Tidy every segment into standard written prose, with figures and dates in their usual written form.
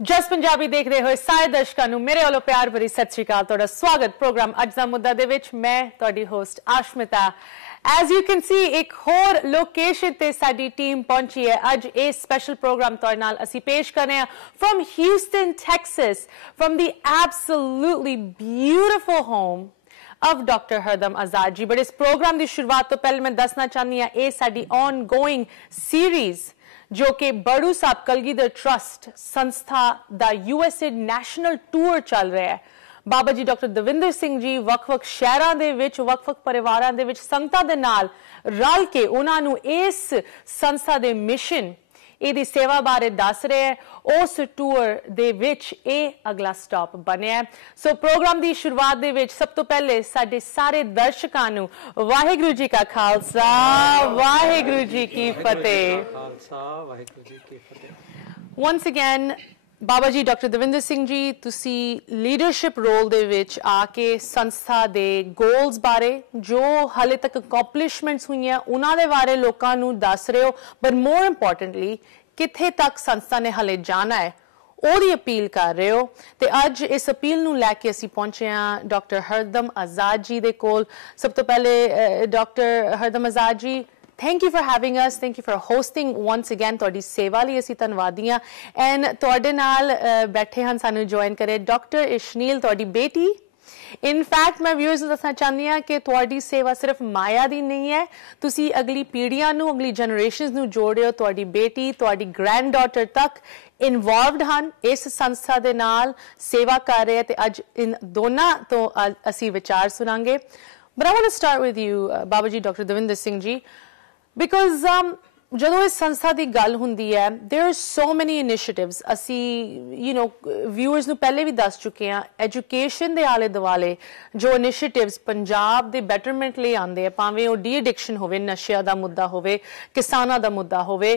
जस पंजाबी देख रहे हो सारे दर्शकों ਨੂੰ ਮੇਰੇ ਵੱਲੋਂ ਪਿਆਰ ਭਰੀ ਸਤਿ ਸ਼੍ਰੀ ਅਕਾਲ ਤੁਹਾਡਾ ਸਵਾਗਤ ਪ੍ਰੋਗਰਾਮ ਅੱਜ ਦਾ ਮੁੱਦਾ ਦੇ ਵਿੱਚ ਮੈਂ ਤੁਹਾਡੀ host Ashmita As you can see ਇੱਕ ਹੋਰ ਲੋਕੇਸ਼ਨ ਤੇ ਸਾਡੀ ਟੀਮ ਪਹੁੰਚੀ ਹੈ ਅੱਜ ਇਹ ਸਪੈਸ਼ਲ ਪ੍ਰੋਗਰਾਮ ਤੁਹਾਡੇ ਨਾਲ ਅਸੀਂ ਪੇਸ਼ ਕਰ ਰਹੇ ਹਾਂ from Houston Texas from the absolutely beautiful home of Dr. Hardam Azad ji but ਇਸ ਪ੍ਰੋਗਰਾਮ ਦੀ ਸ਼ੁਰੂਆਤ ਤੋਂ ਪਹਿਲੇ ਮੈਂ ਦੱਸਣਾ ਚਾਹੁੰਦੀ ਹਾਂ ਇਹ ਸਾਡੀ ongoing series जो कि बड़ू साहब कलगीधर ट्रस्ट संस्था दा यूएसए नैशनल टूर चल रहा है बाबा जी डॉक्टर दविंदर सिंह जी वख-वख शहरां दे विच वख-वख परिवारां दे विच संगतां दे नाल रल के उन्हां नूं इस संस्था दे मिशन ਇਹਦੀ सेवा बारे दस रहे हैं उस टूर दे विच ਇਹ अगला स्टॉप बनिया सो प्रोग्राम दी शुरुआत दे विच सब तो पहले साडे सारे दर्शकां नूं वाहिगुरू जी का खालसा वाहिगुरू जी की फतेह खालसा वाहिगुरू जी की फतेह once again बाबा जी डॉक्टर दविंदर सिंह जी तुसी लीडरशिप रोल दे विच आके संस्था दे गोल्स बारे जो हाले तक अकॉम्पलिशमेंट्स हुई हैं उन्हां दे बारे लोकां नूं दस रहे हो बट मोर इंपॉर्टेंटली किथे तक संस्था ने हाले जाना है ਉਹਦੀ अपील कर रहे हो ते अज इस अपील नूं लैके असीं पहुंचे हां डॉक्टर हरदम आजाद जी दे कोल सब तो पहले डॉक्टर हरदम Azad ji Thank you for having us. Thank you for hosting once again. ਤੁਹਾਡੀ ਸੇਵਾ ਲਈ ਅਸੀਂ ਧੰਨਵਾਦੀ ਹਾਂ ਐਂਡ ਤੁਹਾਡੇ ਨਾਲ ਬੈਠੇ ਹਨ ਸਾਨੂੰ ਜੁਆਇਨ ਕਰੇ ਡਾਕਟਰ ਇਸ਼ਨੀਲ ਤੁਹਾਡੀ ਬੇਟੀ In fact ਮੈਂ ਵਿਊਅਰਸ ਨੂੰ ਦੱਸਣਾ ਚਾਹੁੰਦੀ ਹਾਂ ਕਿ ਤੁਹਾਡੀ ਸੇਵਾ ਸਿਰਫ ਮਾਇਆ ਦੀ ਨਹੀਂ ਹੈ ਤੁਸੀਂ ਅਗਲੀ ਪੀੜ੍ਹੀਆਂ ਨੂੰ ਅਗਲੀ ਜਨਰੇਸ਼ਨਸ ਨੂੰ ਜੋੜ ਰਹੇ ਹੋ ਤੁਹਾਡੀ ਬੇਟੀ ਤੁਹਾਡੀ ਗ੍ਰੈਂਡ ਡਾਟਰ ਤੱਕ ਇਨਵੋਲਵਡ ਹਨ ਇਸ ਸੰਸਥਾ ਦੇ ਨਾਲ ਸੇਵਾ ਕਰ ਰਹੇ ਤੇ ਅੱਜ ਇਨ ਦੋਨਾਂ ਤੋਂ ਅਸੀਂ ਵਿਚਾਰ ਸੁਣਾਂਗੇ But I want to start with you Baba Ji Dr. Davinder Singh Ji because ਜਦੋਂ ਇਸ ਸੰਸਥਾ ਦੀ ਗੱਲ ਹੁੰਦੀ ਹੈ there are so many initiatives ਅਸੀਂ viewers ਨੂੰ ਪਹਿਲੇ ਵੀ ਦੱਸ ਚੁੱਕੇ ਹਾਂ ਐਜੂਕੇਸ਼ਨ ਦੇ ਆਲੇ ਦੁਆਲੇ ਜੋ ਇਨੀਸ਼ੀਏਟਿਵਸ ਪੰਜਾਬ ਦੇ ਬੈਟਰਮੈਂਟ ਲਈ ਆਉਂਦੇ ਆ ਭਾਵੇਂ ਉਹ ਡੀ ਐਡਿਕਸ਼ਨ ਹੋਵੇ ਨਸ਼ਿਆਂ ਦਾ ਮੁੱਦਾ ਹੋਵੇ ਕਿਸਾਨਾਂ ਦਾ ਮੁੱਦਾ ਹੋਵੇ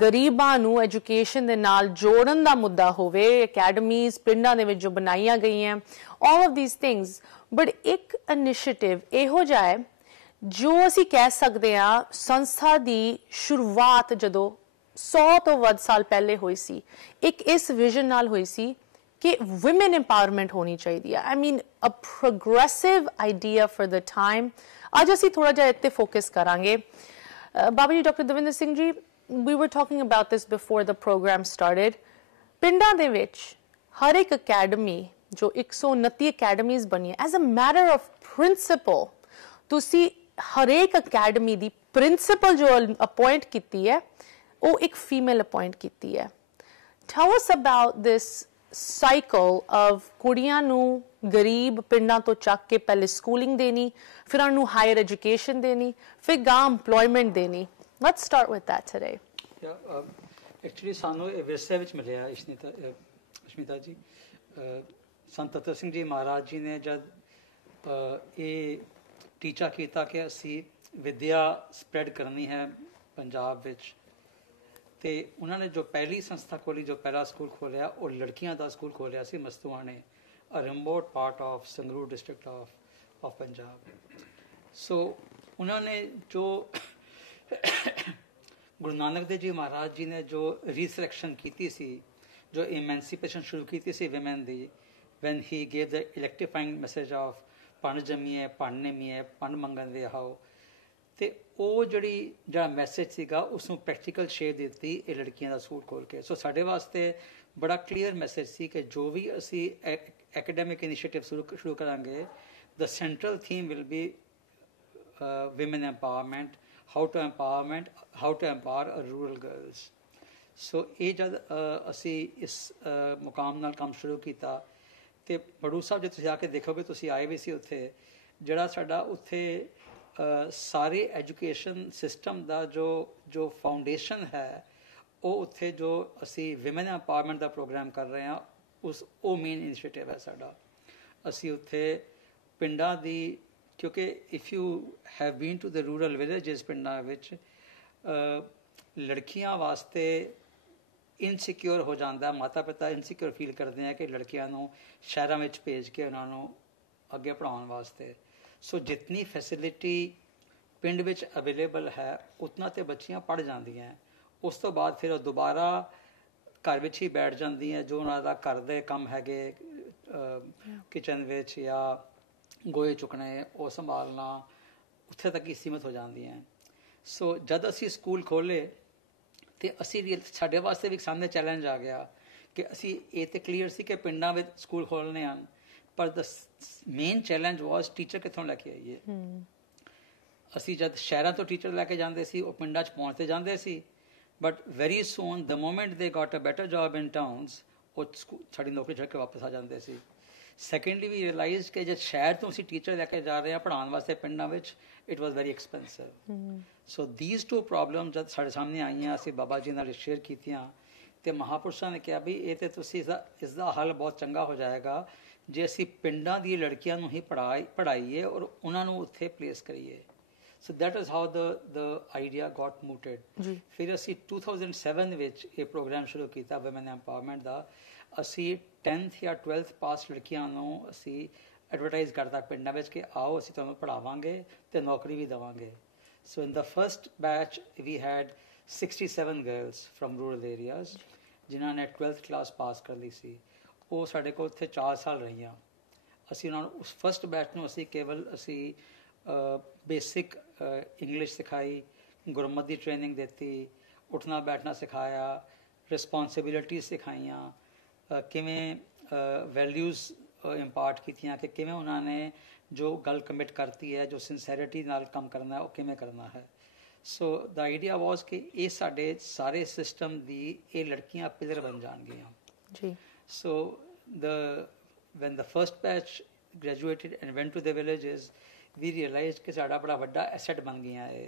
ਗਰੀਬਾਂ ਨੂੰ ਐਜੂਕੇਸ਼ਨ ਦੇ ਨਾਲ ਜੋੜਨ ਦਾ ਮੁੱਦਾ ਹੋਵੇ ਅਕੈਡਮੀਜ਼ ਪਿੰਡਾਂ ਦੇ ਵਿੱਚ ਜੋ ਬਣਾਈਆਂ ਗਈਆਂ all of these things but ਇੱਕ ਇਨੀਸ਼ੀਏਟਿਵ ਇਹੋ ਜਿਹਾ ਹੈ ਜੋ ਅਸੀਂ ਕਹਿ ਸਕਦੇ ਹਾਂ ਸੰਸਥਾ ਦੀ ਸ਼ੁਰੂਆਤ ਜਦੋਂ 100 ਤੋਂ ਵੱਧ ਸਾਲ ਪਹਿਲੇ ਹੋਈ ਸੀ ਇੱਕ ਇਸ ਵਿਜ਼ਨ ਨਾਲ ਹੋਈ ਸੀ ਕਿ women empowerment ਹੋਣੀ ਚਾਹੀਦੀ ਹੈ I mean a progressive idea for the time ਅੱਜ ਅਸੀਂ ਥੋੜਾ ਜਿਹਾ ਇੱਥੇ ਫੋਕਸ ਕਰਾਂਗੇ Baba ji doctor Davinder Singh ji we were talking about this before the program started ਪਿੰਡਾਂ ਦੇ ਵਿੱਚ ਹਰ ਇੱਕ ਅਕੈਡਮੀ ਜੋ 129 ਅਕੈਡਮੀਜ਼ ਬਣੀਆਂ as a matter of principle ਤੁਸੀਂ ਹਰੇਕ ਅਕੈਡਮੀ ਦੀ ਪ੍ਰਿੰਸੀਪਲ ਜੋ ਅਪਾਇੰਟ ਕੀਤੀ ਹੈ ਉਹ ਇੱਕ ਫੀਮੇਲ ਅਪਾਇੰਟ ਕੀਤੀ ਹੈ Tell us about this cycle of ਕੁੜੀਆਂ ਨੂੰ ਗਰੀਬ ਪਿੰਡਾਂ ਤੋਂ ਚੱਕ ਕੇ ਪਹਿਲੇ ਸਕੂਲਿੰਗ ਦੇਣੀ ਫਿਰ ਉਹਨਾਂ ਨੂੰ ਹਾਇਰ ਐਜੂਕੇਸ਼ਨ ਦੇਣੀ ਫਿਰ ਗਾਂ employment ਦੇਣੀ Let's start with that today Actually ਸਾਨੂੰ ਇਹ ਵਿਰਸੇ ਵਿੱਚ ਮਿਲਿਆ ਅਸ਼ਮੀਤਾ ਜੀ ਸੰਤ ਤਤਰ ਸਿੰਘ ਜੀ ਮਹਾਰਾਜ ਜੀ ਨੇ ਜਦ ਇਹ ਟੀਚਾ ਕੀਤਾ ਕਿ ਅਸੀਂ ਵਿਦਿਆ ਸਪਰੈਡ ਕਰਨੀ ਹੈ ਪੰਜਾਬ ਵਿੱਚ ਤੇ ਉਹਨਾਂ ਨੇ ਜੋ ਪਹਿਲੀ ਸੰਸਥਾ ਖੋਲੀ ਜੋ ਪਹਿਲਾ ਸਕੂਲ ਖੋਲਿਆ ਉਹ ਲੜਕੀਆਂ ਦਾ ਸਕੂਲ ਖੋਲਿਆ ਸੀ ਮਸਤੂਆਣੇ a remote part of Sangrur district of Punjab so ਉਹਨਾਂ ਨੇ ਜੋ ਗੁਰੂ ਨਾਨਕ ਦੇਵ ਜੀ ਮਹਾਰਾਜ ਜੀ ਨੇ ਜੋ ਰੀਸਲੈਕਸ਼ਨ ਕੀਤੀ ਸੀ ਜੋ ਇਮੈਂਸੀਪੇਸ਼ਨ ਸ਼ੁਰੂ ਕੀਤੀ ਸੀ women the when he gave the electrifying message of ਪੰਡ ਜੰਮੀਏ ਪੰਡ ਨਿਮੀਏ ਪੰਡ ਮੰਗਣ ਦੇ ਆਓ ਤੇ ਉਹ ਜਿਹੜਾ ਮੈਸੇਜ ਸੀਗਾ ਉਸਨੂੰ ਪ੍ਰੈਕਟੀਕਲ ਸ਼ੇਪ ਦਿੱਤੀ ਇਹ ਲੜਕੀਆਂ ਦਾ ਸਕੂਲ ਖੋਲ ਕੇ ਸੋ ਸਾਡੇ ਵਾਸਤੇ ਬੜਾ ਕਲੀਅਰ ਮੈਸੇਜ ਸੀ ਕਿ ਜੋ ਵੀ ਅਸੀਂ ਐਕੈਡੈਮਿਕ ਇਨੀਸ਼ੀਏਟਿਵ ਸ਼ੁਰੂ ਕਰਾਂਗੇ the central theme will be women empowerment how to empower rural girls ਸੋ ਇਹ ਜਦ ਅਸੀਂ ਇਸ ਮੁਕਾਮ ਨਾਲ ਕੰਮ ਸ਼ੁਰੂ ਕੀਤਾ ਤੇ ਬੜੂ ਸਾਹਿਬ ਜੇ ਤੁਸੀਂ ਆ ਕੇ ਦੇਖੋਗੇ ਤੁਸੀਂ ਆਏ ਵੀ ਸੀ ਉੱਥੇ ਜਿਹੜਾ ਸਾਡਾ ਉੱਥੇ ਸਾਰੇ ਐਜੂਕੇਸ਼ਨ ਸਿਸਟਮ ਦਾ ਜੋ ਫਾਊਂਡੇਸ਼ਨ ਹੈ ਉਹ ਉੱਥੇ ਜੋ ਅਸੀਂ ਵਿਮਨ ਐਮਪਾਵਰਮੈਂਟ ਦਾ ਪ੍ਰੋਗਰਾਮ ਕਰ ਰਹੇ ਹਾਂ ਉਹ ਮੇਨ ਇਨੀਸ਼ੀਏਟਿਵ ਹੈ ਸਾਡਾ ਅਸੀਂ ਉੱਥੇ ਪਿੰਡਾਂ ਦੀ ਕਿਉਂਕਿ if you have been to the rural villages ਪਿੰਡਾਂ ਵਿੱਚ ਲੜਕੀਆਂ ਵਾਸਤੇ ਇਨਸਿਕਿਉਰ ਹੋ ਜਾਂਦਾ ਮਾਤਾ ਪਿਤਾ ਇਨਸਿਕਿਉਰ ਫੀਲ ਕਰਦੇ ਆ ਕਿ ਲੜਕੀਆਂ ਨੂੰ ਸ਼ਹਿਰਾਂ ਵਿੱਚ ਭੇਜ ਕੇ ਉਹਨਾਂ ਨੂੰ ਅੱਗੇ ਪੜ੍ਹਾਉਣ ਵਾਸਤੇ ਸੋ ਜਿਤਨੀ ਫੈਸਿਲਿਟੀ ਪਿੰਡ ਵਿੱਚ ਅਵੇਲੇਬਲ ਹੈ ਉਤਨਾ ਤੇ ਬੱਚੀਆਂ ਪੜ੍ਹ ਜਾਂਦੀਆਂ ਉਸ ਤੋਂ ਬਾਅਦ ਫਿਰ ਉਹ ਦੁਬਾਰਾ घर विच ही बैठ जांदियां, जो उन्हां दा घर दे काम हैगे किचन विच या गोए चुकने वो संभालना उत्थे तक ही सीमित हो जांदियां। सो जद असी स्कूल खोले तो असी साडे वास्ते भी सामने चैलेंज आ गया कि असी ये तो क्लीयर सी कि पिंडां विच स्कूल खोलने हैं, पर the main challenge was teacher कित्थों लैके आईए। असी जद शहरां तो टीचर लैके जांदे सी वो पिंडां च पहुंचते जांदे सी, but very soon the moment they got a better job in towns वो साड़ी नौकरी छड़ के वापस आ जाते सी। सैकेंडली वी रियलाइज कि जब शहर तो असी टीचर लैके जा रहे हैं पढ़ाने वास्ते पिंडां विच, it was very expensive. So these two problem जब साढ़े सामने आईयां, असी बाबा जी नाल शेयर कीतियां तो महापुरुषों ने कहा भी ये तो तुसी इसका हल बहुत चंगा हो जाएगा जे असी पिंडां दी लड़कियां नूं ही पढ़ाईए और उन्होंने उत्थे प्लेस करिए। So that is how the idea got mooted. फिर असी 2007 विच ये प्रोग्राम शुरू किया वुमेन एम्पावरमेंट का। असी 10th या 12th पास लड़कियां नूं असी एडवरटाइज करता पिंडां विच कि आओ असी तुहानूं पढ़ावांगे ते नौकरी भी देवांगे। So in the first batch we had 67 girls from rural areas जिन्हां ने 12th क्लास पास कर ली सी। वो साडे कोल उत्थे 4 साल रहियां। असी उन्हां नूं उस फर्स्ट बैच नूं असी केवल असी बेसिक इंग्लिश सिखाई, गुरमत की ट्रेनिंग देती, उठना बैठना सिखाया, रिस्पॉन्सिबिलिटी सिखाइयाँ, किमें वैल्यूज़ इंपार्ट कीतियाँ कि किमें उन्होंने जो गल कमिट करती है, जो सिंसैरिटी नाल काम करना है, वो किमें करना है। सो द आइडिया वॉज कि ये साडे सारे सिस्टम दी ये लड़कियां पिलर बन जाएंगियां। सो when the first batch graduated and went to the villages, we realized कि साड़ा बड़ा वड्डा एसेट बन गया है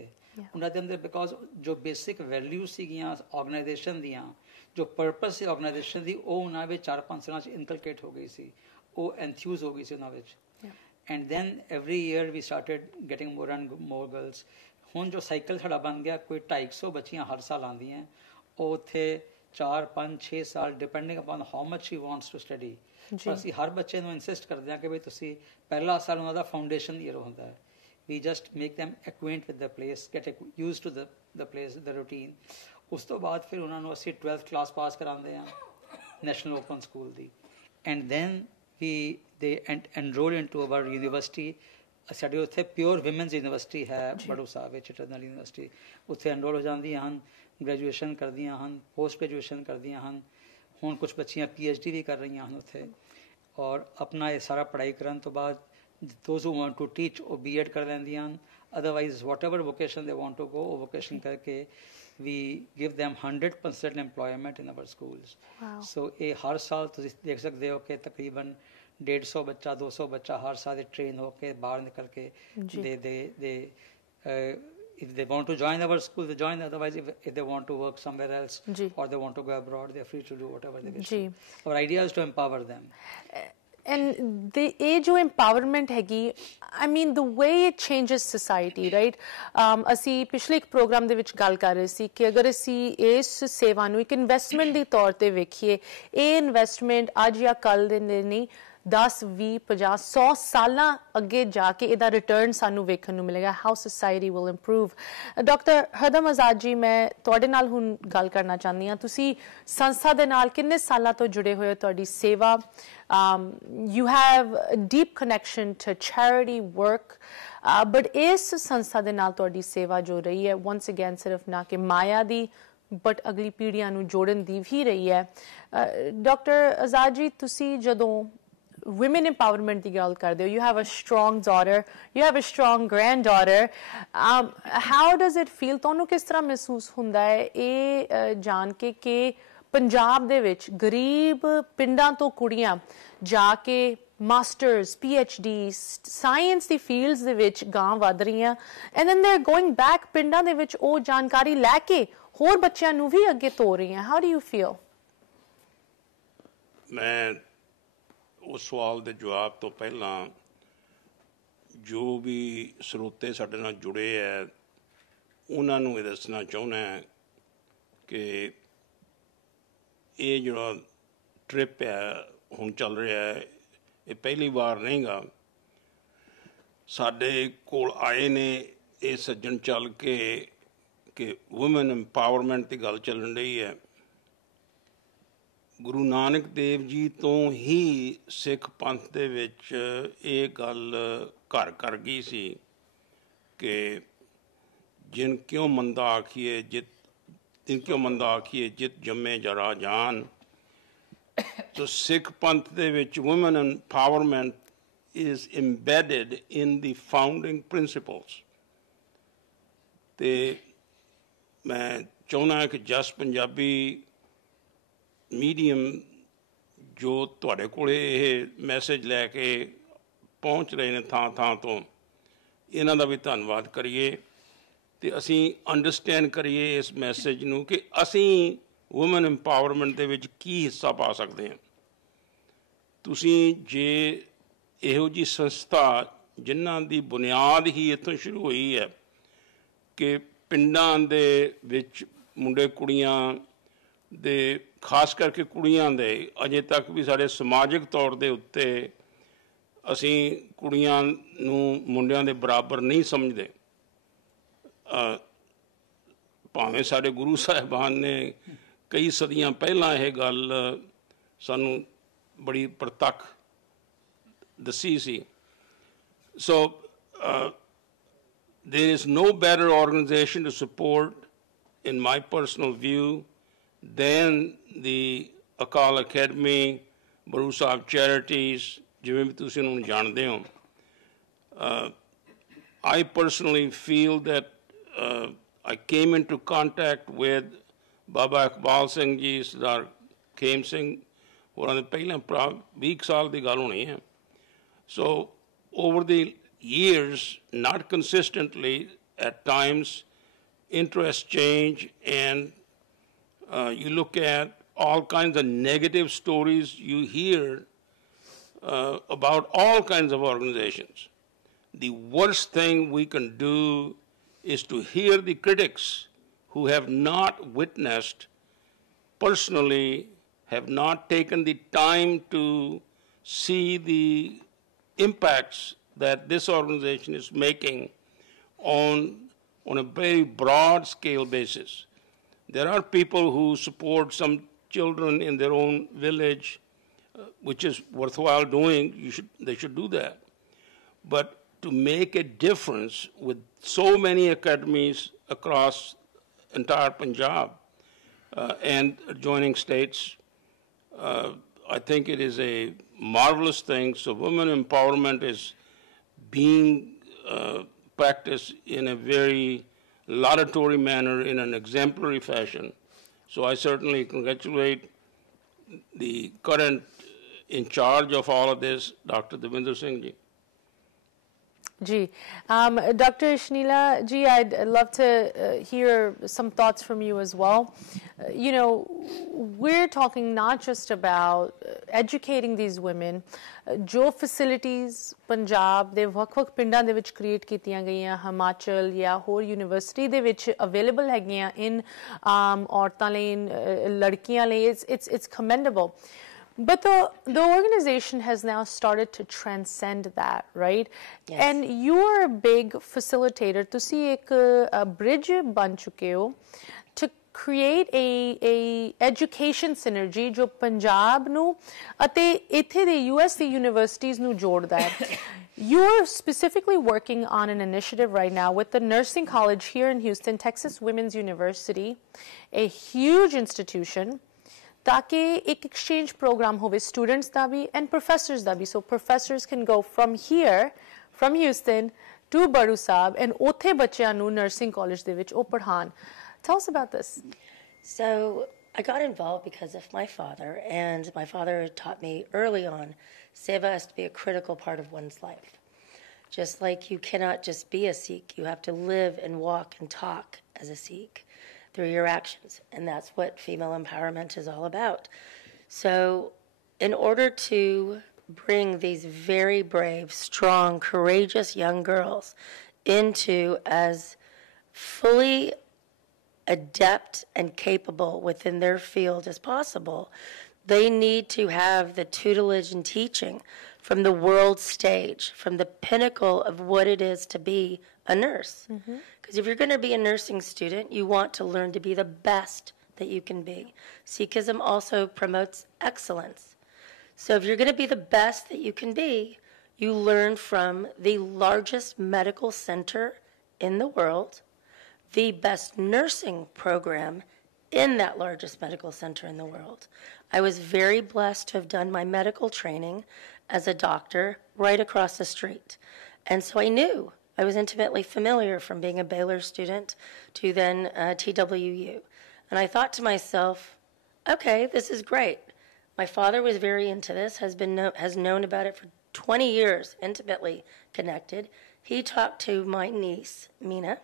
उन्हां दे अंदर, बिकॉज जो बेसिक वैल्यूज सीगियां ऑर्गेनाइजेशन दियां, जो पर्पस सी ऑर्गेनाइजेशन दी वो उन्हां विच 4-5 साल इनकलकेट हो गई सी, वो एंथ्यूज हो गई सी उन्हां विच। And then every year we started getting more and more girls. हुण जो साइकिल साड़ा बन गया, कोई 250 बच्चियां हर साल आंदियां, वो उत्थे 4-5-6 साल depending upon how much she wants to study. पर ਅਸੀਂ ਹਰ ਬੱਚੇ ਨੂੰ ਇਨਸਿਸਟ ਕਰਦੇ ਹਾਂ ਕਿ ਵੀ ਤੁਸੀਂ ਪਹਿਲਾ ਸਾਲ ਉਹਨਾਂ ਦਾ ਫਾਊਂਡੇਸ਼ਨ ਈਅਰ ਹੁੰਦਾ ਹੈ। We just make them acquaint with the place, get used to the place, the routine। ਉਸ ਤੋਂ ਬਾਅਦ ਫਿਰ ਉਹਨਾਂ ਨੂੰ ਅਸੀਂ 12th ਕਲਾਸ ਪਾਸ ਕਰਾਉਂਦੇ ਹਾਂ ਨੈਸ਼ਨਲ ਓਪਨ ਸਕੂਲ ਦੀ। And then they enroll into our university। ਸਾਡੇ ਉੱਥੇ ਪਿਓਰ ਵਿਮਨਸ ਯੂਨੀਵਰਸਿਟੀ ਹੈ ਬੜੂ ਸਾਹਿਬ ਵਿੱਚ, ਇੰਟਰਨਲ ਯੂਨੀਵਰਸਿਟੀ। ਉੱਥੇ ਐਨਰੋਲ ਹੋ ਜਾਂਦੀਆਂ ਹਨ, ਗ੍ਰੈਜੂਏਸ਼ਨ ਕਰਦੀਆਂ ਹਨ, ਪੋਸਟ ਗ੍ਰੈਜੂਏਸ਼ਨ ਕਰਦੀਆਂ ਹਨ। ਹੁਣ ਕੁਛ ਬੱਚੀਆਂ PhD ਵੀ ਕਰ ਰਹੀਆਂ ਹਨ ਉੱਥੇ, ਔਰ ਆਪਣਾ ਇਹ ਸਾਰਾ ਪੜ੍ਹਾਈ ਕਰਨ ਤੋਂ ਬਾਅਦ those who want to teach ਉਹ B.Ed ਕਰ ਲੈਂਦੀਆਂ ਹਨ। Otherwise whatever vocation they want to go, ਉਹ vocation ਕਰਕੇ we give them 100% employment in our schools। so ਇਹ ਹਰ ਸਾਲ ਤੁਸੀਂ ਦੇਖ ਸਕਦੇ ਹੋ ਕਿ ਤਕਰੀਬਨ 150 ਬੱਚਾ 200 ਬੱਚਾ ਹਰ ਸਾਲ ਟ੍ਰੇਨ ਹੋ ਕੇ ਬਾਹਰ ਨਿਕਲ ਕੇ ਦੇ if they want to join our school, they join. Otherwise, if they want to work somewhere else or they want to go abroad, they are free to do whatever they wish to. Our idea is to empower them. And the age of empowerment हैगी, I mean the way it changes society, right? ਅਸੀਂ ਪਿਛਲੇ ਇੱਕ programme ਦੇ ਵਿੱਚ ਗੱਲ ਕਰ ਰਹੇ ਸੀ ਕਿ ਅਗਰ ਅਸੀਂ ਇਸ ਸੇਵਾ ਨੂੰ ਇੱਕ ਇਨਵੈਸਟਮੈਂਟ ਦੇ ਤੌਰ ਤੇ ਵੇਖੀਏ, ਇਹ ਇਨਵੈਸਟਮੈਂਟ ਅੱਜ ਜਾਂ ਕੱਲ ਦੇ ਨਹੀਂ 10, 20, 50, 100 ਸਾਲਾਂ ਅੱਗੇ ਜਾ ਕੇ ਇਹਦਾ ਰਿਟਰਨ ਸਾਨੂੰ ਵੇਖਣ ਨੂੰ ਮਿਲੇਗਾ। How society will improve. Doctor Hardam Azad ji, ਮੈਂ ਤੁਹਾਡੇ ਨਾਲ ਹੁਣ ਗੱਲ ਕਰਨਾ ਚਾਹੁੰਦੀ ਹਾਂ। ਤੁਸੀਂ ਸੰਸਥਾ ਦੇ ਨਾਲ ਕਿੰਨੇ ਸਾਲਾਂ ਤੋਂ ਜੁੜੇ ਹੋਏ ਹੋ? ਤੁਹਾਡੀ ਸੇਵਾ, you have a deep connection to charity work, but ਇਸ ਸੰਸਥਾ ਦੇ ਨਾਲ ਤੁਹਾਡੀ ਸੇਵਾ ਜੋ ਰਹੀ ਹੈ once again ਸਿਰਫ ਨਾ ਕਿ ਮਾਇਆ ਦੀ ਬਟ ਅਗਲੀ ਪੀੜ੍ਹੀਆਂ ਨੂੰ ਜੋੜਨ ਦੀ ਵੀ ਰਹੀ ਹੈ। ਡਾਕਟਰ ਆਜ਼ਾਦ ਜੀ, ਤੁਸੀਂ ਜਦੋਂ women empowerment ਦੀ ਗੱਲ ਕਰਦੇ ਹੋ, you have a strong daughter, you have a strong granddaughter, how does it feel? ਤੁਹਾਨੂੰ ਕਿਸ ਤਰ੍ਹਾਂ ਮਹਿਸੂਸ ਹੁੰਦਾ ਹੈ ਇਹ ਜਾਣ ਕੇ ਕਿ ਪੰਜਾਬ ਦੇ ਵਿੱਚ ਗਰੀਬ ਪਿੰਡਾਂ ਤੋਂ ਕੁੜੀਆਂ ਜਾ ਕੇ ਮਾਸਟਰਸ, PhD, ਸਾਇੰਸ ਦੀ ਫੀਲਡਸ ਦੇ ਵਿੱਚ ਗਾਂ ਵੱਧ ਰਹੀਆਂ, and then they're going back ਪਿੰਡਾਂ ਦੇ ਵਿੱਚ ਉਹ ਜਾਣਕਾਰੀ ਲੈ ਕੇ ਹੋਰ ਬੱਚਿਆਂ ਨੂੰ ਵੀ ਅੱਗੇ ਤੋਰ ਰਹੀਆਂ? how do you feel? ਮੈਂ ਉਸ ਸਵਾਲ ਦੇ ਜਵਾਬ ਤੋਂ ਪਹਿਲਾਂ ਜੋ ਵੀ ਸਰੋਤੇ ਸਾਡੇ ਨਾਲ ਜੁੜੇ ਹੈ ਉਹਨਾਂ ਨੂੰ ਇਹ ਦੱਸਣਾ ਚਾਹੁੰਦਾ ਕਿ ਇਹ ਜਿਹੜਾ ਟ੍ਰਿਪ ਹੈ ਹੁਣ ਚੱਲ ਰਿਹਾ ਹੈ, ਇਹ ਪਹਿਲੀ ਵਾਰ ਨਹੀਂ ਗਾ। ਸਾਡੇ ਕੋਲ ਆਏ ਨੇ ਇਹ ਸੱਜਣ ਚੱਲ ਕੇ ਕਿ ਵੂਮਨ ਐਮਪਾਵਰਮੈਂਟ ਦੀ ਗੱਲ ਚੱਲਣ ਰਹੀ ਹੈ, ਗੁਰੂ ਨਾਨਕ ਦੇਵ ਜੀ ਤੋਂ ਹੀ ਸਿੱਖ ਪੰਥ ਦੇ ਵਿੱਚ ਇਹ ਗੱਲ ਘਰ ਕਰ ਗਈ ਸੀ ਕਿ ਜਿਨ ਕਿਉਂ ਮੰਦਾ ਆਖੀਏ ਜਿਤ ਜੰਮੇ ਜਰਾ ਜਾਨ। So Sikh Panth ਦੇ ਵਿੱਚ women empowerment is embedded in the founding principles. ਤੇ ਮੈਂ ਚਾਹੁੰਦਾ ਕਿ ਜਸ ਪੰਜਾਬੀ ਮੀਡੀਅਮ ਜੋ ਤੁਹਾਡੇ ਕੋਲੇ ਇਹ ਮੈਸੇਜ ਲੈ ਕੇ ਪਹੁੰਚ ਰਹੇ ਨੇ ਥਾਂ ਤੋਂ, ਇਹਨਾਂ ਦਾ ਵੀ ਧੰਨਵਾਦ ਕਰੀਏ ਤੇ ਅਸੀਂ ਅੰਡਰਸਟੈਂਡ ਕਰੀਏ ਇਸ ਮੈਸੇਜ ਨੂੰ ਕਿ ਅਸੀਂ ਵੂਮਨ ਇੰਪਾਵਰਮੈਂਟ ਦੇ ਵਿੱਚ ਕੀ ਹਿੱਸਾ ਪਾ ਸਕਦੇ ਹਾਂ। ਤੁਸੀਂ ਜੇ ਇਹੋ ਜਿਹੀ ਸੰਸਥਾ ਜਿਨ੍ਹਾਂ ਦੀ ਬੁਨਿਆਦ ਹੀ ਇੱਥੋਂ ਸ਼ੁਰੂ ਹੋਈ ਹੈ ਕਿ ਪਿੰਡਾਂ ਦੇ ਵਿੱਚ ਮੁੰਡੇ ਕੁੜੀਆਂ ਦੇ, ਖਾਸ ਕਰਕੇ ਕੁੜੀਆਂ ਦੇ, ਅਜੇ ਤੱਕ ਵੀ ਸਾਡੇ ਸਮਾਜਿਕ ਤੌਰ ਦੇ ਉੱਤੇ ਅਸੀਂ ਕੁੜੀਆਂ ਨੂੰ ਮੁੰਡਿਆਂ ਦੇ ਬਰਾਬਰ ਨਹੀਂ ਸਮਝਦੇ। ਭਾਵੇਂ ਸਾਡੇ ਗੁਰੂ ਸਾਹਿਬਾਨ ਨੇ ਕਈ ਸਦੀਆਂ ਪਹਿਲਾਂ ਇਹ ਗੱਲ ਸਾਨੂੰ ਬੜੀ ਪ੍ਰਤੱਖ ਦੱਸੀ ਸੀ। So there is no better organization to support, in my personal view, than the Akal Academy, Baru Sahib Charities, ਜਿਵੇਂ ਵੀ ਤੁਸੀਂ ਉਹਨੂੰ ਜਾਣਦੇ ਹੋ। I personally feel that I came into contact with Baba Iqbal Singh ji, Sardar Khem Singh, ਹੋਰਾਂ ਦੇ ਪਹਿਲਾਂ 20 ਸਾਲ ਦੀ ਗੱਲ ਹੋਣੀ ਹੈ। So over the years, not consistently, at times interests change and you look at all kinds of negative stories you hear about all kinds of organizations. The worst thing we can do is to hear the critics who have not witnessed personally, have not taken the time to see the impacts that this organization is making on a very broad scale basis. There are people who support some children in their own village, which is worthwhile doing. They should do that. But to make a difference with so many academies across entire Punjab and adjoining states, I think it is a marvelous thing. So women empowerment is being practiced in a very laudatory manner, in an exemplary fashion. So I certainly congratulate the current in charge of all of this, Dr. Devinder Singh ji. Ji. Dr. Shnila ji, I'd love to hear some thoughts from you as well. You know, we're talking not just about educating these women. Jo facilities Punjab de ਵੱਖ-ਵੱਖ ਪਿੰਡਾਂ ਦੇ ਵਿੱਚ create ਕੀਤੀਆਂ ਗਈਆਂ, ਹਿਮਾਚਲ ਜਾਂ ਹੋਰ university ਦੇ ਵਿੱਚ ਅਵੇਲੇਬਲ ਹੈਗੀਆਂ ਇਨ ਔਰਤਾਂ ਲਈ, ਲੜਕੀਆਂ ਲਈ, it's commendable. But the organization has now started to transcend that, right? Yes. And you're a big facilitator. Tusi ek bridge ban chuke ho to create a education synergy jo Punjab nu ate ithe de US the universities nu jodda hai. You're specifically working on an initiative right now with the nursing college here in Houston, Texas Women's University, a huge institution, ताकि एक exchange program होवे students da bhi and professors da bhi, so professors can go from here, from Houston to Baru Sahib and othe ਬੱਚਿਆਂ ਨੂੰ nursing college ਦੇ ਵਿੱਚ ਉਹ ਪੜ੍ਹਾਉਣ. Tell us about this. So I got involved because of my father, and my father taught me early on seva has to be a critical part of one's life. Just like you cannot just be a Sikh, you have to live and walk and talk as a Sikh through your actions, and that's what female empowerment is all about. So in order to bring these very brave, strong, courageous young girls into as fully adept and capable within their field as possible, they need to have the tutelage and teaching from the world stage, from the pinnacle of what it is to be a nurse. Because if you're going to be a nursing student, you want to learn to be the best that you can be. Sikhism also promotes excellence. So if you're going to be the best that you can be, you learn from the largest medical center in the world, the best nursing program in that largest medical center in the world. I was very blessed to have done my medical training as a doctor right across the street. And so I knew, I was intimately familiar from being a Baylor student to then TWU. And I thought to myself, okay, this is great. My father was very into this, has known about it for 20 years, intimately connected. He talked to my niece, Meena,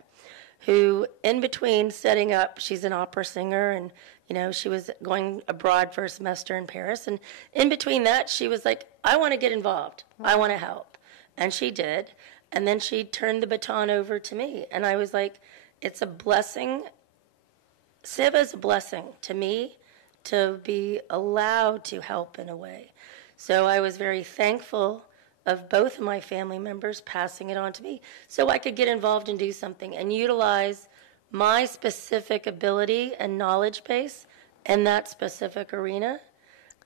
who in between setting up, she's an opera singer, and she was going abroad for a semester in Paris, and in between that she was like, I want to get involved, I want to help. And she did, and then she turned the baton over to me, and I was like, it's a blessing. Seva is a blessing to me to be allowed to help in a way. So I was very thankful of both of my family members passing it on to me so I could get involved and do something and utilize my specific ability and knowledge base in that specific arena,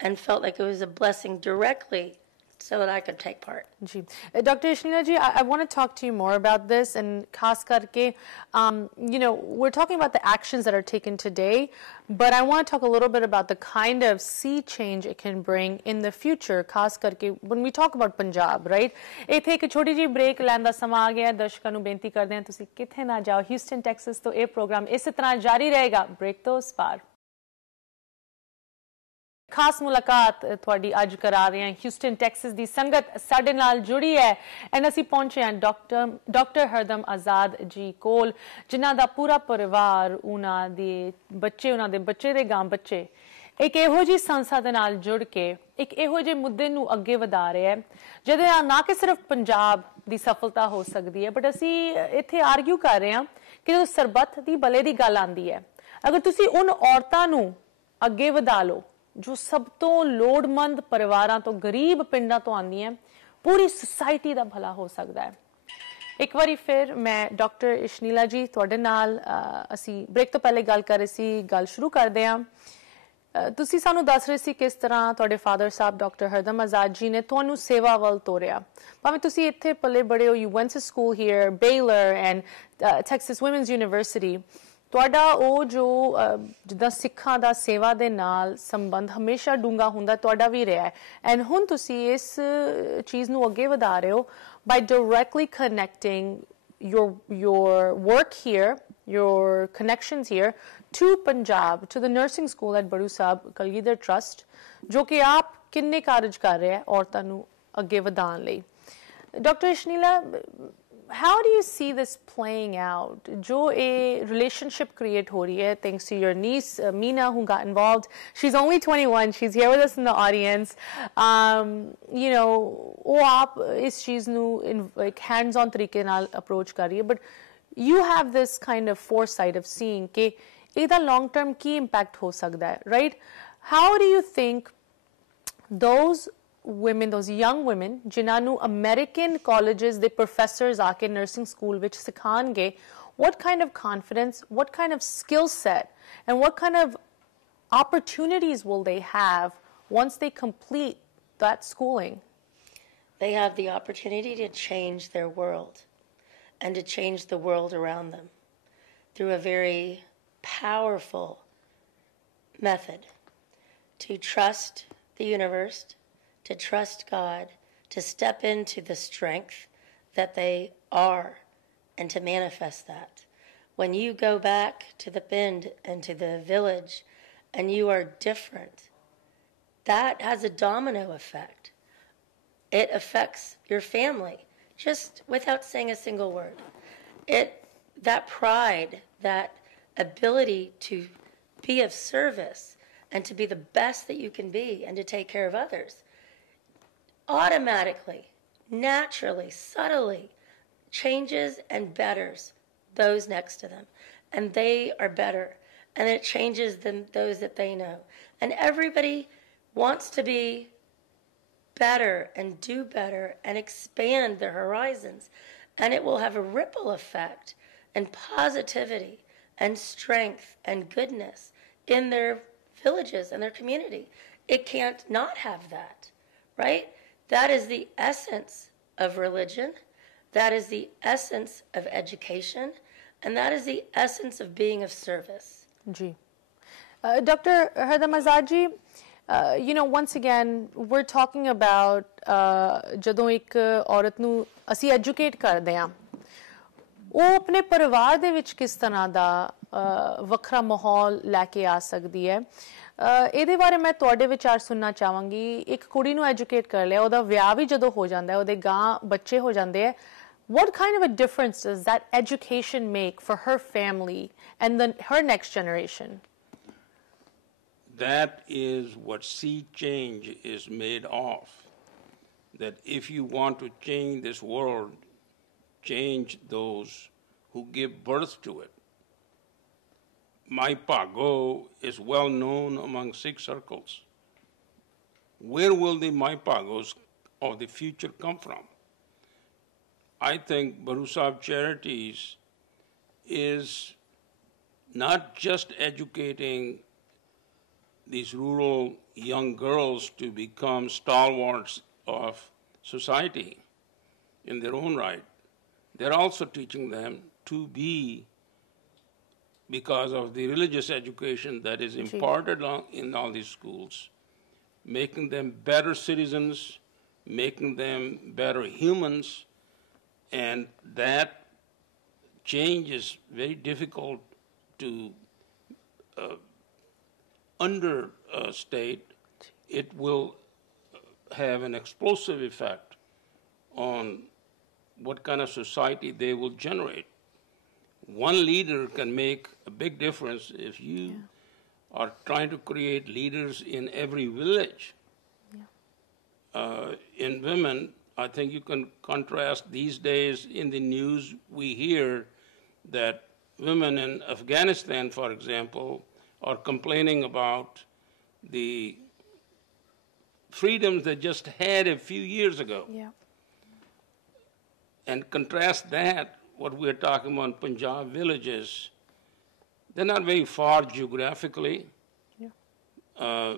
and felt like it was a blessing directly so that I could take part. Ji Dr. Ishneela ji, I want to talk to you more about this, and खास करके we're talking about the actions that are taken today, but I want to talk a little bit about the kind of sea change it can bring in the future, खास करके when we talk about Punjab, right? ਇੱਥੇ ਇੱਕ ਛੋਟੀ ਜਿਹੀ break ਲੈਣ ਦਾ ਸਮਾਂ ਆ ਗਿਆ। ਦਰਸ਼ਕਾਂ ਨੂੰ ਬੇਨਤੀ ਕਰਦੇ ਹਾਂ ਤੁਸੀਂ ਕਿੱਥੇ ਨਾ ਜਾਓ। ਹਿਊਸਟਨ ਟੈਕਸਸ ਤੋਂ ਇਹ ਪ੍ਰੋਗਰਾਮ ਇਸੇ ਤਰ੍ਹਾਂ ਜਾਰੀ ਰਹੇਗਾ ਬ੍ਰੇਕ ਤੋਂ ਉਸ ਪਾਰ। खास मुलाकात थोड़ी अज करा रहे हैं ह्यूस्टन टैक्सस की संगत साडे नाल जुड़ी है एंड असी पहुंचे हैं डॉक्टर हरदम आजाद जी कोल जिन्हां दा पूरा परिवार उन्हां दे बच्चे दे गां बच्चे एक इहो जी संस्था दे नाल जुड़ के एक इहो जे मुद्दे नूं अगे वधा रहे हैं जिहदे नाल ना कि सिर्फ पंजाब दी सफलता हो सकदी है बट असी इत्थे आर्ग्यू कर रहे हैं कि जो सरबत दी भले दी गल आंदी है अगर तुसी उन औरतां नूं अगे वधा लो जो सब तो लोड़मंद परिवारां तो गरीब पिंडां तो आंदियां पूरी सोसाइटी दा भला हो सकदा है। एक बारी फिर मैं डॉक्टर इशनीला जी तुहाडे नाल असी ब्रेक तो पहले गल कर रहे सी गल शुरू करदे हां। तुसी सानू दस रहे सी किस तरह तुहाडे फादर साहब डॉक्टर हरदम आजाद जी ने तुहानू सेवा वल तोरिया भावें तुसी इत्थे पले बड़े हो you went to school here Baylor and Texas women's university ਤੁਹਾਡਾ ਉਹ ਜੋ ਜਿੱਦਾਂ ਸਿੱਖਾਂ ਦਾ ਸੇਵਾ ਦੇ ਨਾਲ ਸੰਬੰਧ ਹਮੇਸ਼ਾ ਡੂੰਘਾ ਹੁੰਦਾ ਤੁਹਾਡਾ ਵੀ ਰਿਹਾ ਹੈ ਐਂਡ ਹੁਣ ਤੁਸੀਂ ਇਸ ਚੀਜ਼ ਨੂੰ ਅੱਗੇ ਵਧਾ ਰਹੇ ਹੋ by directly connecting your work here, your connections here to Punjab, to the nursing school at Badu Sahib Kalgidhar Trust, ਜੋ ਕਿ ਆਪ ਕਿੰਨੇ ਕਾਰਜ ਕਰ ਰਹੇ ਹੈ ਔਰਤਾਂ ਨੂੰ ਅੱਗੇ ਵਧਾਉਣ ਲਈ। Doctor Ishnila, how do you see this playing out? Jo a relationship create ho rahi hai thanks to your niece Meena who got involved. She's only 21. She's here with us in the audience. Oh aap is cheez nu like hands on tarike naal approach kar rahi hai, but you have this kind of foresight of seeing ke eda long term ki impact ho sakda hai, right? How do you think those women, those young women, जिन्हां नू American colleges, the professors आके nursing school which सिखाएंगे, what kind of confidence, what kind of skill set, and what kind of opportunities will they have once they complete that schooling? They have the opportunity to change their world and to change the world around them through a very powerful method to trust the universe, to trust God, to step into the strength that they are, and to manifest that. When you go back to the Pind and to the village and you are different, that has a domino effect. It affects your family just without saying a single word. That pride, that ability to be of service and to be the best that you can be and to take care of others, automatically, naturally, subtly changes and betters those next to them. And they are better. And it changes those that they know. And everybody wants to be better and do better and expand their horizons. And it will have a ripple effect and positivity and strength and goodness in their villages and their community. It can't not have that, right? That is the essence of religion. That is the essence of education. And that is the essence of being of service. Ji. Dr. Hardamazad ji, you know, once again, we're talking about ਜਦੋਂ ਇੱਕ ਔਰਤ ਨੂੰ ਅਸੀਂ educate ਕਰਦੇ ਹਾਂ ਉਹ ਆਪਣੇ ਪਰਿਵਾਰ ਦੇ ਵਿੱਚ ਕਿਸ ਤਰ੍ਹਾਂ ਦਾ ਵੱਖਰਾ ਮਾਹੌਲ ਲੈ ਕੇ ਆ ਸਕਦੀ ਹੈ ਇਹਦੇ ਬਾਰੇ ਮੈਂ ਤੁਹਾਡੇ ਵਿਚਾਰ ਸੁਣਨਾ ਚਾਹਾਂਗੀ ਇੱਕ ਕੁੜੀ ਨੂੰ ਐਜੂਕੇਟ ਕਰ ਲਿਆ ਉਹਦਾ ਵਿਆਹ ਵੀ ਜਦੋਂ ਹੋ ਜਾਂਦਾ ਹੈ ਉਹਦੇ ਗਾਂ ਬੱਚੇ ਹੋ ਜਾਂਦੇ ਹੈ what kind of a difference does that education make for her family and then her next generation? That is what sea change is made of. That if you want to change this world, change those who give birth to it. My Pago is well known among Sikh circles. Where will the My Pagos of the future come from? I think Baru Sahib Charities is not just educating these rural young girls to become stalwarts of society in their own right. They're also teaching them to be, because of the religious education that is imparted in all these schools, making them better citizens, making them better humans. And that change is very difficult to understate. It will have an explosive effect on what kind of society they will generate. One leader can make a big difference if you are trying to create leaders in every village. In women, I think you can contrast these days in the news we hear that women in Afghanistan, for example, are complaining about the freedoms they just had a few years ago. Yeah. And contrast that, what we're talking about in Punjab villages, they're not very far geographically. Yeah.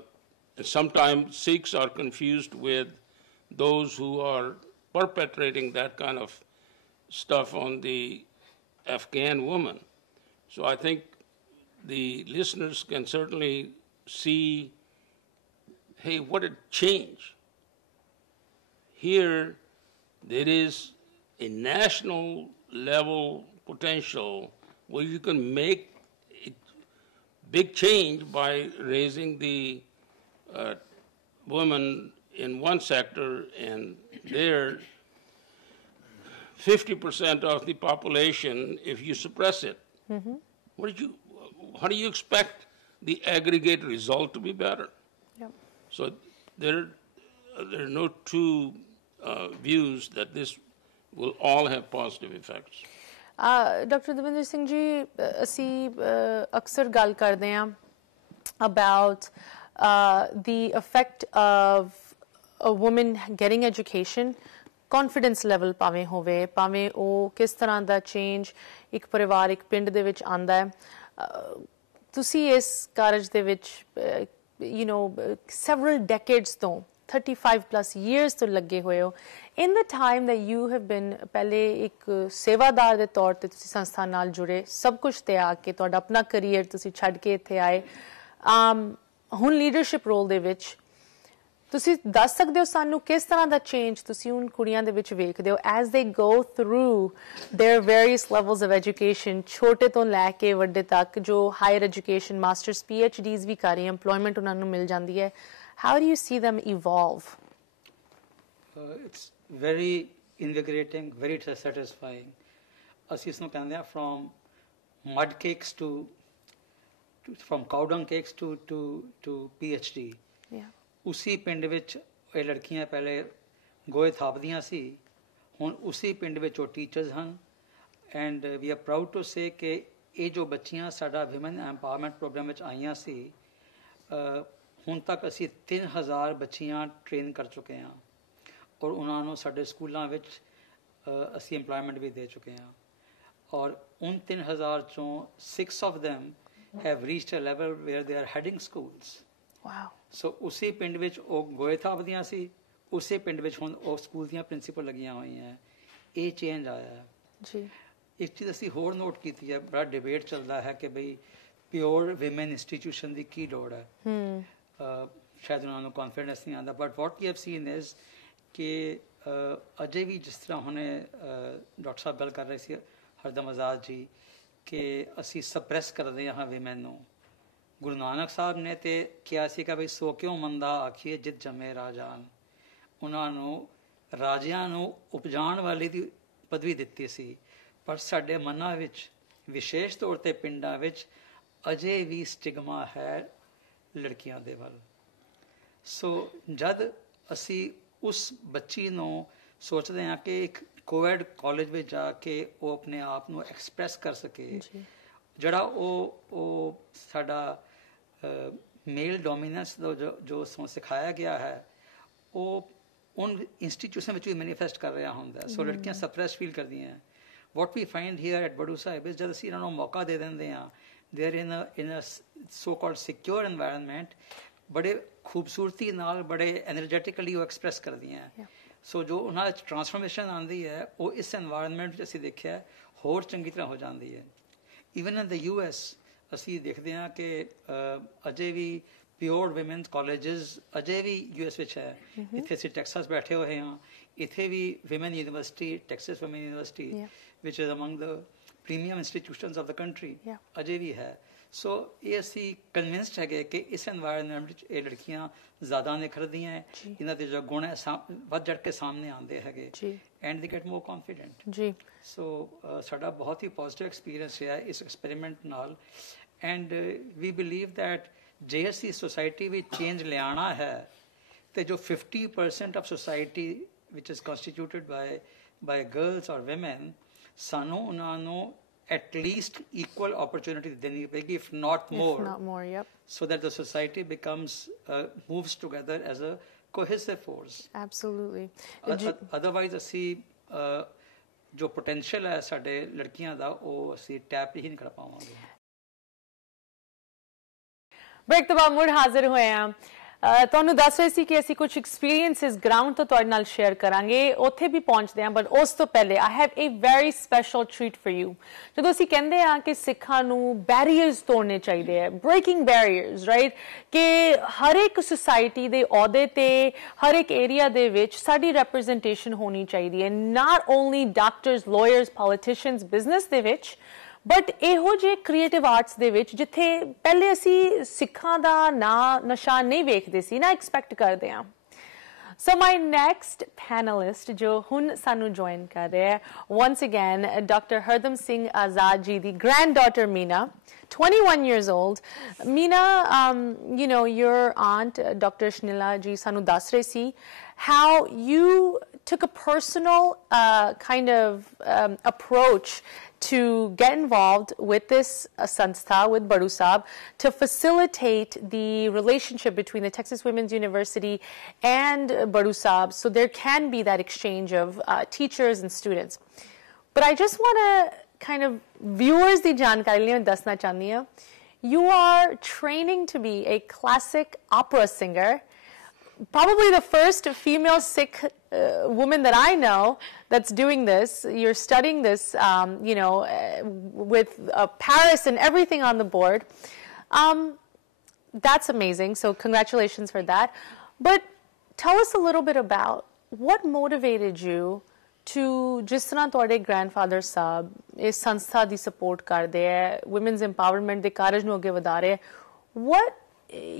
Sometimes Sikhs are confused with those who are perpetrating that kind of stuff on the Afghan woman. So I think the listeners can certainly see, hey, what a change. Here, there is a national level potential where you can make a big change by raising the women in one sector, and there 50% of the population, if you suppress it, how do you expect the aggregate result to be better? Yep. So there are no two views that this will all have positive effects. Dr. Devinder Singh ji, ਅਸੀਂ ਅਕਸਰ ਗੱਲ ਕਰਦੇ ਹਾਂ about the effect of a woman getting education, confidence level ਭਾਵੇਂ ਹੋਵੇ ਭਾਵੇਂ ਉਹ ਕਿਸ ਤਰ੍ਹਾਂ ਦਾ change ਇੱਕ ਪਰਿਵਾਰ ਇੱਕ ਪਿੰਡ ਦੇ ਵਿੱਚ ਆਉਂਦਾ ਹੈ ਤੁਸੀਂ ਇਸ ਕਾਰਜ ਦੇ ਵਿੱਚ you know several decades ਤੋਂ 35 plus years ਤੋਂ ਲੱਗੇ ਹੋਏ ਹੋ in the time that you have been ਪਹਿਲੇ ਇੱਕ ਸੇਵਾਦਾਰ ਦੇ ਤੌਰ ਤੇ ਤੁਸੀਂ ਸੰਸਥਾ ਨਾਲ ਜੁੜੇ ਸਭ ਕੁਝ ਤੇ ਆ ਕੇ ਤੁਹਾਡਾ ਆਪਣਾ ਕੈਰੀਅਰ ਤੁਸੀਂ ਛੱਡ ਕੇ ਇੱਥੇ ਆਏ ਹੁਣ ਲੀਡਰਸ਼ਿਪ ਰੋਲ ਦੇ ਵਿੱਚ ਤੁਸੀਂ ਦੱਸ ਸਕਦੇ ਹੋ ਸਾਨੂੰ ਕਿਸ ਤਰ੍ਹਾਂ ਦਾ ਚੇਂਜ ਤੁਸੀਂ ਉਨ ਕੁੜੀਆਂ ਦੇ ਵਿੱਚ ਵੇਖਦੇ ਹੋ as they go through their various levels of education ਛੋਟੇ ਤੋਂ ਲੈ ਕੇ ਵੱਡੇ ਤੱਕ ਜੋ ਹਾਇਰ ਐਜੂਕੇਸ਼ਨ ਮਾਸਟਰਸ PhDs ਵੀ ਕਰ ਰਹੇ employment ਉਹਨਾਂ ਨੂੰ ਮਿਲ ਜਾਂਦੀ ਹੈ how do you see them evolve? It's very invigorating, very satisfying. ਅਸੀਂ ਇਸ ਨੂੰ ਕਹਿੰਦੇ ਹਾਂ from mud cakes to from cow dung cakes to PhD. Yeah. ਉਸੀ ਪਿੰਡ ਵਿੱਚ ਇਹ ਲੜਕੀਆਂ ਪਹਿਲੇ ਗੋਏ ਥਾਪਦੀਆਂ ਸੀ ਹੁਣ ਉਸੀ ਪਿੰਡ ਵਿੱਚ ਉਹ ਟੀਚਰਸ ਹਨ and we are proud to say ਕਿ ਇਹ ਜੋ ਬੱਚੀਆਂ ਸਾਡਾ ਵਿਮਨ ਐਮਪਾਵਰਮੈਂਟ ਪ੍ਰੋਗਰਾਮ ਵਿੱਚ ਆਈਆਂ ਸੀ ਹੁਣ ਤੱਕ ਅਸੀਂ 3000 ਬੱਚੀਆਂ ਟ੍ਰੇਨ ਕਰ ਚੁੱਕੇ ਹਾਂ ਔਰ ਉਹਨਾਂ ਨੂੰ ਸਾਡੇ ਸਕੂਲਾਂ ਵਿੱਚ ਅਸੀਂ EMPLOYMENT ਵੀ ਦੇ ਚੁੱਕੇ ਹਾਂ ਔਰ ਉਨ 3000 ਚੋਂ 6 of them have reached a level where they are heading schools. Wow. So ਉਸੇ ਪਿੰਡ ਵਿੱਚ ਉਹ ਗੋਏ ਥਾਪਦੀਆਂ ਸੀ, ਉਸੇ ਪਿੰਡ ਵਿੱਚ ਹੁਣ ਉਹ ਸਕੂਲ ਦੀਆਂ ਪ੍ਰਿੰਸੀਪਲ ਲੱਗੀਆਂ ਹੋਈਆਂ. ਇਹ ਚੇਂਜ ਆਇਆ ਜੀ. ਇੱਕ ਚੀਜ਼ ਅਸੀਂ ਹੋਰ ਨੋਟ ਕੀਤੀ ਹੈ, ਬੜਾ ਡਿਬੇਟ ਚੱਲਦਾ ਹੈ ਕਿ ਬਈ ਪਿਓਰ ਵਿਮਨ ਇੰਸਟੀਟਿਊਸ਼ਨ ਦੀ ਕੀ ਲੋੜ ਹੈ. ਸ਼ਾਇਦ ਉਹਨਾਂ ਨੂੰ ਕੌਨਫੀਡੈਂਸ ਨਹੀਂ ਆਉਂਦਾ, but what we have seen is ਕਿ ਅਜੇ ਵੀ ਜਿਸ ਤਰ੍ਹਾਂ ਹੁਣੇ ਡਾਕਟਰ ਸਾਹਿਬ ਗੱਲ ਕਰ ਰਹੇ ਸੀ ਹਰਦਮ ਆਜ਼ਾਦ ਜੀ ਕਿ ਅਸੀਂ ਸਪਰੈਸ ਕਰਦੇ ਹਾਂ ਵਿਮਨ ਨੂੰ. ਗੁਰੂ ਨਾਨਕ ਸਾਹਿਬ ਨੇ ਤੇ ਕਿਹਾ ਸੀ ਕਿ ਬਈ ਸੋ ਕਿਉਂ ਮੰਦਾ ਆਖੀਏ ਜਿਤ ਜੰਮੇ ਰਾਜਾਨ. ਉਹਨਾਂ ਨੂੰ ਰਾਜਿਆਂ ਨੂੰ ਉਪਜਾਉਣ ਵਾਲੀ ਦੀ ਪਦਵੀ ਦਿੱਤੀ ਸੀ, ਪਰ ਸਾਡੇ ਮਨਾਂ ਵਿੱਚ ਵਿਸ਼ੇਸ਼ ਤੌਰ 'ਤੇ ਪਿੰਡਾਂ ਵਿੱਚ ਅਜੇ ਵੀ ਸਟਿਗਮਾ ਹੈ ਲੜਕੀਆਂ ਦੇ ਵੱਲ. ਸੋ ਜਦ ਅਸੀਂ ਉਸ ਬੱਚੀ ਨੂੰ ਸੋਚਦੇ ਹਾਂ ਕਿ ਇੱਕ ਕੋਐਡ ਕਾਲਜ ਵਿੱਚ ਜਾ ਕੇ ਉਹ ਆਪਣੇ ਆਪ ਨੂੰ ਐਕਸਪ੍ਰੈਸ ਕਰ ਸਕੇ, ਜਿਹੜਾ ਉਹ ਸਾਡਾ ਮੇਲ ਡੋਮੀਨੈਂਸ ਦਾ ਜੋ ਸਿਖਾਇਆ ਗਿਆ ਹੈ ਉਹ ਉਨ ਇੰਸਟੀਟਿਊਸ਼ਨ ਵਿੱਚ ਵੀ ਮੈਨੀਫੈਸਟ ਕਰ ਰਿਹਾ ਹੁੰਦਾ. ਸੋ ਲੜਕੀਆਂ ਸਪਰੈਸ ਫੀਲ ਕਰਦੀਆਂ. What we find here at Baru Sahib ਜਦ ਅਸੀਂ ਇਹਨਾਂ ਨੂੰ ਮੌਕਾ ਦੇ ਦਿੰਦੇ ਹਾਂ, they are in a so called secure environment, ਬੜੇ ਖੂਬਸੂਰਤੀ ਨਾਲ ਬੜੇ ਐਨਰਜੈਟਿਕਲੀ ਉਹ ਐਕਸਪ੍ਰੈਸ ਕਰਦੀਆਂ. ਸੋ ਜੋ ਉਹਨਾਂ ਵਿੱਚ ਟਰਾਂਸਫਰਮੇਸ਼ਨ ਆਉਂਦੀ ਹੈ ਉਹ ਇਸ ਐਨਵਾਇਰਨਮੈਂਟ ਵਿੱਚ ਅਸੀਂ ਦੇਖਿਆ ਹੋਰ ਚੰਗੀ ਤਰ੍ਹਾਂ ਹੋ ਜਾਂਦੀ ਹੈ. ਈਵਨ ਇਨ ਦ US ਅਸੀਂ ਦੇਖਦੇ ਹਾਂ ਕਿ ਅਜੇ ਵੀ ਪਿਓਰ ਵਿਮਨਸ ਕਾਲਜਿਸ ਅਜੇ ਵੀ US ਵਿੱਚ ਹੈ. ਇੱਥੇ ਅਸੀਂ ਟੈਕਸਾਸ ਬੈਠੇ ਹੋਏ ਹਾਂ, ਇੱਥੇ ਵੀ women university, Texas women university ਵਿਚ is among the premium institutions of the country, ਅਜੇ ਵੀ ਹੈ. ਸੋ ਇਹ ਅਸੀਂ ਕਨਵਿੰਸਡ ਹੈਗੇ ਕਿ ਇਸ ਐਨਵਾਇਰਨਮੈਂਟ ਵਿੱਚ ਇਹ ਲੜਕੀਆਂ ਜ਼ਿਆਦਾ ਨਿਖਰਦੀਆਂ ਹੈ, ਇਹਨਾਂ ਦੇ ਜੋ ਗੁਣ ਹੈ ਵੱਧ ਚੜ੍ਹ ਕੇ ਸਾਹਮਣੇ ਆਉਂਦੇ ਹੈਗੇ, ਐਂਡ ਦੇ ਗੈਟ ਮੋਰ ਕੌਨਫੀਡੈਂਟ ਜੀ. ਸੋ ਸਾਡਾ ਬਹੁਤ ਹੀ ਪੋਜ਼ਿਟਿਵ ਐਕਸਪੀਰੀਅੰਸ ਰਿਹਾ ਇਸ ਐਕਸਪੈਰੀਮੈਂਟ ਨਾਲ. ਐਂਡ ਵੀ ਬਿਲੀਵ ਦੈਟ ਜੇ ਅਸੀਂ ਸੋਸਾਇਟੀ ਵਿੱਚ ਚੇਂਜ ਲਿਆਉਣਾ ਹੈ ਤੇ ਜੋ 50% ਆਫ ਸੋਸਾਇਟੀ ਵਿਚ ਇਜ਼ ਕੰਸਟੀਟਿਊਟਡ ਬਾਏ ਗਰਲਸ ਔਰ ਵਿਮਨ, ਸਾਨੂੰ ਉਹਨਾਂ ਨੂੰ at least equal opportunity deni payegi, if not more, yep. So that the society becomes moves together as a cohesive force. Absolutely. Otherwise ਅਸੀਂ ਜੋ potential ਹੈ ਸਾਡੇ ਲੜਕੀਆਂ ਦਾ ਉਹ ਅਸੀਂ ਟੈਪ ਹੀ ਨਹੀਂ ਕਰ ਪਾਵਾਂਗੇ. ਬ੍ਰੇਕ ਤੋਂ ਬਾਅਦ ਮੁੜ ਹਾਜ਼ਰ ਹੋਏ ਹਾਂ. ਤੁਹਾਨੂੰ ਦੱਸ ਰਹੇ ਸੀ ਕਿ ਅਸੀਂ ਕੁਝ ਐਕਸਪੀਰੀਐਂਸਿਸ ਗਰਾਊਂਡ ਤੋਂ ਤੁਹਾਡੇ ਨਾਲ ਸ਼ੇਅਰ ਕਰਾਂਗੇ, ਉੱਥੇ ਵੀ ਪਹੁੰਚਦੇ ਹਾਂ, ਬਟ ਉਸ ਤੋਂ ਪਹਿਲੇ I have A very special treat for you. ਜਦੋਂ ਅਸੀਂ ਕਹਿੰਦੇ ਹਾਂ ਕਿ ਸਿੱਖਾਂ ਨੂੰ ਬੈਰੀਅਰਸ ਤੋੜਨੇ ਚਾਹੀਦੇ ਹੈ, ਬ੍ਰੇਕਿੰਗ ਬੈਰੀਅਰਸ, ਰਾਈਟ, ਕਿ ਹਰ ਇੱਕ ਸੁਸਾਇਟੀ ਦੇ ਅਹੁਦੇ ਤੇ ਹਰ ਇੱਕ ਏਰੀਆ ਦੇ ਵਿੱਚ ਸਾਡੀ ਰੈਪਰੈਜ਼ੈਂਟੇਸ਼ਨ ਹੋਣੀ ਚਾਹੀਦੀ ਹੈ, not only doctors, lawyers, politicians, business ਦੇ ਵਿੱਚ, ਬਟ ਇਹੋ ਜਿਹੇ ਕ੍ਰੀਏਟਿਵ ਆਰਟਸ ਦੇ ਵਿੱਚ ਜਿੱਥੇ ਪਹਿਲੇ ਅਸੀਂ ਸਿੱਖਾਂ ਦਾ ਨਾਂ ਨਿਸ਼ਾਨ ਨਹੀਂ ਵੇਖਦੇ ਸੀ ਨਾ, ਐਕਸਪੈਕਟ ਕਰਦੇ ਹਾਂ. So my next panelist ਜੋ ਹੁਣ ਸਾਨੂੰ join ਕਰ ਰਿਹਾ ਹੈ, once again Dr. Hardam Singh Azad ji the granddaughter Meena, 21 years old. Meena, you know, your aunt Dr. Shnila ji ਸਾਨੂੰ ਦੱਸ ਰਹੀ ਸੀ how you took a personal kind of approach to get involved with this sanstha, with Badu Saab, to facilitate the relationship between the Texas Women's University and Badu Saab, so there can be that exchange of teachers and students. But I just want to kind of viewers di jankari liye dasna chahndi hu. You are training to be a classic opera singer, probably the first female Sikh woman that I know that's doing this. You're studying this, you know, with Paris and everything on the board. That's amazing. So congratulations for that. But tell us a little bit about what motivated you to, ਜਿਸ ਤਰ੍ਹਾਂ ਤੁਹਾਡੇ grandfather ਸਾਹਿਬ ਇਸ ਸੰਸਥਾ ਦੀ support ਕਰਦੇ ਹੈ, women's empowerment ਦੇ ਕਾਰਜ ਨੂੰ ਅੱਗੇ ਵਧਾ ਰਹੇ, what,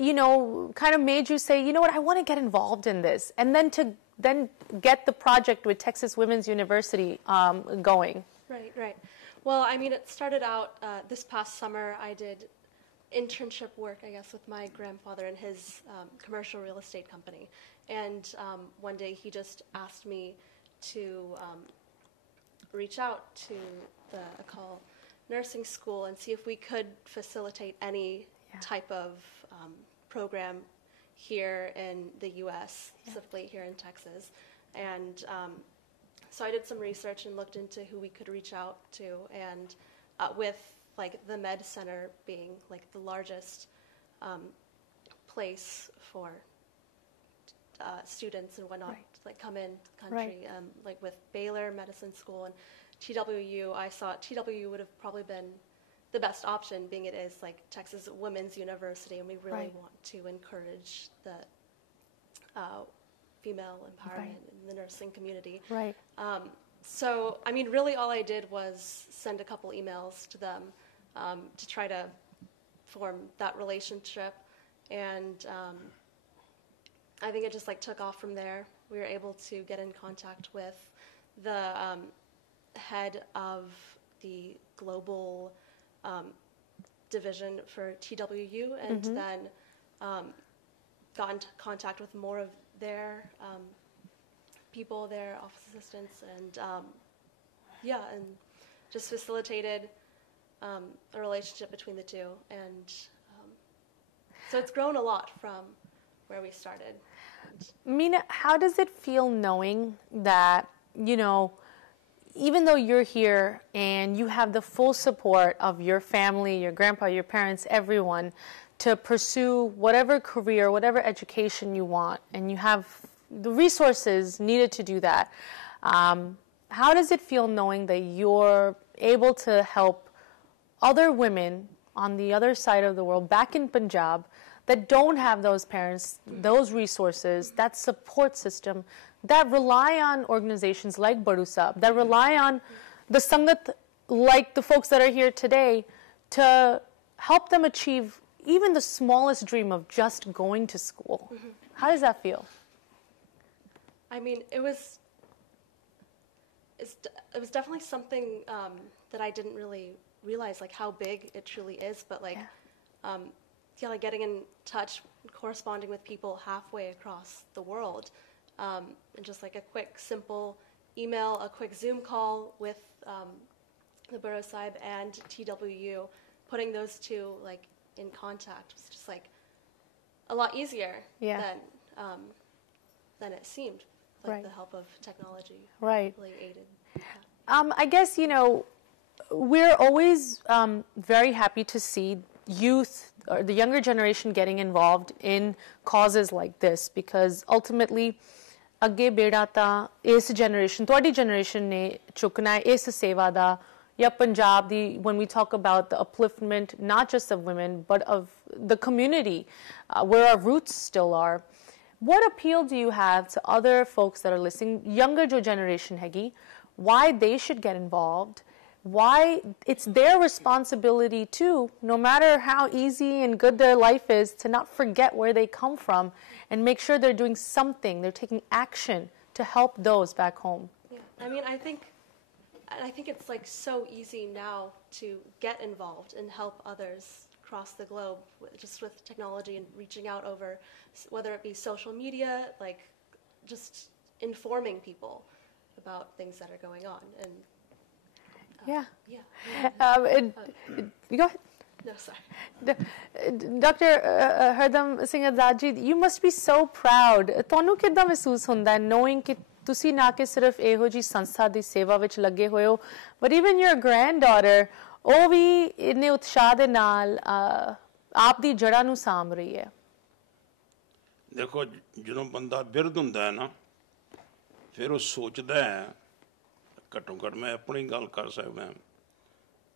you know, kind of made you say, you know what, I want to get involved in this, and then get the project with Texas Women's University going? Right. Well, I mean, it started out this past summer. I did internship work, I guess, with my grandfather and his commercial real estate company. And one day he just asked me to reach out to the Akal nursing school and see if we could facilitate any type of program here in the U.S., specifically here in Texas. And so I did some research and looked into who we could reach out to. And with like the med center being like the largest place for students and whatnot to like come in the country, like with Baylor Medicine School and TWU. I thought TWU would have probably been the best option, being it is like Texas Women's University, and we really want to encourage the female empowerment in the nursing community. Right. So, I mean, really all I did was send a couple emails to them to try to form that relationship. And I think it just like took off from there. We were able to get in contact with the head of the global division for TWU, and then got in contact with more of their people, their office assistants, and and just facilitated a relationship between the two. And so it's grown a lot from where we started. Meena, how does it feel knowing that, you know, even though you're here and you have the full support of your family, your grandpa, your parents, everyone, to pursue whatever career, whatever education you want, and you have the resources needed to do that, how does it feel knowing that you're able to help other women on the other side of the world, back in Punjab, that don't have those parents, those resources, that support system, that rely on organizations like Badu Sahib, that rely on the Sangat, like the folks that are here today, to help them achieve even the smallest dream of just going to school? How does that feel? I mean, it was definitely something that I didn't really realize, like how big it truly is, but like, like getting in touch, corresponding with people halfway across the world, and just like a quick, simple email, a quick Zoom call with the Badu Sahib and TWU, putting those two like in contact was just like a lot easier than it seemed. Like the help of technology really aided. I guess, you know, we're always very happy to see youth or the younger generation getting involved in causes like this, because ultimately ਅੱਗੇ ਬੇੜਾ ਤਾਂ ਇਸ generation, ਤੁਹਾਡੀ generation ਨੇ ਚੁੱਕਣਾ ਹੈ ਇਸ ਸੇਵਾ ਦਾ, ਜਾਂ ਪੰਜਾਬ ਦੀ, when we talk about the upliftment not just of women but of the community where our roots still are. What appeal do you have to other folks that are listening, younger jo generation ਹੈਗੀ, why they should get involved, why it's their responsibility too, no matter how easy and good their life is, to not forget where they come from and make sure they're doing something, they're taking action to help those back home? Yeah, I mean, I think it's like so easy now to get involved and help others across the globe, just with technology and reaching out over, whether it be social media, like just informing people about things that are going on. And go ahead. No, sorry. Dr. Hardam Singh Azad, you must be so proud. ਤੁਹਾਨੂੰ ਕਿੱਦਾਂ ਮਹਿਸੂਸ ਹੁੰਦਾ ਹੈ knowing ਕਿ ਤੁਸੀਂ ਨਾ ਕਿ ਸਿਰਫ ਇਹੋ ਜੀ ਸੰਸਥਾ ਦੀ ਸੇਵਾ ਵਿੱਚ ਲੱਗੇ ਹੋਏ ਹੋ, but even your granddaughter, ਉਹ ਵੀ ਇੰਨੇ ਉਤਸ਼ਾਹ ਦੇ ਨਾਲ ਆਪ ਦੀ ਜੜ੍ਹਾਂ ਨੂੰ ਸਾਂਭ ਰਹੀ ਹੈ? ਦੇਖੋ, ਜਦੋਂ ਬੰਦਾ ਬਿਰਧ ਹੁੰਦਾ ਹੈ ਨਾ, ਫਿਰ ਉਹ ਸੋਚਦਾ ਹੈ, ਘੱਟੋ ਘੱਟ ਮੈਂ ਆਪਣੀ ਗੱਲ ਕਰ ਸਕਦਾ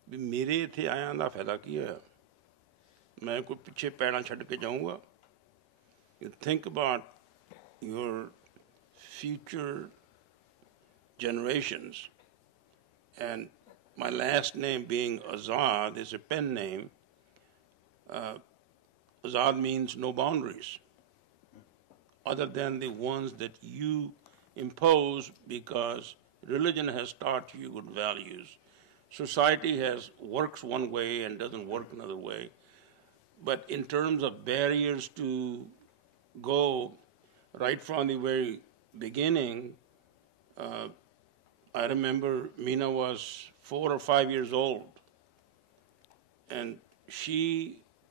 ਵੀ ਮੇਰੇ ਇੱਥੇ ਆਇਆਂ ਦਾ ਫਾਇਦਾ ਕੀ ਹੋਇਆ, ਮੈਂ ਕੋਈ ਪਿੱਛੇ ਪੈੜਾਂ ਛੱਡ ਕੇ ਜਾਊਂਗਾ? You think about your future generations, and my last name being Azad is a pen name. Azad means no boundaries other than the ones that you impose, because religion has taught you good values. Society works one way and doesn't work another way. But in terms of barriers to go right from the very beginning, I remember Meena was 4 or 5 years old, and she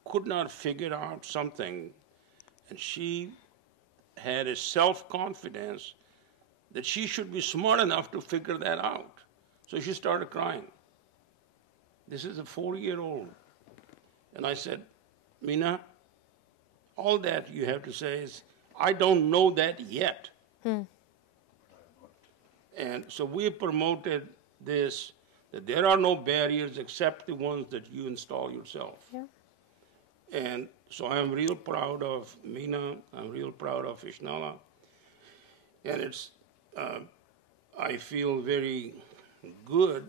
could not figure out something, and she had a self-confidence that she should be smart enough to figure that out. So she started crying. This is a 4-year-old. And I said, Meena, all that you have to say is, I don't know that yet. And so we promoted this, that there are no barriers except the ones that you install yourself. Yeah. And so I am real proud of Meena. I'm real proud of Ishnala. And it's, I feel very good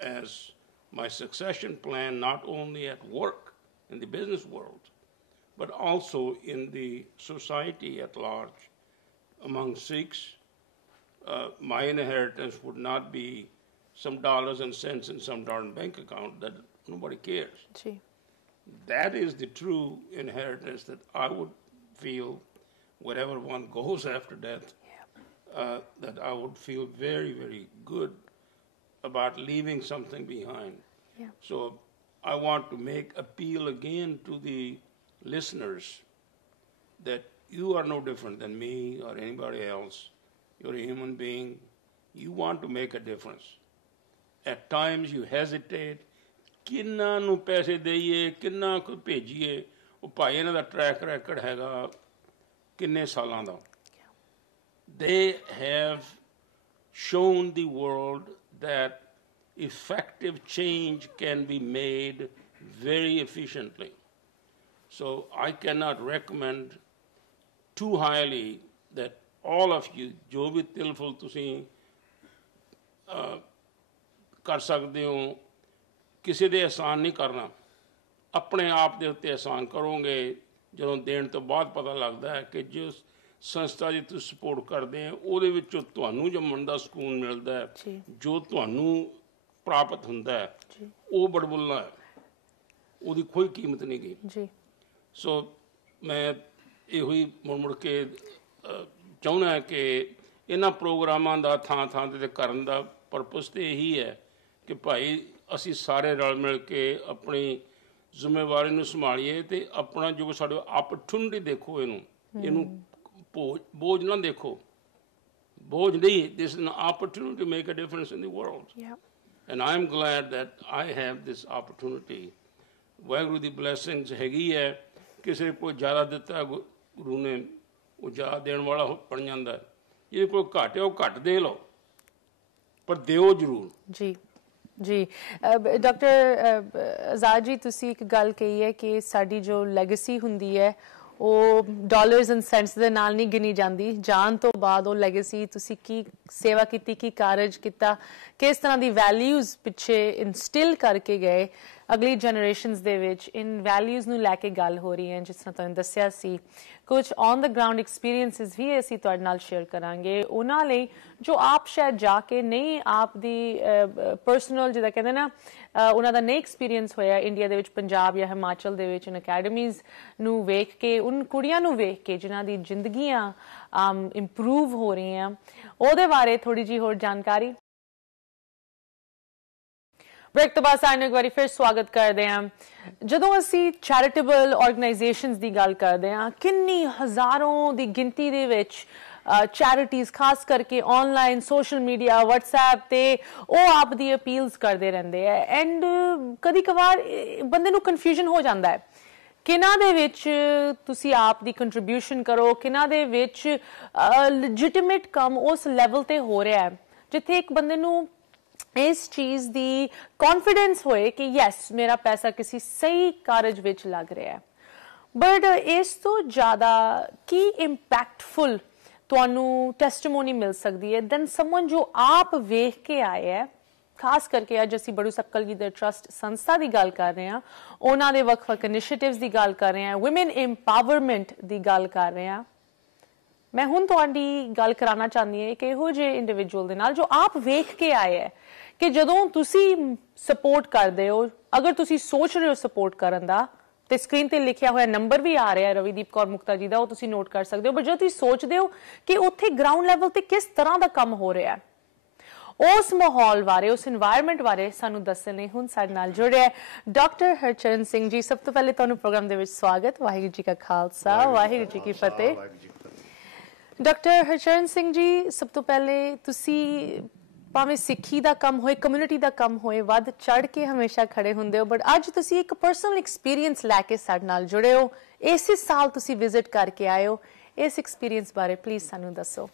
as my succession plan, not only at work in the business world, but also in the society at large. Among Sikhs, my inheritance would not be some dollars and cents in some darn bank account that nobody cares. Gee. That is the true inheritance that I would feel, wherever one goes after death, that I would feel very, very good about leaving something behind. Yeah. So I want to make appeal again to the listeners that you are no different than me or anybody else. You're a human being. You want to make a difference. At times you hesitate. ਕਿੰਨਾ ਨੂੰ ਪੈਸੇ ਦੇਈਏ ਕਿੰਨਾ ਕੁ ਭੇਜੀਏ ਉਹ ਭਾਈ ਇਹਨਾਂ ਦਾ track ਰੈਕਡ ਹੈਗਾ ਕਿੰਨੇ ਸਾਲਾਂ ਦਾ They have shown the world that effective change can be made very efficiently. So I cannot recommend too highly that all of you, ਜੋ ਵੀ ਤਿਲਫੁਲ ਤੁਸੀਂ ਕਰ ਸਕਦੇ ਹੋ ਕਿਸੇ ਦੇ ਅਹਿਸਾਨ ਨਹੀਂ ਕਰਨਾ ਆਪਣੇ ਆਪ ਦੇ ਉੱਤੇ ਅਹਿਸਾਨ ਕਰੋਗੇ ਜਦੋਂ ਦੇਣ ਤੋਂ ਬਾਅਦ ਪਤਾ ਲੱਗਦਾ ਹੈ ਕਿ ਜਿਸ ਸੰਸਥਾ ਦੀ ਤੁਸੀਂ ਸਪੋਰਟ ਕਰਦੇ ਹੋ ਉਹਦੇ ਵਿੱਚੋਂ ਤੁਹਾਨੂੰ ਜੰਮਣ ਦਾ ਸਕੂਨ ਮਿਲਦਾ ਹੈ ਜੋ ਤੁਹਾਨੂੰ ਪ੍ਰਾਪਤ ਹੁੰਦਾ ਹੈ ਉਹ ਬੜਬੁੱਲਾ ਹੈ ਉਹਦੀ ਕੋਈ ਕੀਮਤ ਨਹੀਂ ਗਈ ਜੀ ਸੋ ਮੈਂ ਇਹੋ ਹੀ ਮੁੜ ਕੇ ਚਾਹੁੰਦਾ ਕਿ ਇਹਨਾਂ ਪ੍ਰੋਗਰਾਮਾਂ ਦਾ ਥਾਂ ਥਾਂ 'ਤੇ ਕਰਨ ਦਾ ਪਰਪਸ ਤਾਂ ਇਹੀ ਹੈ ਕਿ ਭਾਈ ਅਸੀਂ ਸਾਰੇ ਰਲ ਮਿਲ ਕੇ ਆਪਣੀ ਜ਼ਿੰਮੇਵਾਰੀ ਨੂੰ ਸੰਭਾਲੀਏ ਅਤੇ ਆਪਣਾ ਜੋ ਸਾਡੇ ਆਪਰਚੁਨਿਟੀ ਦੇਖੋ ਇਹਨੂੰ ਬੋਝ ਨਾ ਦੇਖੋ ਬੋਝ ਨਹੀਂ this is an opportunity to make a difference in the world and I am glad that I have this opportunity Waheguru the blessings ਹੈਗੀ ਹੈ ਕਿਸੇ ਕੋਲ ਜ਼ਿਆਦਾ ਦਿੱਤਾ ਗੁਰੂ ਨੇ ਉਹ ਜ਼ਿਆਦਾ ਦੇਣ ਵਾਲਾ ਬਣ ਜਾਂਦਾ ਜਿਹਦੇ ਕੋਲ ਘੱਟ ਹੈ ਉਹ ਘੱਟ ਦੇ ਲਓ ਪਰ ਦਿਓ ਜ਼ਰੂਰ ਜੀ ਜੀ ਡਾਕਟਰ ਆਜ਼ਾਦ ਜੀ ਤੁਸੀਂ ਇੱਕ ਗੱਲ ਕਹੀ ਹੈ ਕਿ ਸਾਡੀ ਜੋ ਲੈਗੇਸੀ ਹੁੰਦੀ ਹੈ ਉਹ ਡਾਲਰਸ ਐਂਡ ਸੈਂਟਸ ਦੇ ਨਾਲ ਨਹੀਂ ਗਿਣੀ ਜਾਂਦੀ ਜਾਣ ਤੋਂ ਬਾਅਦ ਉਹ ਲੈਗੇਸੀ ਤੁਸੀਂ ਕੀ ਸੇਵਾ ਕੀਤੀ ਕੀ ਕਾਰਜ ਕੀਤਾ ਕਿਸ ਤਰ੍ਹਾਂ ਦੀ ਵੈਲਿਊਜ਼ ਪਿੱਛੇ ਇਨਸਟਿਲ ਕਰਕੇ ਗਏ ਅਗਲੀ ਜਨਰੇਸ਼ਨਸ ਦੇ ਵਿੱਚ ਇਨ ਵੈਲਿਊਜ਼ ਨੂੰ ਲੈ ਕੇ ਗੱਲ ਹੋ ਰਹੀ ਹੈ ਜਿਸ ਤਰ੍ਹਾਂ ਤੁਹਾਨੂੰ ਦੱਸਿਆ ਸੀ ਕੁਝ ਔਨ ਦਾ ਗਰਾਊਂਡ ਐਕਸਪੀਰੀਅੰਸਿਸ ਵੀ ਅਸੀਂ ਤੁਹਾਡੇ ਨਾਲ ਸ਼ੇਅਰ ਕਰਾਂਗੇ ਉਹਨਾਂ ਲਈ ਜੋ ਆਪ ਸ਼ਾਇਦ ਜਾ ਕੇ ਨਹੀਂ ਆਪ ਦੀ ਪਰਸਨਲ ਜਿੱਦਾਂ ਕਹਿੰਦੇ ਨਾ ਉਹਨਾਂ ਦਾ ਨਹੀਂ ਐਕਸਪੀਰੀਅੰਸ ਹੋਇਆ ਇੰਡੀਆ ਦੇ ਵਿੱਚ ਪੰਜਾਬ ਜਾਂ ਹਿਮਾਚਲ ਦੇ ਵਿੱਚ ਇਨ ਅਕੈਡਮੀਜ਼ ਨੂੰ ਵੇਖ ਕੇ ਉਨ ਕੁੜੀਆਂ ਨੂੰ ਵੇਖ ਕੇ ਜਿਨ੍ਹਾਂ ਦੀ ਜ਼ਿੰਦਗੀਆਂ ਇੰਪਰੂਵ ਹੋ ਰਹੀਆਂ ਉਹਦੇ ਬਾਰੇ ਥੋੜੀ ਜਿਹੀ ਹੋਰ ਜਾਣਕਾਰੀ ਬ੍ਰੇਕ ਤੋਂ ਬਾਅਦ ਸਾਨੂੰ ਇੱਕ ਵਾਰੀ ਫਿਰ ਸਵਾਗਤ ਕਰਦੇ ਹਾਂ ਜਦੋਂ ਅਸੀਂ ਚੈਰੀਟੇਬਲ ਆਰਗੇਨਾਈਜੇਸ਼ਨਸ ਦੀ ਗੱਲ ਕਰਦੇ ਹਾਂ ਕਿੰਨੀ ਹਜ਼ਾਰਾਂ ਦੀ ਗਿਣਤੀ ਦੇ ਵਿੱਚ ਚੈਰਿਟੀਜ਼ ਖਾਸ ਕਰਕੇ ਆਨਲਾਈਨ ਸੋਸ਼ਲ ਮੀਡੀਆ WhatsApp ਤੇ ਉਹ ਆਪ ਦੀ ਅਪੀਲਸ ਕਰਦੇ ਰਹਿੰਦੇ ਹੈ ਐਂਡ ਕਦੀ ਕਵਾਰ ਬੰਦੇ ਨੂੰ ਕਨਫਿਊਜ਼ਨ ਹੋ ਜਾਂਦਾ ਹੈ ਕਿਹਨਾਂ ਦੇ ਵਿੱਚ ਤੁਸੀਂ ਆਪ ਦੀ ਕੰਟਰੀਬਿਊਸ਼ਨ ਕਰੋ ਕਿਹਨਾਂ ਦੇ ਵਿੱਚ ਲੈਜਿਟਿਮੇਟ ਕੰਮ ਉਸ ਲੈਵਲ ਤੇ ਹੋ ਰਿਹਾ ਹੈ ਜਿੱਥੇ ਇੱਕ ਬੰਦੇ ਨੂੰ ਇਸ ਚੀਜ਼ ਦੀ ਕੌਨਫੀਡੈਂਸ ਹੋਏ ਕਿ ਯੈਸ ਮੇਰਾ ਪੈਸਾ ਕਿਸੇ ਸਹੀ ਕਾਰਜ ਵਿੱਚ ਲੱਗ ਰਿਹਾ ਹੈ ਬਟ ਇਸ ਤੋਂ ਜ਼ਿਆਦਾ ਕੀ ਇੰਪੈਕਟਫੁਲ ਤੁਹਾਨੂੰ ਟੈਸਟੀਮੋਨੀ ਮਿਲ ਸਕਦੀ ਹੈ ਦੈਨ ਸਮਨ ਜੋ ਆਪ ਵੇਖ ਕੇ ਆਏ ਹੈ ਖਾਸ ਕਰਕੇ ਅੱਜ ਅਸੀਂ ਬੜੂ ਸਕਲ ਜੀ ਦੇ ਟਰਸਟ ਸੰਸਥਾ ਦੀ ਗੱਲ ਕਰ ਰਹੇ ਹਾਂ ਉਹਨਾਂ ਦੇ ਵੱਖ-ਵੱਖ ਇਨੀਸ਼ੀਏਟਿਵਸ ਦੀ ਗੱਲ ਕਰ ਰਹੇ ਹਾਂ ਔਮਨ ਇੰਪਾਵਰਮੈਂਟ ਦੀ ਗੱਲ ਕਰ ਰਹੇ ਹਾਂ ਮੈਂ ਹੁਣ ਤੁਹਾਡੀ ਗੱਲ ਕਰਾਉਣਾ ਚਾਹੁੰਦੀ ਹਾਂ ਕਿ ਇਹੋ ਜਿਹੇ ਇੰਡੀਵਿਜੂਅਲ ਦੇ ਨਾਲ ਜੋ ਆਪ ਵੇਖ ਕੇ ਆਏ ਹੈ ਕਿ ਜਦੋਂ ਤੁਸੀਂ ਸਪੋਰਟ ਕਰਦੇ ਹੋ ਅਗਰ ਤੁਸੀਂ ਸੋਚ ਰਹੇ ਹੋ ਸਪੋਰਟ ਕਰਨ ਦਾ ਤੇ ਸਕਰੀਨ ਤੇ ਲਿਖਿਆ ਹੋਇਆ ਨੰਬਰ ਵੀ ਆ ਰਿਹਾ ਰਵੀਦੀਪ ਕੌਰ ਮੁਕਤਾ ਜੀ ਦਾ ਉਹ ਤੁਸੀਂ ਨੋਟ ਕਰ ਸਕਦੇ ਹੋ ਬਟ ਜਦੋਂ ਤੁਸੀਂ ਸੋਚਦੇ ਹੋ ਕਿ ਉੱਥੇ ਗਰਾਊਂਡ ਲੈਵਲ ਤੇ ਕਿਸ ਤਰ੍ਹਾਂ ਦਾ ਕੰਮ ਹੋ ਰਿਹਾ ਉਸ ਮਾਹੌਲ ਬਾਰੇ ਉਸ এনवायरमेंट ਬਾਰੇ ਸਾਨੂੰ ਦੱਸਣ ਲਈ ਹੁਣ ਸਾਡੇ ਨਾਲ ਜੁੜਿਆ ਡਾਕਟਰ ਹਰਚਰਨ ਸਿੰਘ ਜੀ ਸਭ ਤੋਂ ਪਹਿਲੇ ਤੁਹਾਨੂੰ ਪ੍ਰੋਗਰਾਮ ਦੇ ਵਿੱਚ ਸਵਾਗਤ ਵਾਹਿਗੁਰੂ ਜੀ ਕਾ ਖਾਲਸਾ ਵਾਹਿਗੁਰੂ ਜੀ ਕੀ ਫਤਿਹ ਡਾਕਟਰ ਹਰਚਰਨ ਸਿੰਘ ਜੀ ਸਭ ਤੋਂ ਪਹਿਲੇ ਤੁਸੀਂ ਭਾਵੇਂ ਸਿੱਖੀ ਦਾ ਕੰਮ ਹੋਏ ਕਮਿਊਨਿਟੀ ਦਾ ਕੰਮ ਹੋਏ ਵੱਧ ਚੜ ਕੇ ਹਮੇਸ਼ਾ ਖੜੇ ਹੁੰਦੇ ਹੋ ਬਟ ਅੱਜ ਤੁਸੀਂ ਇੱਕ ਪਰਸਨਲ ਐਕਸਪੀਰੀਅੰਸ ਲੈ ਕੇ ਸਾਡੇ ਨਾਲ ਜੁੜੇ ਹੋ ਇਸੇ ਸਾਲ ਤੁਸੀਂ ਵਿਜ਼ਿਟ ਕਰਕੇ ਆਏ ਹੋ ਇਸ ਐਕਸਪੀਰੀਅੰਸ ਬਾਰੇ ਪਲੀਜ਼ ਸਾਨੂੰ ਦੱਸੋ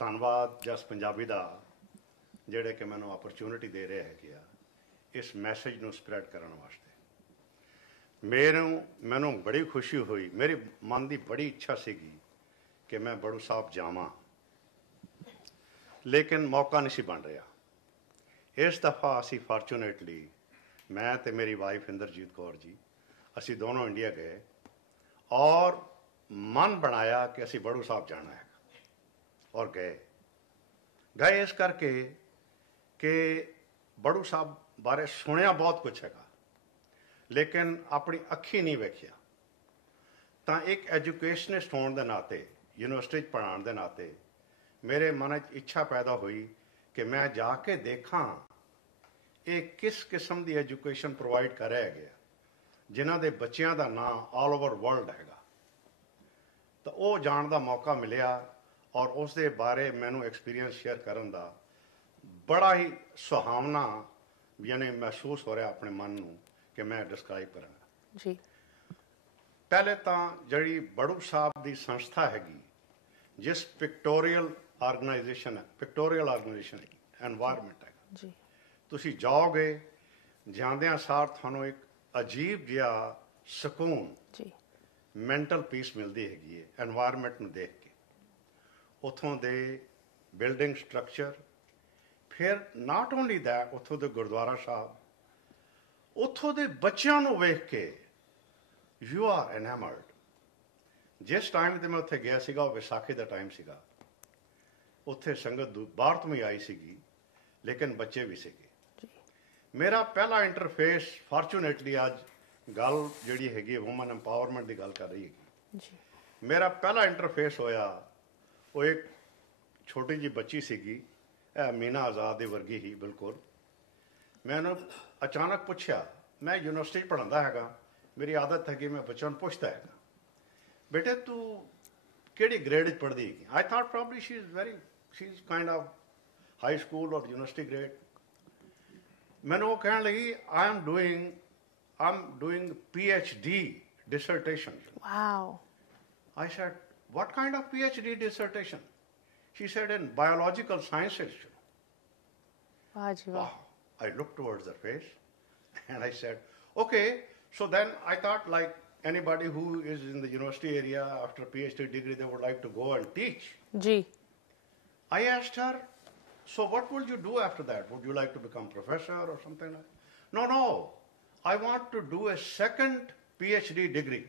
ਧੰਨਵਾਦ ਜਸ ਪੰਜਾਬੀ ਦਾ ਜਿਹੜੇ ਕਿ ਮੈਨੂੰ ਆਪਰਚੂਨਿਟੀ ਦੇ ਰਹੇ ਹੈਗੇ ਆ ਇਸ ਮੈਸੇਜ ਨੂੰ ਸਪਰੈਡ ਕਰਨ ਵਾਸਤੇ ਮੈਨੂੰ ਬੜੀ ਖੁਸ਼ੀ ਹੋਈ ਮੇਰੇ ਮਨ ਦੀ ਬੜੀ ਇੱਛਾ ਸੀਗੀ ਕਿ ਮੈਂ ਬੜੂ ਸਾਹਿਬ ਜਾਵਾਂ ਲੇਕਿਨ ਮੌਕਾ ਨਹੀਂ ਸੀ ਬਣ ਰਿਹਾ ਇਸ ਦਫਾ ਅਸੀਂ ਫਾਰਚੂਨੇਟਲੀ ਮੈਂ ਤੇ ਮੇਰੀ ਵਾਈਫ ਇੰਦਰਜੀਤ ਕੌਰ ਜੀ ਅਸੀਂ ਦੋਨੋਂ ਇੰਡੀਆ ਗਏ ਔਰ ਮਨ ਬਣਾਇਆ ਕਿ ਅਸੀਂ ਬੜੂ ਸਾਹਿਬ ਜਾਣਾ ਹੈ ਔਰ ਗਏ ਇਸ ਕਰਕੇ ਕਿ ਬੜੂ ਸਾਹਿਬ ਬਾਰੇ ਸੁਣਿਆ ਬਹੁਤ ਕੁਛ ਹੈਗਾ ਲੇਕਿਨ ਆਪਣੀ ਅੱਖੀ ਨਹੀਂ ਵੇਖਿਆ ਤਾਂ ਇੱਕ ਐਜੂਕੇਸ਼ਨਿਸਟ ਹੋਣ ਦੇ ਨਾਤੇ ਯੂਨੀਵਰਸਿਟੀ 'ਚ ਪੜ੍ਹਾਉਣ ਦੇ ਨਾਤੇ ਮੇਰੇ ਮਨ 'ਚ ਇੱਛਾ ਪੈਦਾ ਹੋਈ ਕਿ ਮੈਂ ਜਾ ਕੇ ਦੇਖਾਂ ਇਹ ਕਿਸ ਕਿਸਮ ਦੀ ਐਜੂਕੇਸ਼ਨ ਪ੍ਰੋਵਾਈਡ ਕਰ ਰਹੇ ਹੈਗੇ ਜਿਨ੍ਹਾਂ ਦੇ ਬੱਚਿਆਂ ਦਾ ਨਾਂ ਆਲ ਓਵਰ ਵਰਲਡ ਹੈਗਾ ਤਾਂ ਉਹ ਜਾਣ ਦਾ ਮੌਕਾ ਮਿਲਿਆ ਔਰ ਉਸ ਦੇ ਬਾਰੇ ਮੈਨੂੰ ਐਕਸਪੀਰੀਅੰਸ ਸ਼ੇਅਰ ਕਰਨ ਦਾ ਬੜਾ ਹੀ ਸੁਹਾਵਣਾ ਯਾਨੀ ਮਹਿਸੂਸ ਹੋ ਰਿਹਾ ਆਪਣੇ ਮਨ ਨੂੰ ਕਿ ਮੈਂ ਡਿਸਕ੍ਰਾਈਬ ਕਰਾਂਗਾ ਜੀ ਪਹਿਲੇ ਤਾਂ ਜਿਹੜੀ ਬੜੂ ਸਾਹਿਬ ਦੀ ਸੰਸਥਾ ਹੈਗੀ ਜਿਸ ਪਿਕਟੋਰੀਅਲ ਆਰਗੇਨਾਈਜੇਸ਼ਨ ਹੈਗੀ ਐਨਵਾਇਰਨਮੈਂਟ ਹੈਗਾ ਜੀ ਤੁਸੀਂ ਜਾਓਗੇ ਜਾਂਦਿਆਂ ਸਾਰ ਤੁਹਾਨੂੰ ਇੱਕ ਅਜੀਬ ਜਿਹਾ ਸਕੂਨ ਜੀ ਮੈਂਟਲ ਪੀਸ ਮਿਲਦੀ ਹੈਗੀ ਹੈ ਐਨਵਾਇਰਨਮੈਂਟ ਨੂੰ ਦੇਖ ਕੇ ਉੱਥੋਂ ਦੇ ਬਿਲਡਿੰਗ ਸਟਰਕਚਰ ਫਿਰ ਨਾਟ ਓਨਲੀ ਦੈਟ ਉੱਥੋਂ ਦੇ ਗੁਰਦੁਆਰਾ ਸਾਹਿਬ ਉੱਥੋਂ ਦੇ ਬੱਚਿਆਂ ਨੂੰ ਵੇਖ ਕੇ ਯੂ ਆਰ ਐਨਾਮਰਡ ਜਿਸ ਟਾਈਮ 'ਤੇ ਮੈਂ ਉੱਥੇ ਗਿਆ ਸੀਗਾ ਉਹ ਵਿਸਾਖੀ ਦਾ ਟਾਈਮ ਸੀਗਾ ਉੱਥੇ ਸੰਗਤ ਬਾਹਰ ਤੋਂ ਵੀ ਆਈ ਸੀਗੀ ਲੇਕਿਨ ਬੱਚੇ ਵੀ ਸੀਗੇ ਮੇਰਾ ਪਹਿਲਾ ਇੰਟਰਫੇਸ ਫਾਰਚੂਨੇਟਲੀ ਅੱਜ ਗੱਲ ਜਿਹੜੀ ਹੈਗੀ ਵੂਮਨ ਐਮਪਾਵਰਮੈਂਟ ਦੀ ਗੱਲ ਕਰ ਰਹੀ ਹੈਗੀ ਜੀ ਮੇਰਾ ਪਹਿਲਾ ਇੰਟਰਫੇਸ ਹੋਇਆ ਉਹ ਇੱਕ ਛੋਟੀ ਜਿਹੀ ਬੱਚੀ ਸੀਗੀ ਮੀਨਾ ਆਜ਼ਾਦ ਦੇ ਵਰਗੀ ਹੀ ਬਿਲਕੁਲ ਮੈਂ ਉਹਨੂੰ ਅਚਾਨਕ ਪੁੱਛਿਆ ਮੈਂ ਯੂਨੀਵਰਸਿਟੀ 'ਚ ਪੜ੍ਹਾਉਂਦਾ ਹੈਗਾ ਮੇਰੀ ਆਦਤ ਹੈਗੀ ਮੈਂ ਬੱਚਿਆਂ ਨੂੰ ਪੁੱਛਦਾ ਹੈਗਾ ਬੇਟੇ ਤੂੰ ਕਿਹੜੀ ਗ੍ਰੇਡ 'ਚ ਪੜ੍ਹਦੀ ਹੈਗੀ I thought probably she is kind of high school or university grade ਮੈਨੂੰ ਉਹ ਕਹਿਣ ਲੱਗੀ I am doing PhD dissertation. Wow. I said, what kind of PhD dissertation? She said, in biological sciences. Wow. I looked towards her face and I said, okay. So then I thought like anybody who is in the university area after PhD degree, they would like to go and teach. Ji. I asked her, so what will you do after that? Would you like to become professor or something like that? No. I want to do a second PhD degree.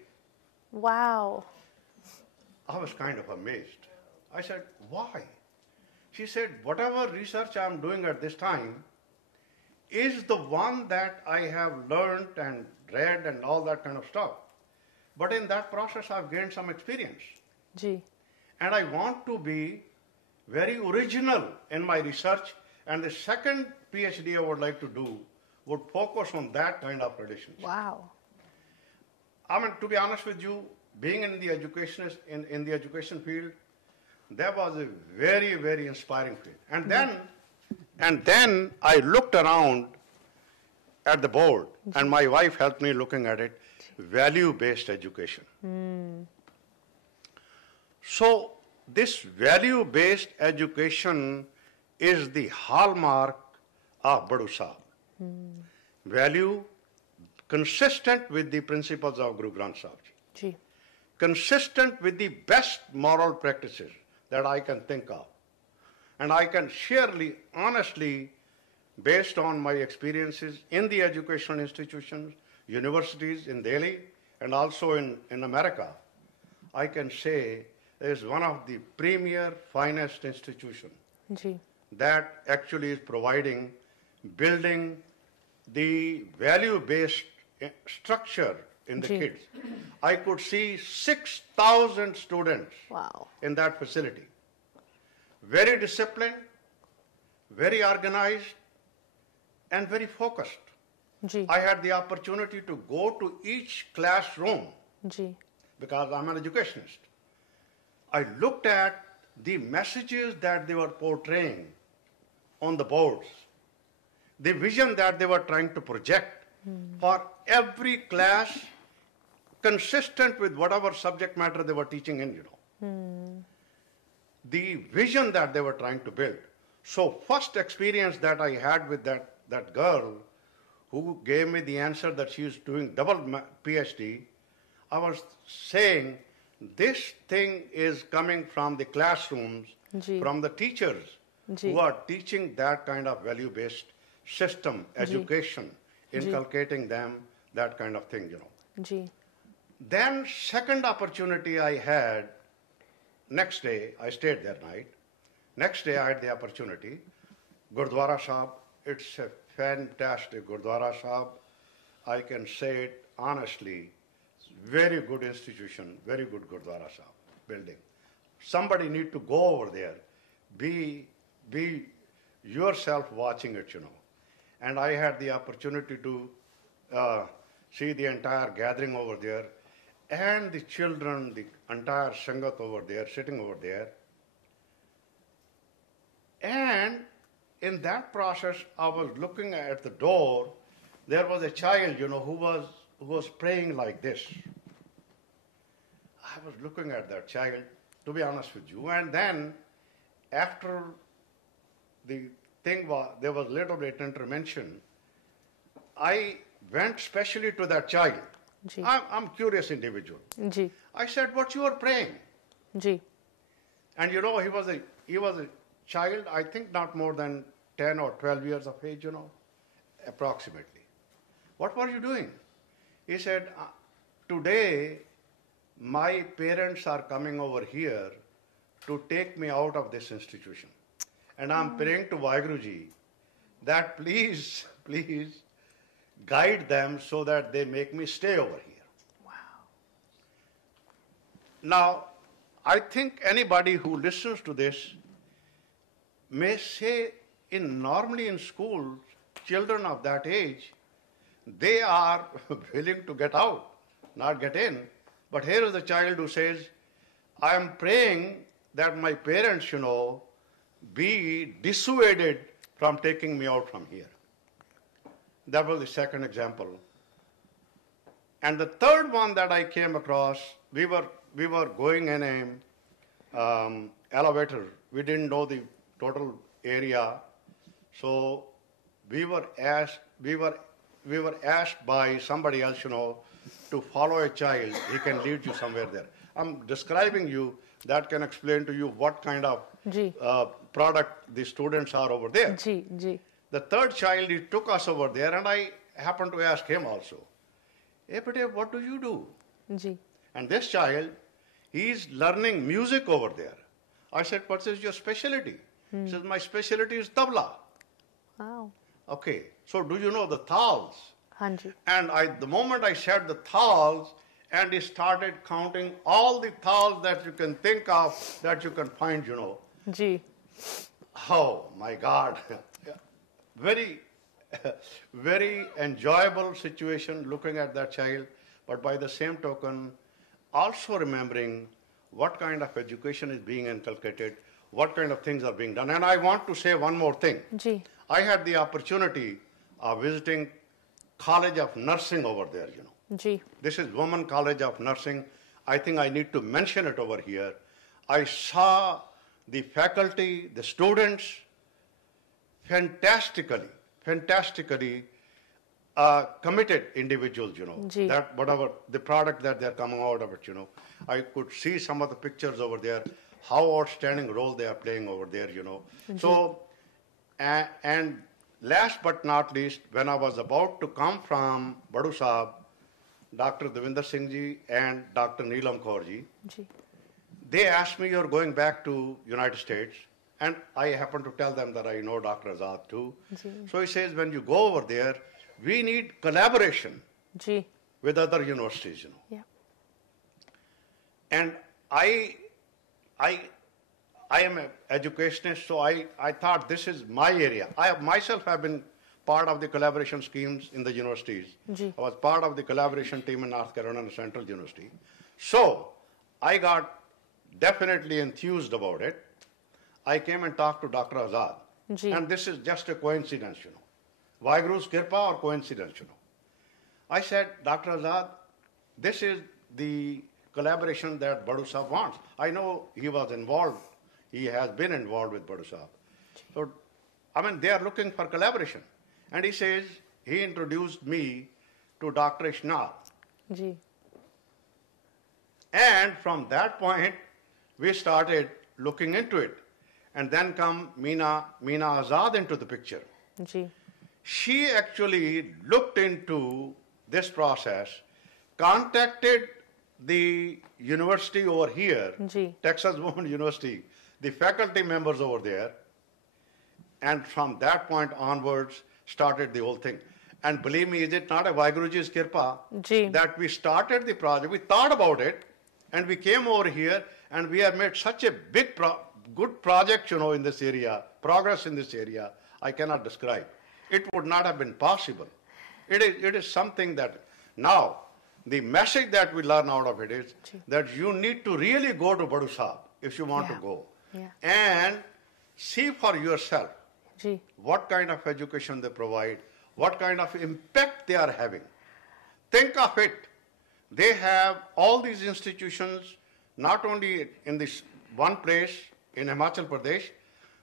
Wow. I was kind of amazed. I said, why? She said, whatever research I'm doing at this time is the one that I have learned and read and all that kind of stuff. But in that process, I've gained some experience. Ji. And I want to be very original in my research. And the second PhD I would like to do would focus on that kind of traditions. Wow. I mean, to be honest with you, being in the education field, that was a very, very inspiring field. And then I looked around at the board, and my wife helped me looking at it, value-based education. So this value-based education is the hallmark of Badu Sahib. Value consistent with the principles of Guru Granth Sahib Ji. Consistent with the best moral practices that I can think of. And I can surely, honestly, based on my experiences in the educational institutions, universities in Delhi and also in America, I can say it is one of the premier, finest institutions that actually is providing, building the value-based structure in the kids. I could see 6,000 students in that facility. Very disciplined, very organized, and very focused. I had the opportunity to go to each classroom because I'm an educationist. I looked at the messages that they were portraying on the boards, the vision that they were trying to project for every class consistent with whatever subject matter they were teaching in, the vision that they were trying to build. So first experience that I had with that girl who gave me the answer that she is doing double PhD, I was saying this thing is coming from the classrooms, from the teachers who are teaching that kind of value-based system, education, inculcating them, that kind of thing, Then second opportunity I had, next day, I stayed that night. Next day I had the opportunity. Gurdwara Sahib, it's a fantastic Gurdwara Sahib. I can say it honestly. It's very good institution, very good Gurdwara Sahib building. Somebody need to go over there. Be yourself watching it, And I had the opportunity to see the entire gathering over there and the children, the entire Sangat over there, sitting over there. And in that process, I was looking at the door. There was a child, who was praying like this. I was looking at that child, to be honest with you. And then, after the thing was, there was a little bit intervention, I went specially to that child. I'm a curious individual. I said, "What you are praying?" And he was a child, I think not more than 10 or 12 years of age, approximately. "What were you doing?" He said, "Today my parents are coming over here to take me out of this institution. And I'm praying to Vaheguruji that please guide them so that they make me stay over here." Wow. Now, I think anybody who listens to this may say, normally in schools, children of that age, they are willing to get out, not get in. But here is a child who says, "I am praying that my parents, be dissuaded from taking me out from here." That was the second example. And the third one that I came across, we were going in a elevator. We didn't know the total area, so we were asked by somebody else, to follow a child. He can lead you somewhere there. I'm describing you that can explain to you what kind of product the students are over there. The third child, he took us over there, and I happened to ask him also, "Hey, Pate, what do you do?" And this child, he's learning music over there. I said, "What is your specialty?" He says, "My specialty is tabla." Wow. Okay, so do you know the thals? Hanji. And the moment I said the thals, and he started counting all the thals that you can think of, that you can find, Oh, my God. Very, very enjoyable situation looking at that child, but by the same token, also remembering what kind of education is being inculcated, what kind of things are being done. And I want to say one more thing. I had the opportunity of visiting College of Nursing over there, This is Women College of Nursing. I think I need to mention it over here. I saw the faculty, the students, fantastically committed individuals, that whatever the product that they're coming out of it, I could see some of the pictures over there, how outstanding role they are playing over there, So, and last but not least, when I was about to come from Badu Sahib, Dr. Devinder Singh ji and Dr. Neelam Kaur ji, they asked me, "You're going back to United States?" And I happened to tell them that I know Dr. Azad too. So he says, "When you go over there, we need collaboration with other universities, Yeah. And I am an educationist, so I thought this is my area. I myself have been part of the collaboration schemes in the universities. I was part of the collaboration team in North Carolina Central University. So I got definitely enthused about it. I came and talked to Dr. Azad. Ji. And this is just a coincidence, Vaheguru's Kirpa or coincidence, I said, Dr. Azad, this is the collaboration that Badu Sahab wants. I know he was involved. He has been involved with Badu Sahab. So, they are looking for collaboration. And he says, he introduced me to Dr. Ishnal. Ji. And from that point, we started looking into it. And then come Meena Azad into the picture. Ji. She actually looked into this process, contacted the university over here, Ji. Texas Women University, the faculty members over there, and from that point onwards started the whole thing. And believe me, is it not a Vaheguruji's Kirpa Ji. that we started the project, we thought about it, and we came over here, and we have made such a big, good project, in this area, progress in this area, I cannot describe. It would not have been possible. It is something that now, the message that we learn out of it is that you need to really go to Badu Sahab if you want to go. Yeah. And see for yourself Ji. what kind of education they provide, what kind of impact they are having. Think of it. They have all these institutions, not only in this one place in Himachal Pradesh,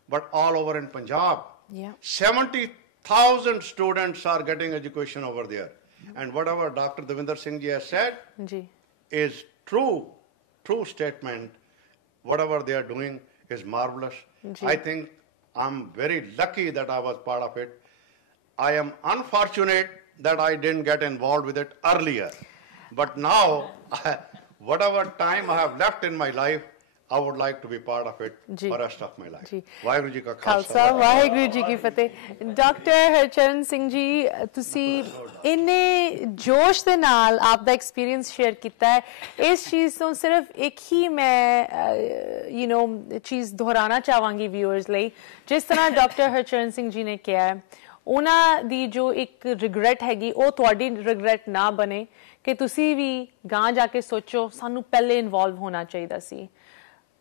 but all over in Punjab. Yeah. 70,000 students are getting education over there. And whatever Dr. Devinder Singh ji has said Ji. is true statement. Whatever they are doing is marvelous. Ji. I think I'm very lucky that I was part of it. I am unfortunate that I didn't get involved with it earlier. But now, whatever time I have left in my life, I would like to be part of it Ji. for the rest of my life. Ji. Vaheguru ji ka Khalsa Waheguru ji Ki Fateh. Doctor Harcharan Singh ji, ਤੁਸੀਂ ਇੰਨੇ ਜੋਸ਼ ਦੇ ਨਾਲ ਆਪ ਦਾ experience share ਕੀਤਾ ਹੈ। ਇਸ ਚੀਜ਼ ਤੋਂ ਸਿਰਫ ਇੱਕ ਹੀ ਮੈਂ ਚੀਜ਼ ਦੁਹਰਾਉਣਾ ਚਾਹਾਂਗੀ ਵਿਊਅਰਸ ਲਈ। ਜਿਸ ਤਰ੍ਹਾਂ ਡਾਕਟਰ ਹਰਚਰਨ ਸਿੰਘ ਜੀ ਨੇ ਕਿਹਾ ਹੈ, ਉਹਨਾਂ ਦੀ ਜੋ ਇੱਕ ਰਿਗਰੈਟ ਹੈਗੀ, ਉਹ ਤੁਹਾਡੀ ਰਿਗਰੈਟ ਨਾ ਬਣੇ ਕਿ ਤੁਸੀਂ ਵੀ ਗਾਂ ਜਾ ਕੇ ਸੋਚੋ ਸਾਨੂੰ ਪਹਿਲੇ ਇਨਵੋਲਵ ਹੋਣਾ ਚਾਹੀਦਾ ਸੀ।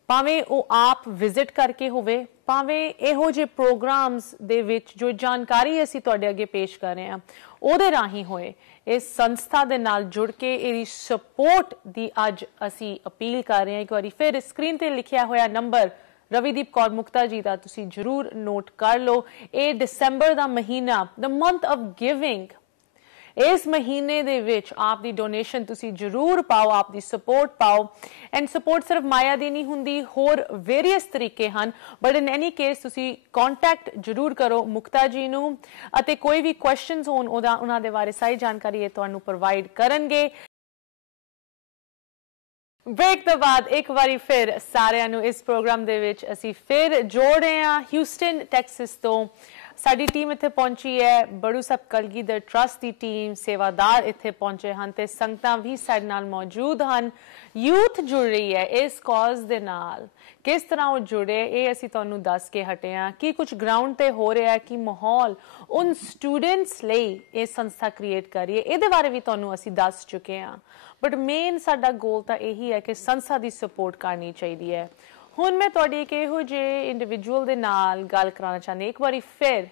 ਭਾਵੇਂ ਉਹ ਆਪ ਵਿਜ਼ਿਟ ਕਰਕੇ ਹੋਵੇ, ਭਾਵੇਂ ਇਹੋ ਜਿਹੇ ਪ੍ਰੋਗਰਾਮਸ ਦੇ ਵਿੱਚ ਜੋ ਜਾਣਕਾਰੀ ਅਸੀਂ ਤੁਹਾਡੇ ਅੱਗੇ ਪੇਸ਼ ਕਰ ਰਹੇ ਹਾਂ ਉਹਦੇ ਰਾਹੀਂ ਹੋਏ। ਇਸ ਸੰਸਥਾ ਦੇ ਨਾਲ ਜੁੜ ਕੇ ਇਹਦੀ ਸਪੋਰਟ ਦੀ ਅੱਜ ਅਸੀਂ ਅਪੀਲ ਕਰ ਰਹੇ ਹਾਂ। ਇੱਕ ਵਾਰੀ ਫਿਰ ਸਕਰੀਨ ਤੇ ਲਿਖਿਆ ਹੋਇਆ ਨੰਬਰ ਰਵੀਦੀਪ ਕੌਰ ਮੁਕਤਾ ਜੀ ਦਾ ਤੁਸੀਂ ਜ਼ਰੂਰ ਨੋਟ ਕਰ ਲਓ। ਇਹ ਦਸੰਬਰ ਦਾ ਮਹੀਨਾ, ਦ ਮੰਥ ਆਫ ਗਿਵਿੰਗ, ਇਸ ਮਹੀਨੇ ਦੇ ਵਿੱਚ ਆਪ ਦੀ ਡੋਨੇਸ਼ਨ ਤੁਸੀਂ ਜ਼ਰੂਰ ਪਾਓ, ਆਪ ਦੀ ਸਪੋਰਟ ਪਾਓ। ਐਂਡ ਸਪੋਰਟ ਸਿਰਫ ਮਾਇਆ ਦੀ ਨਹੀਂ ਹੁੰਦੀ, ਹੋਰ ਵੇਰੀਅਸ ਤਰੀਕੇ ਹਨ। ਬਟ ਇਨ ਐਨੀ ਕੇਸ ਤੁਸੀਂ ਕੰਟੈਕਟ ਜ਼ਰੂਰ ਕਰੋ ਮੁਕਤਾ ਜੀ ਨੂੰ, ਅਤੇ ਕੋਈ ਵੀ ਕੁਐਸਚਨਸ ਹੋਣ ਉਹਨਾਂ ਦੇ ਬਾਰੇ ਸਾਰੀ ਜਾਣਕਾਰੀ ਇਹ ਤੁਹਾਨੂੰ ਪ੍ਰੋਵਾਈਡ ਕਰਨਗੇ। ਬ੍ਰੇਕ ਤੋਂ ਬਾਅਦ ਇੱਕ ਵਾਰੀ ਫਿਰ ਸਾਰਿਆਂ ਨੂੰ ਇਸ ਪ੍ਰੋਗਰਾਮ ਦੇ ਵਿੱਚ ਅਸੀਂ ਫਿਰ ਜੋੜ ਰਹੇ ਹਾਂ। ਹਿਊਸਟਨ ਟੈਕਸਸ ਤੋਂ ਸਾਡੀ ਟੀਮ ਇੱਥੇ ਪਹੁੰਚੀ ਹੈ। ਬੜੂ ਸਾਹਿਬ ਕਲਗੀਧਰ ਟਰਸਟ ਦੀ ਟੀਮ, ਸੇਵਾਦਾਰ ਇੱਥੇ ਪਹੁੰਚੇ ਹਨ ਤੇ ਸੰਗਤਾਂ ਵੀ ਸਾਡੇ ਨਾਲ ਮੌਜੂਦ ਹਨ। ਯੂਥ ਜੁੜ ਰਹੀ ਹੈ ਇਸ ਕਾਜ਼ ਦੇ ਨਾਲ। ਕਿਸ ਤਰ੍ਹਾਂ ਉਹ ਜੁੜੇ ਇਹ ਅਸੀਂ ਤੁਹਾਨੂੰ ਦੱਸ ਕੇ ਹਟੇ ਹਾਂ। ਕੀ ਕੁਝ ਗਰਾਊਂਡ ਤੇ ਹੋ ਰਿਹਾ ਹੈ, ਕੀ ਮਾਹੌਲ ਉਨ ਸਟੂਡੈਂਟਸ ਲਈ ਇਹ ਸੰਸਥਾ ਕ੍ਰੀਏਟ ਕਰ ਰਹੀ ਹੈ, ਇਹਦੇ ਬਾਰੇ ਵੀ ਤੁਹਾਨੂੰ ਅਸੀਂ ਦੱਸ ਚੁੱਕੇ ਹਾਂ। ਬਟ ਮੇਨ ਸਾਡਾ ਗੋਲ ਤਾਂ ਇਹੀ ਹੈ ਕਿ ਸੰਸਥਾ ਦੀ ਸਪੋਰਟ ਕਰਨੀ ਚਾਹੀਦੀ ਹੈ। ਹੁਣ ਮੈਂ ਤੁਹਾਡੀ ਇੱਕ ਇਹੋ ਜਿਹੇ ਇੰਡੀਵਿਜੂਅਲ ਦੇ ਨਾਲ ਗੱਲ ਕਰਾਉਣਾ ਚਾਹੁੰਦੀ ਇੱਕ ਵਾਰੀ ਫਿਰ,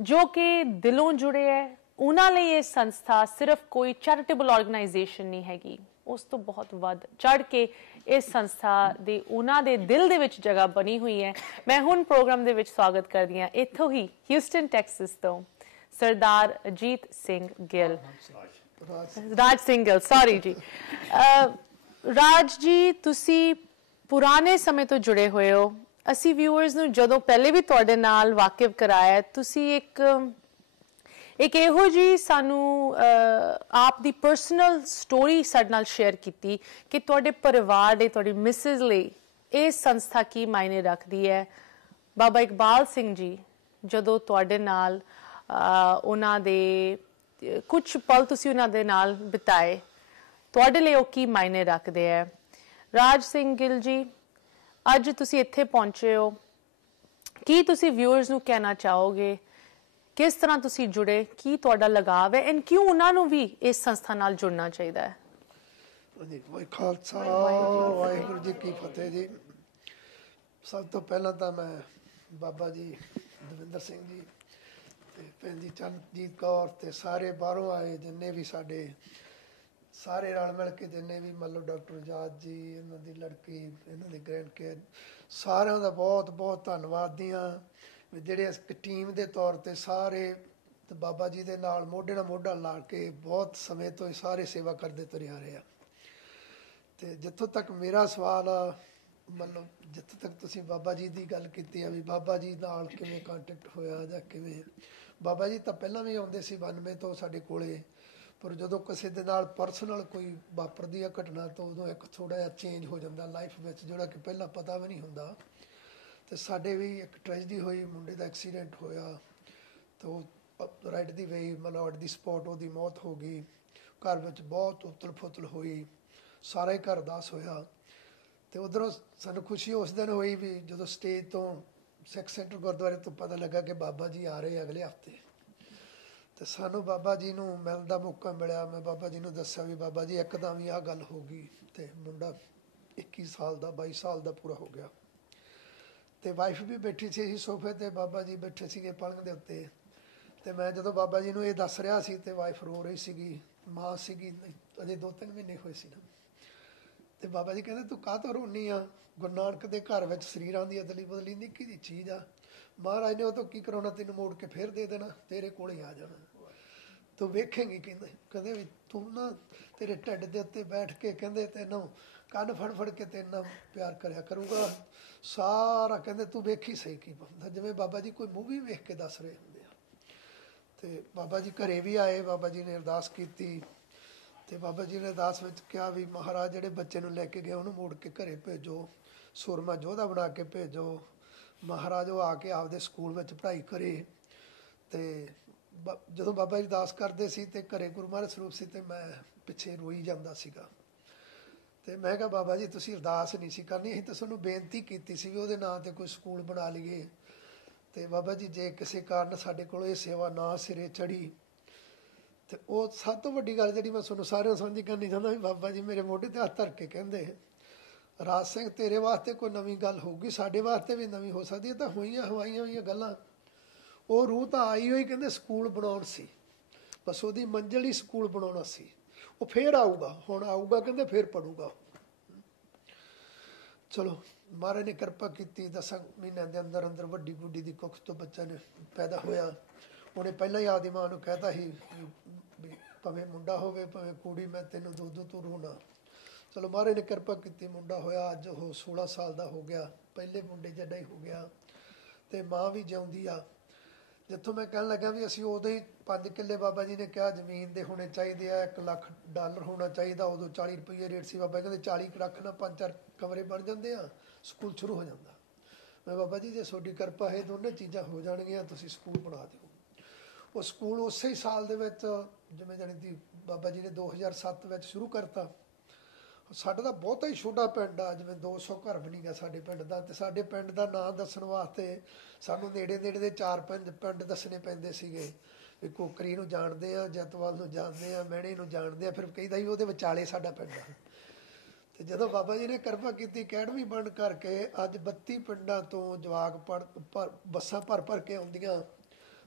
ਜੋ ਕਿ ਦਿਲੋਂ ਜੁੜੇ ਹੈ। ਉਹਨਾਂ ਲਈ ਇਹ ਸੰਸਥਾ ਸਿਰਫ ਕੋਈ ਚੈਰੀਟੇਬਲ ਆਰਗੇਨਾਈਜੇਸ਼ਨ ਨਹੀਂ ਹੈਗੀ, ਉਸ ਤੋਂ ਬਹੁਤ ਵੱਧ ਚੜ ਕੇ ਇਸ ਸੰਸਥਾ ਦੇ ਉਹਨਾਂ ਦੇ ਦਿਲ ਦੇ ਵਿੱਚ ਜਗ੍ਹਾ ਬਣੀ ਹੋਈ ਹੈ। ਮੈਂ ਹੁਣ ਪ੍ਰੋਗਰਾਮ ਦੇ ਵਿੱਚ ਸਵਾਗਤ ਕਰਦੀ ਹਾਂ ਇੱਥੋਂ ਹੀ ਹਿਊਸਟਨ ਟੈਕਸਸ ਤੋਂ ਸਰਦਾਰ ਅਜੀਤ ਸਿੰਘ ਗਿੱਲ, ਰਾਜ ਸਿੰਘ ਗਿੱਲ, ਸੌਰੀ ਜੀ। ਰਾਜ ਜੀ, ਤੁਸੀਂ ਪੁਰਾਣੇ ਸਮੇਂ ਤੋਂ ਜੁੜੇ ਹੋਏ ਹੋ। ਅਸੀਂ ਵਿਊਅਰਸ ਨੂੰ ਜਦੋਂ ਪਹਿਲੇ ਵੀ ਤੁਹਾਡੇ ਨਾਲ ਵਾਕਿਫ ਕਰਾਇਆ, ਤੁਸੀਂ ਇੱਕ ਇਹੋ ਜਿਹੀ ਸਾਨੂੰ ਆਪ ਦੀ ਪਰਸਨਲ ਸਟੋਰੀ ਸਾਡੇ ਨਾਲ ਸ਼ੇਅਰ ਕੀਤੀ ਕਿ ਤੁਹਾਡੇ ਪਰਿਵਾਰ ਲਈ, ਤੁਹਾਡੀ ਮਿਸਿਸ ਲਈ ਇਹ ਸੰਸਥਾ ਕੀ ਮਾਇਨੇ ਰੱਖਦੀ ਹੈ। ਬਾਬਾ ਇਕਬਾਲ ਸਿੰਘ ਜੀ ਜਦੋਂ ਤੁਹਾਡੇ ਨਾਲ ਉਹਨਾਂ ਦੇ ਕੁਝ ਪਲ ਤੁਸੀਂ ਉਹਨਾਂ ਦੇ ਨਾਲ ਬਿਤਾਏ, ਤੁਹਾਡੇ ਲਈ ਉਹ ਕੀ ਮਾਇਨੇ ਰੱਖਦੇ ਹੈ। ਰਾਜ ਸਿੰਘ ਗਿੱਲ ਜੀ, ਅੱਜ ਤੁਸੀਂ ਇੱਥੇ ਪਹੁੰਚੇ ਹੋ, ਕੀ ਤੁਸੀਂ ਵਿਊਅਰਸ ਨੂੰ ਕਹਿਣਾ ਚਾਹੋਗੇ? ਕਿਸ ਤਰ੍ਹਾਂ ਤੁਸੀਂ ਜੁੜੇ, ਕੀ ਤੁਹਾਡਾ ਲਗਾਵ ਹੈ, ਐਂਡ ਕਿਉਂ ਉਹਨਾਂ ਨੂੰ ਵੀ ਇਸ ਸੰਸਥਾ ਨਾਲ ਜੁੜਨਾ ਚਾਹੀਦਾ ਹੈ? ਖਾਲਸਾ ਵਾਹਿਗੁਰੂ ਜੀ ਕੀ ਫਤਿਹ ਜੀ। ਸਭ ਤੋਂ ਪਹਿਲਾਂ ਤਾਂ ਮੈਂ ਬਾਬਾ ਜੀ ਦਵਿੰਦਰ ਸਿੰਘ ਜੀ ਤੇ ਭੈਣ ਜੀ ਚਰਨਜੀਤ ਕੌਰ ਤੇ ਸਾਰੇ ਬਾਹਰੋਂ ਆਏ ਜਿੰਨੇ ਵੀ ਸਾਡੇ ਸਾਰੇ ਰਲ ਮਿਲ ਕੇ ਜਿੰਨੇ ਵੀ ਮੰਨ ਲਓ ਡਾਕਟਰ ਆਜ਼ਾਦ ਜੀ, ਇਹਨਾਂ ਦੀ ਲੜਕੀ, ਇਹਨਾਂ ਦੀ ਗ੍ਰੈਂਡ ਕੇਅਰ, ਸਾਰਿਆਂ ਦਾ ਬਹੁਤ ਬਹੁਤ ਧੰਨਵਾਦੀ ਹਾਂ ਵੀ ਜਿਹੜੇ ਇੱਕ ਟੀਮ ਦੇ ਤੌਰ 'ਤੇ ਸਾਰੇ ਤੇ ਬਾਬਾ ਜੀ ਦੇ ਨਾਲ ਮੋਢੇ ਨਾਲ ਮੋਢਾ ਲਾ ਕੇ ਬਹੁਤ ਸਮੇਂ ਤੋਂ ਇਹ ਸਾਰੇ ਸੇਵਾ ਕਰਦੇ ਤੁਰੇ ਆ ਰਹੇ ਆ। ਅਤੇ ਜਿੱਥੋਂ ਤੱਕ ਮੇਰਾ ਸਵਾਲ ਆ, ਮਤਲਬ ਜਿੱਥੋਂ ਤੱਕ ਤੁਸੀਂ ਬਾਬਾ ਜੀ ਦੀ ਗੱਲ ਕੀਤੀ ਆ ਵੀ ਬਾਬਾ ਜੀ ਨਾਲ ਕਿਵੇਂ ਕੰਟੈਕਟ ਹੋਇਆ ਜਾਂ ਕਿਵੇਂ, ਬਾਬਾ ਜੀ ਤਾਂ ਪਹਿਲਾਂ ਵੀ ਆਉਂਦੇ ਸੀ 92 ਤੋਂ ਸਾਡੇ ਕੋਲੇ, ਪਰ ਜਦੋਂ ਕਿਸੇ ਦੇ ਨਾਲ ਪਰਸਨਲ ਕੋਈ ਵਾਪਰਦੀ ਆ ਘਟਨਾ ਤਾਂ ਉਦੋਂ ਇੱਕ ਥੋੜ੍ਹਾ ਜਿਹਾ ਚੇਂਜ ਹੋ ਜਾਂਦਾ ਲਾਈਫ ਵਿੱਚ, ਜਿਹੜਾ ਕਿ ਪਹਿਲਾਂ ਪਤਾ ਵੀ ਨਹੀਂ ਹੁੰਦਾ। ਅਤੇ ਸਾਡੇ ਵੀ ਇੱਕ ਟ੍ਰੈਜਡੀ ਹੋਈ, ਮੁੰਡੇ ਦਾ ਐਕਸੀਡੈਂਟ ਹੋਇਆ ਅਤੇ ਉਹ ਰਾਈਟ ਦੀ ਵੇ ਮਤਲਬ ਐਟ ਦੀ ਸਪੋਟ ਉਹਦੀ ਮੌਤ ਹੋ ਗਈ। ਘਰ ਵਿੱਚ ਬਹੁਤ ਉਤਲ ਫੁਤਲ ਹੋਈ, ਸਾਰਾ ਹੀ ਘਰ ਉਦਾਸ ਹੋਇਆ। ਅਤੇ ਉੱਧਰੋਂ ਸਾਨੂੰ ਖੁਸ਼ੀ ਉਸ ਦਿਨ ਹੋਈ ਵੀ ਜਦੋਂ ਸਟੇਜ ਤੋਂ ਸਿੱਖ ਸੈਂਟਰ ਗੁਰਦੁਆਰੇ ਤੋਂ ਪਤਾ ਲੱਗਾ ਕਿ ਬਾਬਾ ਜੀ ਆ ਰਹੇ ਅਗਲੇ ਹਫ਼ਤੇ, ਅਤੇ ਸਾਨੂੰ ਬਾਬਾ ਜੀ ਨੂੰ ਮਿਲਣ ਦਾ ਮੌਕਾ ਮਿਲਿਆ। ਮੈਂ ਬਾਬਾ ਜੀ ਨੂੰ ਦੱਸਿਆ ਵੀ ਬਾਬਾ ਜੀ ਇੱਕਦਮ ਹੀ ਆਹ ਗੱਲ ਹੋ ਗਈ, ਅਤੇ ਮੁੰਡਾ 21 ਸਾਲ ਦਾ 22 ਸਾਲ ਦਾ ਪੂਰਾ ਹੋ ਗਿਆ। ਅਤੇ ਵਾਈਫ ਵੀ ਬੈਠੀ ਸੀ ਅਸੀਂ ਸੋਫੇ 'ਤੇ, ਬਾਬਾ ਜੀ ਬੈਠੇ ਸੀਗੇ ਪਲੰਘ ਦੇ ਉੱਤੇ। ਅਤੇ ਮੈਂ ਜਦੋਂ ਬਾਬਾ ਜੀ ਨੂੰ ਇਹ ਦੱਸ ਰਿਹਾ ਸੀ ਅਤੇ ਵਾਈਫ ਰੋ ਰਹੀ ਸੀਗੀ, ਮਾਂ ਸੀਗੀ, ਅਜੇ 2-3 ਮਹੀਨੇ ਹੋਏ ਸੀ ਨਾ। ਅਤੇ ਬਾਬਾ ਜੀ ਕਹਿੰਦੇ ਤੂੰ ਕਾਹਤੋਂ ਰੋਨੀ ਆ, ਗੁਰੂ ਨਾਨਕ ਦੇ ਘਰ ਵਿੱਚ ਸਰੀਰਾਂ ਦੀ ਅਦਲੀ ਬਦਲੀ ਨਿੱਕੀ ਜਿਹੀ ਚੀਜ਼ ਆ, ਮਹਾਰਾਜ ਨੇ ਉਹ ਤੋਂ ਕੀ ਕਰਾਉਣਾ, ਤੈਨੂੰ ਮੋੜ ਕੇ ਫਿਰ ਦੇ ਦੇਣਾ, ਤੇਰੇ ਕੋਲ ਹੀ ਆ ਜਾਣਾ, ਤੂੰ ਵੇਖੇਂਗੀ। ਕਹਿੰਦੇ ਵੀ ਤੂੰ ਨਾ ਤੇਰੇ ਢਿੱਡ ਦੇ ਉੱਤੇ ਬੈਠ ਕੇ ਕਹਿੰਦੇ ਤੈਨੂੰ ਕੰਨ ਫੜ ਫੜ ਕੇ ਤੇਰੇ ਨਾਲ ਪਿਆਰ ਕਰਿਆ ਕਰੂਗਾ ਸਾਰਾ, ਕਹਿੰਦੇ ਤੂੰ ਵੇਖੀ ਸਹੀ ਕੀ ਬਣਦਾ, ਜਿਵੇਂ ਬਾਬਾ ਜੀ ਕੋਈ ਮੂਵੀ ਵੇਖ ਕੇ ਦੱਸ ਰਹੇ ਹੁੰਦੇ ਆ। ਅਤੇ ਬਾਬਾ ਜੀ ਘਰੇ ਵੀ ਆਏ, ਬਾਬਾ ਜੀ ਨੇ ਅਰਦਾਸ ਕੀਤੀ ਅਤੇ ਬਾਬਾ ਜੀ ਨੇ ਅਰਦਾਸ ਵਿੱਚ ਕਿਹਾ ਵੀ ਮਹਾਰਾਜ ਜਿਹੜੇ ਬੱਚੇ ਨੂੰ ਲੈ ਕੇ ਗਏ ਉਹਨੂੰ ਮੋੜ ਕੇ ਘਰੇ ਭੇਜੋ, ਸੂਰਮਾ ਯੋਧਾ ਬਣਾ ਕੇ ਭੇਜੋ, ਮਹਾਰਾਜ ਉਹ ਆ ਕੇ ਆਪਦੇ ਸਕੂਲ ਵਿੱਚ ਪੜ੍ਹਾਈ ਕਰੇ। ਅਤੇ ਜਦੋਂ ਬਾਬਾ ਜੀ ਅਰਦਾਸ ਕਰਦੇ ਸੀ ਅਤੇ ਘਰੇ ਗੁਰੂ ਮਹਾਰਾਜ ਸਰੂਪ ਸੀ ਅਤੇ ਮੈਂ ਪਿੱਛੇ ਰੋਈ ਜਾਂਦਾ ਸੀਗਾ। ਅਤੇ ਮੈਂ ਕਿਹਾ ਬਾਬਾ ਜੀ ਤੁਸੀਂ ਅਰਦਾਸ ਨਹੀਂ ਸੀ ਕਰਨੀ, ਅਸੀਂ ਤਾਂ ਤੁਹਾਨੂੰ ਬੇਨਤੀ ਕੀਤੀ ਸੀ ਵੀ ਉਹਦੇ ਨਾਂ 'ਤੇ ਕੋਈ ਸਕੂਲ ਬਣਾ ਲਈਏ। ਅਤੇ ਬਾਬਾ ਜੀ ਜੇ ਕਿਸੇ ਕਾਰਨ ਸਾਡੇ ਕੋਲ ਇਹ ਸੇਵਾ ਨਾ ਸਿਰੇ ਚੜ੍ਹੀ, ਅਤੇ ਉਹ ਸਭ ਤੋਂ ਵੱਡੀ ਗੱਲ ਜਿਹੜੀ ਮੈਂ ਤੁਹਾਨੂੰ ਸਾਰਿਆਂ ਨੂੰ ਸਾਂਝੀ ਕਰਨੀ ਚਾਹੁੰਦਾ ਵੀ ਬਾਬਾ ਜੀ ਮੇਰੇ ਮੋਢੇ 'ਤੇ ਹੱਥ ਧਰ ਕੇ ਕਹਿੰਦੇ ਰਾਜ ਸਿੰਘ ਤੇਰੇ ਵਾਸਤੇ ਕੋਈ ਨਵੀਂ ਗੱਲ ਹੋਊਗੀ, ਸਾਡੇ ਵਾਸਤੇ ਵੀ ਨਵੀਂ ਹੋ ਸਕਦੀ ਹੈ। ਤਾਂ ਹਵਾਈਆਂ ਹੋਈਆਂ ਗੱਲਾਂ, ਉਹ ਰੂਹ ਤਾਂ ਆਈ ਹੋਈ, ਕਹਿੰਦੇ ਸਕੂਲ ਬਣਾਉਣ ਸੀ, ਬਸ ਉਹਦੀ ਮੰਜ਼ਿਲ ਹੀ ਸਕੂਲ ਬਣਾਉਣਾ ਸੀ, ਉਹ ਫੇਰ ਆਊਗਾ, ਹੁਣ ਆਊਗਾ ਕਹਿੰਦੇ ਫੇਰ ਪੜੂਗਾ। ਚਲੋ ਮਹਾਰਾਜ ਨੇ ਕਿਰਪਾ ਕੀਤੀ, 10 ਮਹੀਨਿਆਂ ਦੇ ਅੰਦਰ ਅੰਦਰ ਵੱਡੀ ਗੁੱਡੀ ਦੀ ਕੁੱਖ ਤੋਂ ਬੱਚਾ ਨੇ ਪੈਦਾ ਹੋਇਆ। ਉਹਨੇ ਪਹਿਲਾਂ ਹੀ ਆਪਦੀ ਮਾਂ ਨੂੰ ਕਹਿਤਾ ਸੀ ਵੀ ਭਾਵੇਂ ਮੁੰਡਾ ਹੋਵੇ ਭਾਵੇਂ ਕੁੜੀ, ਮੈਂ ਤੈਨੂੰ ਦੁੱਧ ਤੂੰ ਰੋਣਾ। ਚਲੋ ਮਹਾਰਾਜ ਨੇ ਕਿਰਪਾ ਕੀਤੀ, ਮੁੰਡਾ ਹੋਇਆ, ਅੱਜ ਉਹ 16 ਸਾਲ ਦਾ ਹੋ ਗਿਆ, ਪਹਿਲੇ ਮੁੰਡੇ ਜਿੱਡਾ ਹੀ ਹੋ ਗਿਆ, ਅਤੇ ਮਾਂ ਵੀ ਜਿਉਂਦੀ ਆ। ਜਿੱਥੋਂ ਮੈਂ ਕਹਿਣ ਲੱਗਾ ਵੀ ਅਸੀਂ ਉਦੋਂ ਹੀ 5 ਕਿੱਲੇ ਬਾਬਾ ਜੀ ਨੇ ਕਿਹਾ ਜ਼ਮੀਨ ਦੇ ਹੋਣੇ ਚਾਹੀਦੇ ਆ, $1 ਲੱਖ ਹੋਣਾ ਚਾਹੀਦਾ, ਉਦੋਂ 40 ਰੁਪਏ ਰੇਟ ਸੀ। ਬਾਬਾ ਕਹਿੰਦੇ 40 ਰੱਖ ਨਾ, 5-4 ਕਮਰੇ ਬਣ ਜਾਂਦੇ ਆ, ਸਕੂਲ ਸ਼ੁਰੂ ਹੋ ਜਾਂਦਾ। ਮੈਂ ਬਾਬਾ ਜੀ ਜੇ ਤੁਹਾਡੀ ਕਿਰਪਾ ਹੈ ਦੋਨੇ ਚੀਜ਼ਾਂ ਹੋ ਜਾਣਗੀਆਂ, ਤੁਸੀਂ ਸਕੂਲ ਬਣਾ ਦਿਓ। ਉਹ ਸਕੂਲ ਉਸੇ ਹੀ ਸਾਲ ਦੇ ਵਿੱਚ ਜਿਵੇਂ ਜਾਣੀ ਦੀ ਬਾਬਾ ਜੀ ਨੇ 2007 ਵਿੱਚ ਸ਼ੁਰੂ ਕਰਤਾ। ਸਾਡਾ ਤਾਂ ਬਹੁਤਾ ਹੀ ਛੋਟਾ ਪਿੰਡ ਆ, ਜਿਵੇਂ 200 ਘਰ ਬਣੀ ਗਿਆ ਸਾਡੇ ਪਿੰਡ ਦਾ, ਅਤੇ ਸਾਡੇ ਪਿੰਡ ਦਾ ਨਾਂ ਦੱਸਣ ਵਾਸਤੇ ਸਾਨੂੰ ਨੇੜੇ ਨੇੜੇ ਦੇ 4-5 ਪਿੰਡ ਦੱਸਣੇ ਪੈਂਦੇ ਸੀਗੇ ਵੀ ਕੋਕਰੀ ਨੂੰ ਜਾਣਦੇ ਆ, ਜੈਤਵਾਲ ਨੂੰ ਜਾਣਦੇ ਆ, ਮਹਿਣੇ ਨੂੰ ਜਾਣਦੇ ਆ, ਫਿਰ ਕਹੀਦਾ ਸੀ ਉਹਦੇ ਵਿਚਾਲੇ ਸਾਡਾ ਪਿੰਡ ਆ। ਅਤੇ ਜਦੋਂ ਬਾਬਾ ਜੀ ਨੇ ਕਿਰਪਾ ਕੀਤੀ ਅਕੈਡਮੀ ਬੰਦ ਕਰਕੇ ਅੱਜ 32 ਪਿੰਡਾਂ ਤੋਂ ਜਵਾਕ ਬੱਸਾਂ ਭਰ ਕੇ ਆਉਂਦੀਆਂ।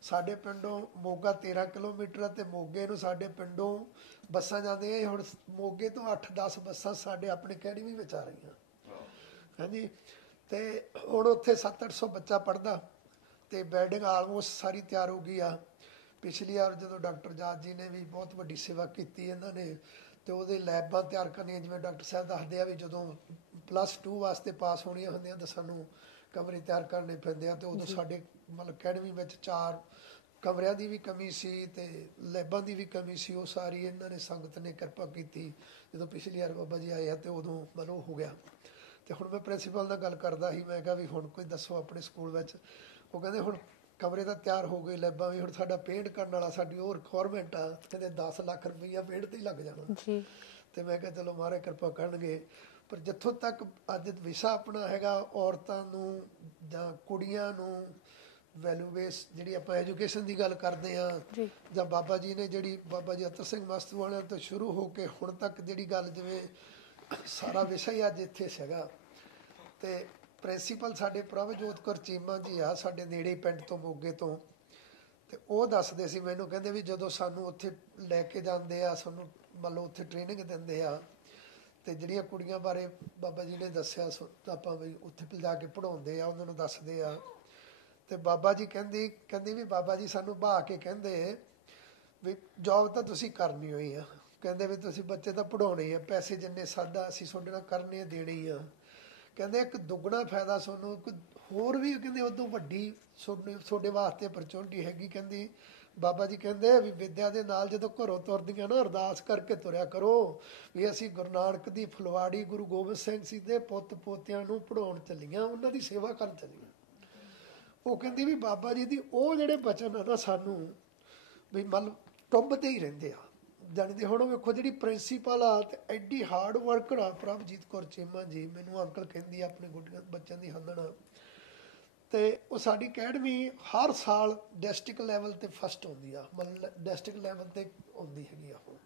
ਸਾਡੇ ਪਿੰਡੋਂ ਮੋਗਾ 13 ਕਿਲੋਮੀਟਰ ਅਤੇ ਮੋਗੇ ਨੂੰ ਸਾਡੇ ਪਿੰਡੋਂ ਬੱਸਾਂ ਜਾਂਦੀਆਂ। ਹੁਣ ਮੋਗੇ ਤੋਂ 8-10 ਬੱਸਾਂ ਸਾਡੇ ਆਪਣੇ ਅਕੈਡਮੀ ਵਿੱਚ ਆ ਰਹੀਆਂ। ਹਾਂਜੀ, ਅਤੇ ਹੁਣ ਉੱਥੇ 700-800 ਬੱਚਾ ਪੜ੍ਹਦਾ, ਅਤੇ ਬਿਲਡਿੰਗ ਆਲਮੋਸਟ ਸਾਰੀ ਤਿਆਰ ਹੋ ਗਈ ਆ। ਪਿਛਲੀ ਵਾਰ ਜਦੋਂ ਡਾਕਟਰ ਆਜ਼ਾਦ ਜੀ ਨੇ ਵੀ ਬਹੁਤ ਵੱਡੀ ਸੇਵਾ ਕੀਤੀ ਇਹਨਾਂ ਨੇ, ਅਤੇ ਉਹਦੇ ਲੈਬਾਂ ਤਿਆਰ ਕਰਨੀਆਂ, ਜਿਵੇਂ ਡਾਕਟਰ ਸਾਹਿਬ ਦੱਸਦੇ ਆ ਵੀ ਜਦੋਂ +2 ਵਾਸਤੇ ਪਾਸ ਹੋਣੀਆਂ ਹੁੰਦੀਆਂ ਤਾਂ ਸਾਨੂੰ ਕਮਰੇ ਤਿਆਰ ਕਰਨੇ ਪੈਂਦੇ ਆ। ਅਤੇ ਉਦੋਂ ਸਾਡੇ ਮਤਲਬ ਅਕੈਡਮੀ ਵਿੱਚ 4 ਕਮਰਿਆਂ ਦੀ ਵੀ ਕਮੀ ਸੀ ਅਤੇ ਲੈਬਾਂ ਦੀ ਵੀ ਕਮੀ ਸੀ। ਉਹ ਸਾਰੀ ਇਹਨਾਂ ਨੇ ਸੰਗਤ ਨੇ ਕਿਰਪਾ ਕੀਤੀ। ਜਦੋਂ ਪਿਛਲੀ ਵਾਰ ਬਾਬਾ ਜੀ ਆਏ ਆ ਅਤੇ ਉਦੋਂ ਮਤਲਬ ਉਹ ਹੋ ਗਿਆ। ਅਤੇ ਹੁਣ ਮੈਂ ਪ੍ਰਿੰਸੀਪਲ ਨਾਲ ਗੱਲ ਕਰਦਾ ਸੀ, ਮੈਂ ਕਿਹਾ ਵੀ ਹੁਣ ਕੋਈ ਦੱਸੋ ਆਪਣੇ ਸਕੂਲ ਵਿੱਚ। ਉਹ ਕਹਿੰਦੇ ਹੁਣ ਕਮਰੇ ਤਾਂ ਤਿਆਰ ਹੋ ਗਏ, ਲੈਬਾਂ ਵੀ, ਹੁਣ ਸਾਡਾ ਪੇਂਟ ਕਰਨ ਵਾਲਾ ਸਾਡੀ ਉਹ ਰਿਕੁਆਇਰਮੈਂਟ ਆ, ਕਹਿੰਦੇ 10 ਲੱਖ ਰੁਪਈਆ ਪੇਂਟ 'ਤੇ ਹੀ ਲੱਗ ਜਾਣਾ। ਅਤੇ ਮੈਂ ਕਿਹਾ ਚਲੋ ਮਹਾਰਾਜ ਕਿਰਪਾ ਕਰਨਗੇ। ਪਰ ਜਿੱਥੋਂ ਤੱਕ ਅੱਜ ਵਿਸ਼ਾ ਆਪਣਾ ਹੈਗਾ ਔਰਤਾਂ ਨੂੰ ਜਾਂ ਕੁੜੀਆਂ ਨੂੰ ਵੈਲਿਊ ਬੇਸ ਜਿਹੜੀ ਆਪਾਂ ਐਜੂਕੇਸ਼ਨ ਦੀ ਗੱਲ ਕਰਦੇ ਹਾਂ, ਜਾਂ ਬਾਬਾ ਜੀ ਨੇ ਜਿਹੜੀ ਬਾਬਾ ਜੀ ਅਤਰ ਸਿੰਘ ਮਸਤੂ ਵਾਲਿਆਂ ਤੋਂ ਸ਼ੁਰੂ ਹੋ ਕੇ ਹੁਣ ਤੱਕ ਜਿਹੜੀ ਗੱਲ, ਜਿਵੇਂ ਸਾਰਾ ਵਿਸ਼ਾ ਹੀ ਅੱਜ ਇੱਥੇ ਸੀਗਾ। ਅਤੇ ਪ੍ਰਿੰਸੀਪਲ ਸਾਡੇ ਪ੍ਰਭਜੋਤ ਕੌਰ ਚੀਮਾ ਜੀ ਆ, ਸਾਡੇ ਨੇੜੇ ਪਿੰਡ ਤੋਂ, ਮੋਗੇ ਤੋਂ। ਤੇ ਉਹ ਦੱਸਦੇ ਸੀ ਮੈਨੂੰ, ਕਹਿੰਦੇ ਵੀ ਜਦੋਂ ਸਾਨੂੰ ਉੱਥੇ ਲੈ ਕੇ ਜਾਂਦੇ ਆ, ਸਾਨੂੰ ਮੰਨ ਲਓ ਉੱਥੇ ਟ੍ਰੇਨਿੰਗ ਦਿੰਦੇ ਆ, ਤੇ ਜਿਹੜੀਆਂ ਕੁੜੀਆਂ ਬਾਰੇ ਬਾਬਾ ਜੀ ਨੇ ਦੱਸਿਆ ਆਪਾਂ ਵੀ ਉੱਥੇ ਜਾ ਕੇ ਪੜ੍ਹਾਉਂਦੇ ਆ, ਉਹਨਾਂ ਨੂੰ ਦੱਸਦੇ ਆ। ਤੇ ਬਾਬਾ ਜੀ ਕਹਿੰਦੀ ਵੀ ਬਾਬਾ ਜੀ ਸਾਨੂੰ ਬਹਾ ਕੇ ਕਹਿੰਦੇ ਵੀ ਜੋਬ ਤਾਂ ਤੁਸੀਂ ਕਰਨੀ ਹੋਈ ਆ, ਕਹਿੰਦੇ ਵੀ ਤੁਸੀਂ ਬੱਚੇ ਤਾਂ ਪੜ੍ਹਾਉਣੇ ਆ, ਪੈਸੇ ਜਿੰਨੇ ਸਾਡਾ ਅਸੀਂ ਤੁਹਾਡੇ ਨਾਲ ਕਰਨੇ ਦੇਣੇ ਹੀ ਆ। ਕਹਿੰਦੇ ਇੱਕ ਦੁੱਗਣਾ ਫਾਇਦਾ ਤੁਹਾਨੂੰ, ਇੱਕ ਹੋਰ ਵੀ ਕਹਿੰਦੇ ਉਦੋਂ ਵੱਡੀ ਤੁਹਾਡੇ ਵਾਸਤੇ ਅਪਰਚੁਨਿਟੀ ਹੈਗੀ। ਕਹਿੰਦੀ ਬਾਬਾ ਜੀ ਕਹਿੰਦੇ ਵੀ ਵਿੱਦਿਆ ਦੇ ਨਾਲ ਜਦੋਂ ਘਰੋਂ ਤੁਰਦੀਆਂ ਨਾ, ਅਰਦਾਸ ਕਰਕੇ ਤੁਰਿਆ ਕਰੋ ਵੀ ਅਸੀਂ ਗੁਰੂ ਨਾਨਕ ਦੀ ਫੁਲਵਾੜੀ, ਗੁਰੂ ਗੋਬਿੰਦ ਸਿੰਘ ਜੀ ਦੇ ਪੁੱਤ ਪੋਤਿਆਂ ਨੂੰ ਪੜ੍ਹਾਉਣ ਚੱਲੀਆਂ, ਉਹਨਾਂ ਦੀ ਸੇਵਾ ਕਰਨ ਚੱਲੀਆਂ। ਉਹ ਕਹਿੰਦੀ ਵੀ ਬਾਬਾ ਜੀ ਦੀ ਉਹ ਜਿਹੜੇ ਬਚਨ ਆ ਨਾ ਸਾਨੂੰ ਵੀ ਮਤਲਬ ਟੁੰਬਦੇ ਹੀ ਰਹਿੰਦੇ ਆ। ਜਾਣਦੇ ਹੁਣ ਵੇਖੋ ਜਿਹੜੀ ਪ੍ਰਿੰਸੀਪਲ ਆ ਤੇ ਐਡੀ ਹਾਰਡ ਵਰਕਰ ਆ ਪ੍ਰਭਜੀਤ ਕੌਰ ਚੀਮਾ ਜੀ, ਮੈਨੂੰ ਅੰਕਲ ਕਹਿੰਦੀ ਆ ਆਪਣੇ ਗੁੱਡੀਆਂ ਬੱਚਿਆਂ ਦੀ ਹੰਦਣ। ਤੇ ਉਹ ਸਾਡੀ ਅਕੈਡਮੀ ਹਰ ਸਾਲ ਡਿਸਟ੍ਰਿਕਟ ਲੈਵਲ ਤੇ ਫਸਟ ਆਉਂਦੀ ਆ, ਮਤਲਬ ਡਿਸਟ੍ਰਿਕਟ ਲੈਵਲ ਤੇ ਆਉਂਦੀ ਹੈਗੀ ਆ ਉਹ।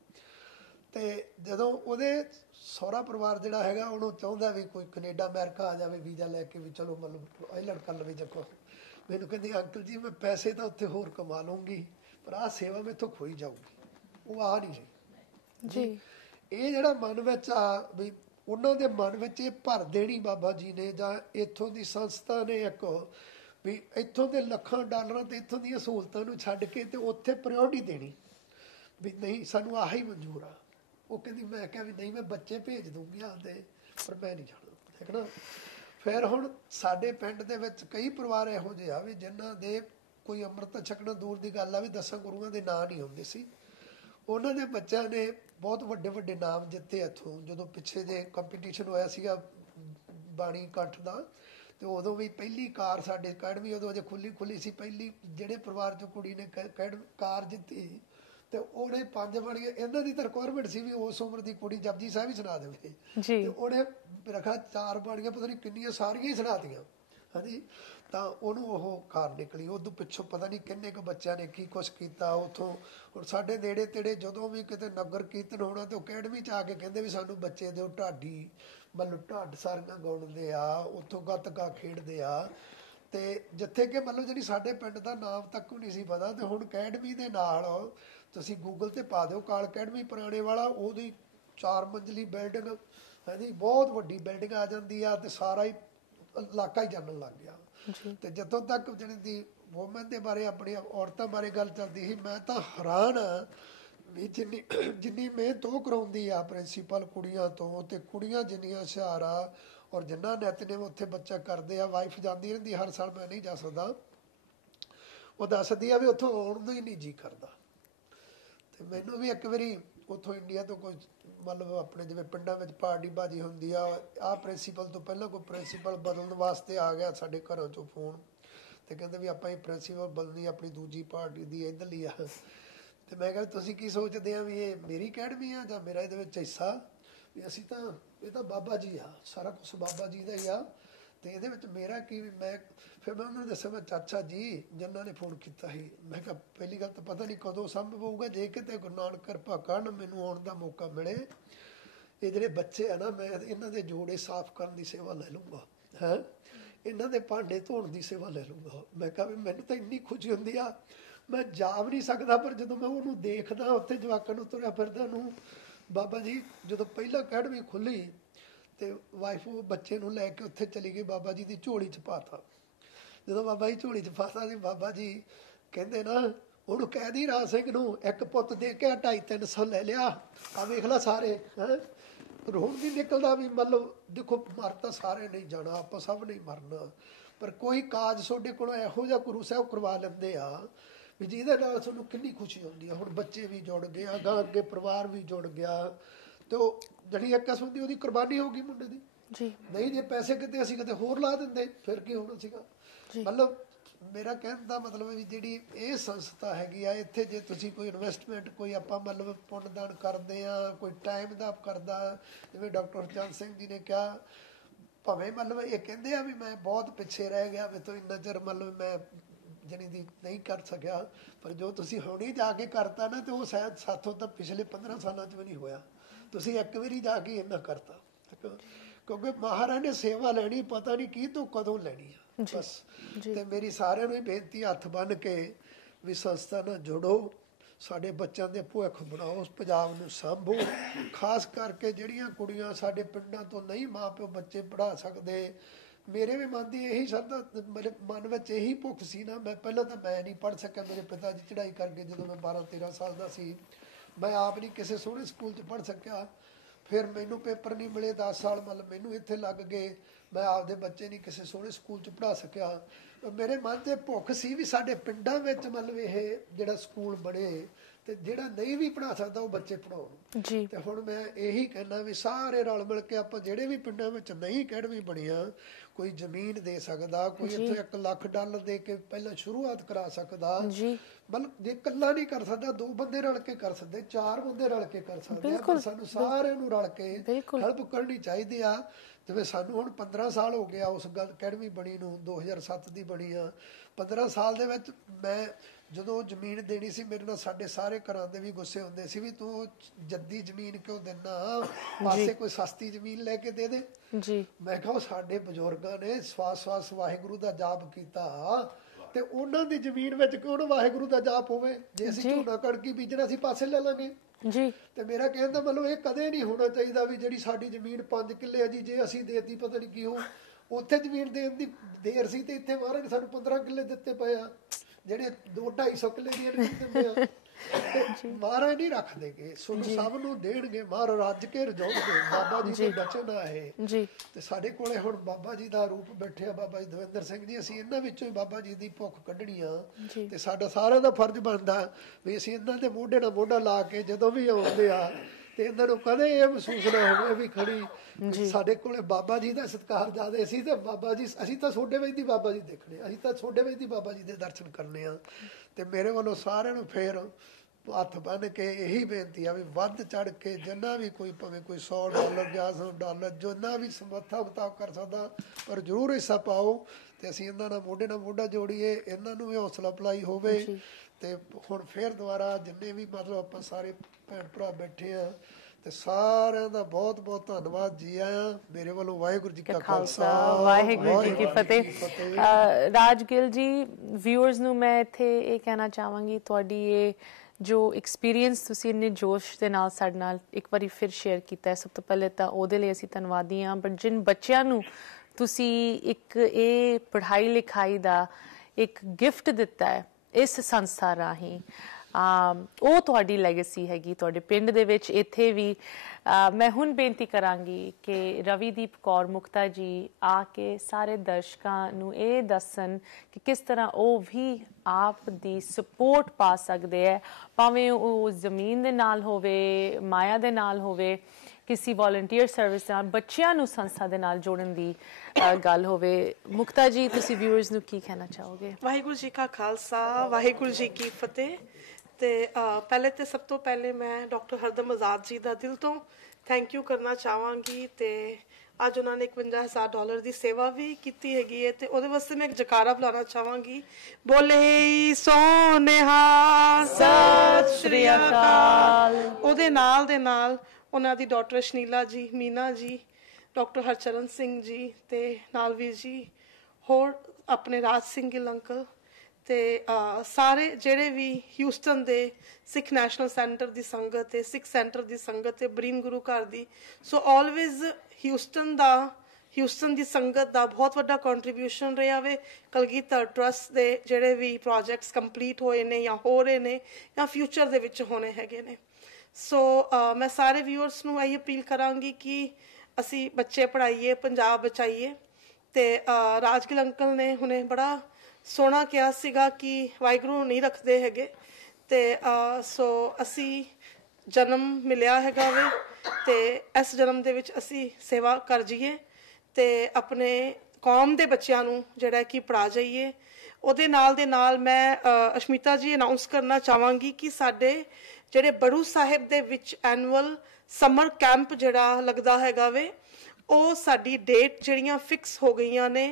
ਤੇ ਜਦੋਂ ਉਹਦੇ ਸਹੁਰਾ ਪਰਿਵਾਰ ਜਿਹੜਾ ਹੈਗਾ ਉਹਨੂੰ ਚਾਹੁੰਦਾ ਵੀ ਕੋਈ ਕੈਨੇਡਾ ਅਮਰੀਕਾ ਆ ਜਾਵੇ ਵੀਜ਼ਾ ਲੈ ਕੇ, ਵੀ ਚਲੋ ਮਤਲਬ ਇਹ ਲੜਕਾ ਲਵੇ। ਦੇਖੋ ਮੈਨੂੰ ਕਹਿੰਦੀ ਅੰਕਲ ਜੀ ਮੈਂ ਪੈਸੇ ਤਾਂ ਉੱਥੇ ਹੋਰ ਕਮਾ ਲਊਂਗੀ, ਪਰ ਆਹ ਸੇਵਾ ਮੈਥੋਂ ਖੋਈ ਜਾਊਗੀ। ਉਹ ਆ ਨਹੀਂ ਰਹੀ ਜੀ। ਇਹ ਜਿਹੜਾ ਮਨ ਵਿੱਚ ਆ ਵੀ ਉਹਨਾਂ ਦੇ ਮਨ ਵਿੱਚ ਇਹ ਭਰ ਦੇਣੀ ਬਾਬਾ ਜੀ ਨੇ, ਜਾਂ ਇੱਥੋਂ ਦੀ ਸੰਸਥਾ ਨੇ ਇੱਕ ਵੀ ਇੱਥੋਂ ਦੇ ਲੱਖਾਂ ਡਾਲਰਾਂ ਤੇ ਇੱਥੋਂ ਦੀਆਂ ਸਹੂਲਤਾਂ ਨੂੰ ਛੱਡ ਕੇ ਤੇ ਉੱਥੇ ਪ੍ਰਾਇਓਰਟੀ ਦੇਣੀ ਵੀ ਨਹੀਂ ਸਾਨੂੰ ਆਹ ਹੀ ਮਨਜ਼ੂਰ ਆ। ਉਹ ਕਹਿੰਦੀ ਮੈਂ ਕਿਹਾ ਵੀ ਨਹੀਂ ਮੈਂ ਬੱਚੇ ਭੇਜ ਦੂੰਗੀ ਆਪਦੇ, ਪਰ ਮੈਂ ਨਹੀਂ ਜਾਣਾ, ਠੀਕ ਨਾ। ਫਿਰ ਹੁਣ ਸਾਡੇ ਪਿੰਡ ਦੇ ਵਿੱਚ ਕਈ ਪਰਿਵਾਰ ਇਹੋ ਜਿਹੇ ਆ ਵੀ ਜਿਨ੍ਹਾਂ ਦੇ ਕੋਈ ਅੰਮ੍ਰਿਤ ਛਕਣਾ ਦੂਰ ਦੀ ਗੱਲ ਆ, ਵੀ 10 ਗੁਰੂਆਂ ਦੇ ਨਾਂ ਨਹੀਂ ਹੁੰਦੇ ਸੀ। ਉਹਨਾਂ ਦੇ ਬੱਚਿਆਂ ਨੇ ਬਹੁਤ ਵੱਡੇ ਵੱਡੇ ਨਾਮ ਜਿੱਤੇ ਇੱਥੋਂ। ਜਦੋਂ ਪਿੱਛੇ ਜੇ ਕੰਪੀਟੀਸ਼ਨ ਹੋਇਆ ਸੀਗਾ ਬਾਣੀ ਕੰਠ ਦਾ, ਤੇ ਉਦੋਂ ਵੀ ਪਹਿਲੀ ਕਾਰ ਸਾਡੇ ਅਕੈਡਮੀ ਉਦੋਂ ਅਜੇ ਖੁੱਲੀ ਸੀ, ਪਹਿਲੀ ਜਿਹੜੇ ਪਰਿਵਾਰ 'ਚੋਂ ਕੁੜੀ ਨੇ ਕਾਰ ਜਿੱਤੀ ਤੇ ਉਹਨੇ 5 ਬਾਣੀਆਂ, ਇਹਨਾਂ ਦੀ ਤਾਂ ਰਿਕੁਆਇਰਮੈਂਟ ਸੀ ਵੀ ਉਸ ਉਮਰ ਦੀ ਕੁੜੀ ਜਪਜੀ ਸਾਹਿਬ ਹੀ ਸੁਣਾ ਦੇਵੇ, ਤੇ ਉਹਨੇ ਰੱਖਾ 4 ਬਾਣੀਆਂ ਪਤਾ ਨਹੀਂ ਕਿੰਨੀਆਂ, ਸਾਰੀਆਂ ਹੀ ਸੁਣਾਤੀਆਂ। ਹਾਂਜੀ, ਤਾਂ ਉਹਨੂੰ ਉਹ ਕਾਰ ਨਿਕਲੀ। ਉਦੋਂ ਪਿੱਛੋਂ ਪਤਾ ਨਹੀਂ ਕਿੰਨੇ ਕੁ ਬੱਚਿਆਂ ਨੇ ਕੀ ਕੁਛ ਕੀਤਾ ਉੱਥੋਂ। ਹੁਣ ਸਾਡੇ ਨੇੜੇ ਤੇੜੇ ਜਦੋਂ ਵੀ ਕਿਤੇ ਨਗਰ ਕੀਰਤਨ ਹੋਣਾ ਤੇ ਅਕੈਡਮੀ 'ਚ ਆ ਕੇ ਕਹਿੰਦੇ ਵੀ ਸਾਨੂੰ ਬੱਚੇ ਦਿਓ ਢਾਡੀ, ਮਤਲਬ ਢੱਡ ਸਾਰੀਆਂ ਗਾਉਂਦੇ ਆ, ਉੱਥੋਂ ਗੱਤਕਾ ਖੇਡਦੇ ਆ। ਤੇ ਜਿੱਥੇ ਕਿ ਮਤਲਬ ਜਿਹੜੀ ਸਾਡੇ ਪਿੰਡ ਦਾ ਨਾਮ ਤੱਕ ਵੀ ਨਹੀਂ ਸੀ ਪਤਾ, ਤੇ ਹੁਣ ਅਕੈਡਮੀ ਦੇ ਨਾਲ ਤੁਸੀਂ ਗੂਗਲ ਤੇ ਪਾ ਦਿਓ ਕਾਲ ਅਕੈਡਮੀ ਪੁਰਾਣੇ ਵਾਲਾ, ਉਹਦੀ 4 ਮੰਜ਼ਲੀ ਬਿਲਡਿੰਗ, ਹਾਂਜੀ ਬਹੁਤ ਵੱਡੀ ਬਿਲਡਿੰਗ ਆ ਜਾਂਦੀ ਆ, ਤੇ ਸਾਰਾ ਹੀ ਇਲਾਕਾ ਹੀ ਜਾਣਨ ਲੱਗ ਗਿਆ। ਤੇ ਜਦੋਂ ਤੱਕ ਜਿਹੜੀ ਦੀ ਵੂਮਨ ਦੇ ਬਾਰੇ, ਆਪਣੀਆਂ ਔਰਤਾਂ ਬਾਰੇ ਗੱਲ ਚੱਲਦੀ ਸੀ, ਮੈਂ ਤਾਂ ਹੈਰਾਨ ਆ ਵੀ ਜਿੰਨੀ ਮਿਹਨਤ ਉਹ ਕਰਾਉਂਦੀ ਆ ਪ੍ਰਿੰਸੀਪਲ ਕੁੜੀਆਂ ਤੋਂ, ਤੇ ਕੁੜੀਆਂ ਜਿੰਨੀਆਂ ਹੁਸ਼ਿਆਰ ਆ ਔਰ ਜਿੰਨਾ ਨਿਤਨੇਮ ਉੱਥੇ ਬੱਚਾ ਕਰਦੇ ਆ। ਵਾਈਫ ਜਾਂਦੀ ਰਹਿੰਦੀ ਹਰ ਸਾਲ, ਮੈਂ ਨਹੀਂ ਜਾ ਸਕਦਾ। ਉਹ ਦੱਸਦੀ ਆ ਵੀ ਉੱਥੋਂ ਆਉਣ ਨੂੰ ਹੀ ਨਹੀਂ ਜੀਅ ਕਰਦਾ। ਤੇ ਮੈਨੂੰ ਵੀ ਇੱਕ ਵਾਰੀ ਉੱਥੋਂ ਇੰਡੀਆ ਤੋਂ ਕੋਈ ਮਤਲਬ ਆਪਣੇ ਜਿਵੇਂ ਪਿੰਡਾਂ ਵਿੱਚ ਪਾਰਟੀ ਬਾਜੀ ਹੁੰਦੀ ਆ, ਆਹ ਪ੍ਰਿੰਸੀਪਲ ਤੋਂ ਪਹਿਲਾਂ ਕੋਈ ਪ੍ਰਿੰਸੀਪਲ ਬਦਲਣ ਵਾਸਤੇ ਆ ਗਿਆ ਸਾਡੇ ਘਰਾਂ 'ਚੋਂ ਫੋਨ, ਤੇ ਕਹਿੰਦੇ ਵੀ ਆਪਾਂ ਇਹ ਪ੍ਰਿੰਸੀਪਲ ਬਦਲਣੀ ਆਪਣੀ ਦੂਜੀ ਪਾਰਟੀ ਦੀ ਇੱਧਰਲੀ ਆ। ਤੇ ਮੈਂ ਕਿਹਾ ਤੁਸੀਂ ਕੀ ਸੋਚਦੇ ਆ ਵੀ ਇਹ ਮੇਰੀ ਅਕੈਡਮੀ ਆ ਜਾਂ ਮੇਰਾ ਇਹਦੇ ਵਿੱਚ ਹਿੱਸਾ? ਵੀ ਅਸੀਂ ਤਾਂ ਇਹ ਤਾਂ ਬਾਬਾ ਜੀ ਆ, ਸਾਰਾ ਕੁਛ ਬਾਬਾ ਜੀ ਦਾ ਹੀ ਆ, ਤੇ ਇਹਦੇ ਵਿੱਚ ਮੇਰਾ ਕੀ? ਫਿਰ ਮੈਂ ਉਹਨਾਂ ਨੂੰ ਦੱਸਿਆ, ਮੈਂ ਚਾਚਾ ਜੀ ਜਿਨ੍ਹਾਂ ਨੇ ਫੋਨ ਕੀਤਾ ਸੀ, ਮੈਂ ਕਿਹਾ ਪਹਿਲੀ ਗੱਲ ਤਾਂ ਪਤਾ ਨਹੀਂ ਕਦੋਂ ਸੰਭਵ ਹੋਊਗਾ, ਜੇ ਕਿਤੇ ਗੁਰੂ ਨਾਨਕ ਕਿਰਪਾ ਕਰਨ ਮੈਨੂੰ ਆਉਣ ਦਾ ਮੌਕਾ ਮਿਲੇ, ਇਹ ਜਿਹੜੇ ਬੱਚੇ ਆ ਨਾ, ਮੈਂ ਇਹਨਾਂ ਦੇ ਜੋੜੇ ਸਾਫ਼ ਕਰਨ ਦੀ ਸੇਵਾ ਲੈ ਲੂੰਗਾ, ਹੈਂ ਇਹਨਾਂ ਦੇ ਭਾਂਡੇ ਧੋਣ ਦੀ ਸੇਵਾ ਲੈ ਲੂੰਗਾ। ਮੈਂ ਕਿਹਾ ਵੀ ਮੈਨੂੰ ਤਾਂ ਇੰਨੀ ਖੁਸ਼ੀ ਹੁੰਦੀ ਆ, ਮੈਂ ਜਾ ਵੀ ਨਹੀਂ ਸਕਦਾ, ਪਰ ਜਦੋਂ ਮੈਂ ਉਹਨੂੰ ਦੇਖਦਾ ਉੱਥੇ ਜਵਾਕਾਂ ਨੂੰ ਤੁਰਿਆ ਫਿਰਦਾ ਨੂੰ। ਬਾਬਾ ਜੀ ਜਦੋਂ ਪਹਿਲਾਂ ਅਕੈਡਮੀ ਖੁੱਲ੍ਹੀ ਤੇ ਵਾਈਫ ਉਹ ਬੱਚੇ ਨੂੰ ਲੈ ਕੇ ਉੱਥੇ ਚਲੀ ਗਈ, ਬਾਬਾ ਜੀ ਦੀ ਝੋਲੀ 'ਚ ਪਾਤਾ। ਜਦੋਂ ਬਾਬਾ ਜੀ ਝੋਲੀ 'ਚ ਪਾਤਾ ਤੇ ਬਾਬਾ ਜੀ ਕਹਿੰਦੇ ਨਾ ਉਹਨੂੰ ਕਹਿ ਦੀ ਰਾਜ ਸਿੰਘ ਨੂੰ, ਇੱਕ ਪੁੱਤ ਦੇ ਕੇ 250-300 ਲੈ ਲਿਆ, ਆ ਵੇਖ ਲਾ ਸਾਰੇ। ਹੈਂ ਰੋਣ ਵੀ ਨਿਕਲਦਾ ਵੀ ਮਤਲਬ ਦੇਖੋ ਮਰ ਤਾਂ ਸਾਰੇ ਨਹੀਂ ਜਾਣਾ, ਆਪਾਂ ਸਭ ਨਹੀਂ ਮਰਨਾ, ਪਰ ਕੋਈ ਕਾਜ ਤੁਹਾਡੇ ਕੋਲੋਂ ਇਹੋ ਜਿਹਾ ਗੁਰੂ ਸਾਹਿਬ ਕਰਵਾ ਲੈਂਦੇ ਆ ਵੀ ਜਿਹਦੇ ਨਾਲ ਤੁਹਾਨੂੰ ਕਿੰਨੀ ਖੁਸ਼ੀ ਹੁੰਦੀ ਆ। ਹੁਣ ਬੱਚੇ ਵੀ ਜੁੜ ਗਏ, ਅਗਾਂਹ ਅੱਗੇ ਪਰਿਵਾਰ ਵੀ ਜੁੜ ਗਿਆ, ਤੇ ਉਹ ਜਿਹੜੀ ਇੱਕ ਕਿਸਮ ਦੀ ਉਹਦੀ ਕੁਰਬਾਨੀ ਹੋ ਗਈ ਮੁੰਡੇ ਦੀ ਜੀ। ਨਹੀਂ ਜੇ ਪੈਸੇ ਕਿਤੇ ਅਸੀਂ ਕਿਤੇ ਹੋਰ ਲਾ ਦਿੰਦੇ ਫਿਰ ਕੀ ਹੋਣਾ ਸੀਗਾ। ਮਤਲਬ ਮੇਰਾ ਕਹਿਣ ਦਾ ਮਤਲਬ ਹੈ ਵੀ ਜਿਹੜੀ ਇਹ ਸੰਸਥਾ ਹੈਗੀ ਆ, ਇੱਥੇ ਜੇ ਤੁਸੀਂ ਕੋਈ ਇਨਵੈਸਟਮੈਂਟ ਕੋਈ ਆਪਾਂ ਮਤਲਬ ਪੁੰਨਦਾਨ ਕਰਦੇ ਆ, ਕੋਈ ਟਾਈਮ ਦਾ ਕਰਦਾ, ਜਿਵੇਂ ਡਾਕਟਰ ਚੰਦ ਸਿੰਘ ਜੀ ਨੇ ਕਿਹਾ, ਭਾਵੇਂ ਮਤਲਬ ਇਹ ਕਹਿੰਦੇ ਆ ਵੀ ਮੈਂ ਬਹੁਤ ਪਿੱਛੇ ਰਹਿ ਗਿਆ, ਵੀ ਤੋਂ ਇੰਨਾ ਚਿਰ ਮਤਲਬ ਮੈਂ ਜਾਣੀ ਦੀ ਨਹੀਂ ਕਰ ਸਕਿਆ, ਪਰ ਜੋ ਤੁਸੀਂ ਹੁਣੇ ਜਾ ਕੇ ਕਰਤਾ ਨਾ, ਤੇ ਉਹ ਸ਼ਾਇਦ ਸਾਥੋਂ ਤਾਂ ਪਿਛਲੇ 15 ਸਾਲਾਂ 'ਚ ਵੀ ਨਹੀਂ ਹੋਇਆ। ਤੁਸੀਂ ਇੱਕ ਵਾਰੀ ਜਾ ਕੇ ਇੰਨਾ ਕਰਤਾ। क्योंकि महाराज ने सेवा लैनी पता नहीं की तो कदों लैनी है बस। तो मेरी सारिਆਂ ਨੂੰ बेनती हथ बन के भी संस्था नाल जुड़ो, साडे बच्चों के भविख बनाओ, पंजाब नूं सांभो। खास करके जिहड़ियां कुड़ियां साडे पिंडां तो नहीं माँ प्यो बच्चे पढ़ा सकते, मेरे भी मन की यही श्रद्धा, मेरे मन में यही भुख सी ना। मैं पहले तो मैं नहीं पढ़ सकिया, मेरे पिता जी चढ़ाई करके जो मैं 12-13 साल का सी, मैं आप नहीं किसी सोहने स्कूल च पढ़ सकिया। फिर मैनू पेपर नहीं मिले 10 साल, मतलब मैनू इत्थे लग गए, मैं आपदे बच्चे नहीं किसी सोहने स्कूल च पढ़ा सकिया। मेरे मन से भुख सी भी साडे पिंडां विच मतलब यह जिहड़ा स्कूल बने, तो जिहड़ा नहीं भी पढ़ा सकता वो बच्चे पढ़ाउण जी। तो हुण मैं यही कहना भी सारे रल मिल के आपां जिहड़े भी पिंडां विच नहीं अकैडमी बणियां, कोई जमीन दे सकदा, कोई इत्थे $1 लाख दे के पहला शुरुआत करा सकदा, मतलब जे कल्ला नहीं कर सकदा 2 बंदे रल के कर सकदे, 4 बंदे रल के कर सकदे, पर सानू सारिआं नूं रल के हेल्प करनी चाहीदी आ। जिवें सानू हुण 15 साल हो गया उस गल अकैडमी बनी नूं, 2007 दी बनी आ। 15 साल दे विच मैं ਜਦੋਂ ਜ਼ਮੀਨ ਦੇਣੀ ਸੀ, ਮੇਰੇ ਨਾਲ ਸਾਡੇ ਸਾਰੇ ਘਰਾਂ ਦੇ ਵੀ ਗੁੱਸੇ ਹੁੰਦੇ ਸੀ ਵੀ ਤੂੰ ਜੱਦੀ ਜ਼ਮੀਨ ਕਿਉਂ ਦਿੰਦਾ, ਪਾਸੇ ਕੋਈ ਸਸਤੀ ਜ਼ਮੀਨ ਲੈ ਕੇ ਦੇ ਦੇ ਜੀ। ਮੈਂ ਕਿਹਾ ਸਾਡੇ ਬਜ਼ੁਰਗਾਂ ਨੇ ਸਵਾਸ ਵਾਹਿਗੁਰੂ ਦਾ ਜਾਪ ਕੀਤਾ, ਤੇ ਉਹਨਾਂ ਦੀ ਜ਼ਮੀਨ ਵਿੱਚ ਕਿਉਂ ਨਾ ਵਾਹਿਗੁਰੂ ਦਾ ਜਾਪ ਹੋਵੇ। ਜੇ ਅਸੀਂ ਝੋਨਾ ਕਣਕੀ ਬੀਜਣਾ ਅਸੀਂ ਪਾਸੇ ਲੈ ਲਾਂਗੇ ਜੀ। ਤੇ ਮੇਰਾ ਕਹਿਣ ਦਾ ਮਤਲਬ ਇਹ ਕਦੇ ਨਹੀਂ ਹੋਣਾ ਚਾਹੀਦਾ ਵੀ ਜਿਹੜੀ ਸਾਡੀ ਜ਼ਮੀਨ 5 ਕਿੱਲੇ ਆ ਜੀ, ਜੇ ਅਸੀਂ ਦੇਤੀ ਪਤਾ ਨਹੀਂ ਕੀ ਹੋ। ਉੱਥੇ ਜ਼ਮੀਨ ਦੇਣ ਦੀ ਦੇਰ ਸੀ ਤੇ ਇੱਥੇ ਮਹਾਰਾਜ ਸਾਨੂੰ 15 ਕਿੱਲੇ ਦਿੱਤੇ ਪਏ ਆ, ਜਿਹੜੇ 200-250 ਕਿੱਲੇ ਦੀਆਂ ਦਿੰਦੇ ਆ। ਮਹਾਰਾਜ ਨਹੀਂ ਰੱਖਦੇ ਗੇ, ਸਾਨੂੰ ਸਭ ਨੂੰ ਦੇਣਗੇ, ਮਹਾਰਾਜ ਰੱਜ ਕੇ ਰਜਾਉਣਗੇ। ਬਾਬਾ ਜੀ ਦੇ ਬਚਨ ਆ ਇਹ ਜੀ। ਤੇ ਸਾਡੇ ਕੋਲੇ ਹੁਣ ਬਾਬਾ ਜੀ ਦਾ ਰੂਪ ਬੈਠਿਆ, ਬਾਬਾ ਜੀ ਦਵਿੰਦਰ ਸਿੰਘ ਜੀ। ਅਸੀਂ ਇਹਨਾਂ ਵਿੱਚੋਂ ਹੀ ਬਾਬਾ ਜੀ ਦੀ ਭੁੱਖ ਕੱਢਣੀ ਆ, ਤੇ ਸਾਡਾ ਸਾਰਿਆਂ ਦਾ ਫਰਜ਼ ਬਣਦਾ ਵੀ ਅਸੀਂ ਇਹਨਾਂ ਦੇ ਮੋਢੇ ਨਾਲ ਮੋਢਾ ਲਾ ਕੇ ਜਦੋਂ ਵੀ ਆਉਂਦੇ ਆ ਤੇ ਇਹਨਾਂ ਨੂੰ ਕਦੇ ਇਹ ਮਹਿਸੂਸ ਨਾ ਹੋਵੇ ਵੀ ਖੜੀ ਸਾਡੇ ਕੋਲੇ ਬਾਬਾ ਜੀ ਦਾ ਸਤਿਕਾਰ ਜ਼ਿਆਦਾ ਸੀ, ਤੇ ਬਾਬਾ ਜੀ ਅਸੀਂ ਤਾਂ ਛੋਡੇ ਵਿੱਚ ਦੀ ਬਾਬਾ ਜੀ ਦੇਖਣੇ, ਅਸੀਂ ਤਾਂ ਛੋਡੇ ਵਿੱਚ ਦੀ ਬਾਬਾ ਜੀ ਦੇ ਦਰਸ਼ਨ ਕਰਨੇ ਆ। ਤੇ ਮੇਰੇ ਵੱਲੋਂ ਸਾਰਿਆਂ ਨੂੰ ਫੇਰ ਹੱਥ ਬੰਨ ਕੇ ਇਹੀ ਬੇਨਤੀ ਆ ਵੀ ਵੱਧ ਚੜ ਕੇ ਜਿੰਨਾ ਵੀ ਕੋਈ ਭਾਵੇਂ ਕੋਈ $100 ਜਾਂ $100 ਜਿੰਨਾ ਵੀ ਸਮਰੱਥਾ ਮੁਤਾਬਕ ਕਰ ਸਕਦਾ, ਪਰ ਜ਼ਰੂਰ ਹਿੱਸਾ ਪਾਓ। ਤੇ ਅਸੀਂ ਇਹਨਾਂ ਨਾਲ ਮੋਢਾ ਜੋੜੀਏ, ਇਹਨਾਂ ਨੂੰ ਵੀ ਹੌਸਲਾ ਅਫਲਾਈ ਹੋਵੇ। ਤੇ ਹੁਣ ਫੇਰ ਦੁਬਾਰਾ ਜਿੰਨੇ ਵੀ ਮਤਲਬ ਆਪਾਂ ਸਾਰੇ ਭੈਣ ਭਰਾ ਬੈਠੇ ਆ, ਤੇ ਸਾਰਿਆਂ ਦਾ ਬਹੁਤ ਬਹੁਤ ਧੰਨਵਾਦ ਜੀ ਆਇਆਂ। ਮੇਰੇ ਵੱਲੋਂ ਵਾਹਿਗੁਰੂ ਜੀ ਕਾ ਖਾਲਸਾ, ਵਾਹਿਗੁਰੂ ਜੀ ਕੀ ਫਤਿਹ। ਰਾਜ ਗਿੱਲ ਜੀ, ਵਿਊਅਰਸ ਨੂੰ ਮੈਂ ਇੱਥੇ ਇਹ ਕਹਿਣਾ ਚਾਹਾਂਗੀ, ਤੁਹਾਡੀ ਇਹ ਜੋ ਐਕਸਪੀਰੀਅੰਸ ਤੁਸੀਂ ਇੰਨੇ ਜੋਸ਼ ਦੇ ਨਾਲ ਸਾਡੇ ਨਾਲ ਇੱਕ ਵਾਰੀ ਫਿਰ ਸ਼ੇਅਰ ਕੀਤਾ, ਸਭ ਤੋਂ ਪਹਿਲੇ ਤਾਂ ਉਹਦੇ ਲਈ ਅਸੀਂ ਧੰਨਵਾਦੀ ਹਾਂ। ਬਟ ਜਿਨ ਬੱਚਿਆਂ ਨੂੰ ਤੁਸੀਂ ਇੱਕ ਇਹ ਪੜ੍ਹਾਈ ਲਿਖਾਈ ਦਾ ਇੱਕ ਗਿਫਟ ਦਿੱਤਾ ਹੈ ਇਸ ਸੰਸਥਾ ਰਾਹੀਂ, ਉਹ ਤੁਹਾਡੀ ਲੈਗੇਸੀ ਹੈਗੀ ਤੁਹਾਡੇ ਪਿੰਡ ਦੇ ਵਿੱਚ, ਇੱਥੇ ਵੀ। ਮੈਂ ਹੁਣ ਬੇਨਤੀ ਕਰਾਂਗੀ ਕਿ ਰਵੀਦੀਪ ਕੌਰ ਮੁਕਤਾ ਜੀ ਆ ਕੇ ਸਾਰੇ ਦਰਸ਼ਕਾਂ ਨੂੰ ਇਹ ਦੱਸਣ ਕਿ ਕਿਸ ਤਰ੍ਹਾਂ ਉਹ ਵੀ ਆਪ ਦੀ ਸਪੋਰਟ ਪਾ ਸਕਦੇ ਹੈ, ਭਾਵੇਂ ਉਹ ਜ਼ਮੀਨ ਦੇ ਨਾਲ ਹੋਵੇ, ਮਾਇਆ ਦੇ ਨਾਲ ਹੋਵੇ, ਕਿਸੇ ਵੋਲੰਟੀਅਰ ਸਰਵਿਸ ਨਾਲ, ਬੱਚਿਆਂ ਨੂੰ ਸੰਸਥਾ ਦੇ ਨਾਲ ਜੋੜਨ ਦੀ ਗੱਲ ਹੋਵੇ। ਮੁਕਤਾ ਜੀ, ਤੁਸੀਂ ਵਿਊਅਰਸ ਨੂੰ ਕੀ ਕਹਿਣਾ ਚਾਹੋਗੇ? ਵਾਹਿਗੁਰੂ ਜੀ ਕਾ ਖਾਲਸਾ, ਵਾਹਿਗੁਰੂ ਜੀ ਕੀ ਫਤਿਹ। ਤੇ ਪਹਿਲੇ ਤੇ ਸਭ ਤੋਂ ਪਹਿਲੇ ਮੈਂ ਡਾਕਟਰ ਹਰਦਮ ਆਜ਼ਾਦ ਜੀ ਦਾ ਦਿਲ ਤੋਂ ਥੈਂਕ ਯੂ ਕਰਨਾ ਚਾਹਾਂਗੀ। ਤੇ ਅੱਜ ਉਹਨਾਂ ਨੇ $51,000 ਦੀ ਸੇਵਾ ਵੀ ਕੀਤੀ ਹੈਗੀ ਹੈ, ਤੇ ਉਹਦੇ ਵਾਸਤੇ ਮੈਂ ਇੱਕ ਜਕਾਰਾ ਬੁਲਾਉਣਾ ਚਾਹਾਂਗੀ। ਬੋਲੇ ਸੋਨੇਹਾ ਸਤਿ ਸ਼੍ਰੀ ਅਕਾਲ। ਉਹਦੇ ਨਾਲ ਦੇ ਨਾਲ ਉਹਨਾਂ ਦੀ ਡਾਕਟਰ ਸ਼ਨੀਲਾ ਜੀ, ਮੀਨਾ ਜੀ, ਡਾਕਟਰ ਹਰਚਰਨ ਸਿੰਘ ਜੀ, ਤੇ ਨਾਲ ਵੀਰ ਜੀ ਹੋਰ ਆਪਣੇ ਰਾਜ ਸਿੰਘ ਗਿੱਲ ਅੰਕਲ, ਤੇ ਸਾਰੇ ਜਿਹੜੇ ਵੀ ਹਿਊਸਟਨ ਦੇ ਸਿੱਖ ਨੈਸ਼ਨਲ ਸੈਂਟਰ ਦੀ ਸੰਗਤ ਤੇ ਸਿੱਖ ਸੈਂਟਰ ਦੀ ਸੰਗਤ ਤੇ ਬਰੀਨ ਗੁਰੂ ਘਰ ਦੀ। ਸੋ ਆਲਵੇਜ਼ ਹਿਊਸਟਨ ਦੀ ਸੰਗਤ ਦਾ ਬਹੁਤ ਵੱਡਾ ਕੰਟਰੀਬਿਊਸ਼ਨ ਰਿਹਾ ਵੇ। ਕਲਗੀਧਰ ਟਰਸਟ ਦੇ ਜਿਹੜੇ ਵੀ ਪ੍ਰੋਜੈਕਟਸ ਕੰਪਲੀਟ ਹੋਏ ਨੇ ਜਾਂ ਹੋ ਰਹੇ ਨੇ ਜਾਂ ਫਿਊਚਰ ਦੇ ਵਿੱਚ ਹੋਣੇ ਹੈਗੇ ਨੇ। ਸੋ ਮੈਂ ਸਾਰੇ ਵਿਊਅਰਸ ਨੂੰ ਇਹ ਅਪੀਲ ਕਰਾਂਗੀ ਕਿ ਅਸੀਂ ਬੱਚੇ ਪੜ੍ਹਾਈਏ, ਪੰਜਾਬ ਬਚਾਈਏ। ਤੇ ਰਾਜ ਗਿੱਲ ਅੰਕਲ ਨੇ ਹੁਣੇ ਬੜਾ ਸੋਹਣਾ ਕਿਹਾ ਸੀਗਾ ਕਿ ਵਾਹਿਗੁਰੂ ਨਹੀਂ ਰੱਖਦੇ ਹੈਗੇ, ਤੇ ਸੋ ਅਸੀਂ ਜਨਮ ਮਿਲਿਆ ਹੈਗਾ ਵੇ, ਤੇ ਇਸ ਜਨਮ ਦੇ ਵਿੱਚ ਅਸੀਂ ਸੇਵਾ ਕਰ ਜਾਈਏ ਤੇ ਆਪਣੇ ਕੌਮ ਦੇ ਬੱਚਿਆਂ ਨੂੰ ਜਿਹੜਾ ਕਿ ਪੜ੍ਹਾ ਜਾਈਏ। ਉਹਦੇ ਨਾਲ ਦੇ ਨਾਲ ਮੈਂ ਅਸ਼ਮੀਤਾ ਜੀ ਅਨਾਊਂਸ ਕਰਨਾ ਚਾਹਾਂਗੀ ਕਿ ਸਾਡੇ ਜਿਹੜੇ ਬੜੂ ਸਾਹਿਬ ਦੇ ਵਿੱਚ ਐਨੂਅਲ ਸਮਰ ਕੈਂਪ ਜਿਹੜਾ ਲੱਗਦਾ ਹੈਗਾ ਵੇ, ਉਹ ਸਾਡੀ ਡੇਟ ਜਿਹੜੀਆਂ ਫਿਕਸ ਹੋ ਗਈਆਂ ਨੇ।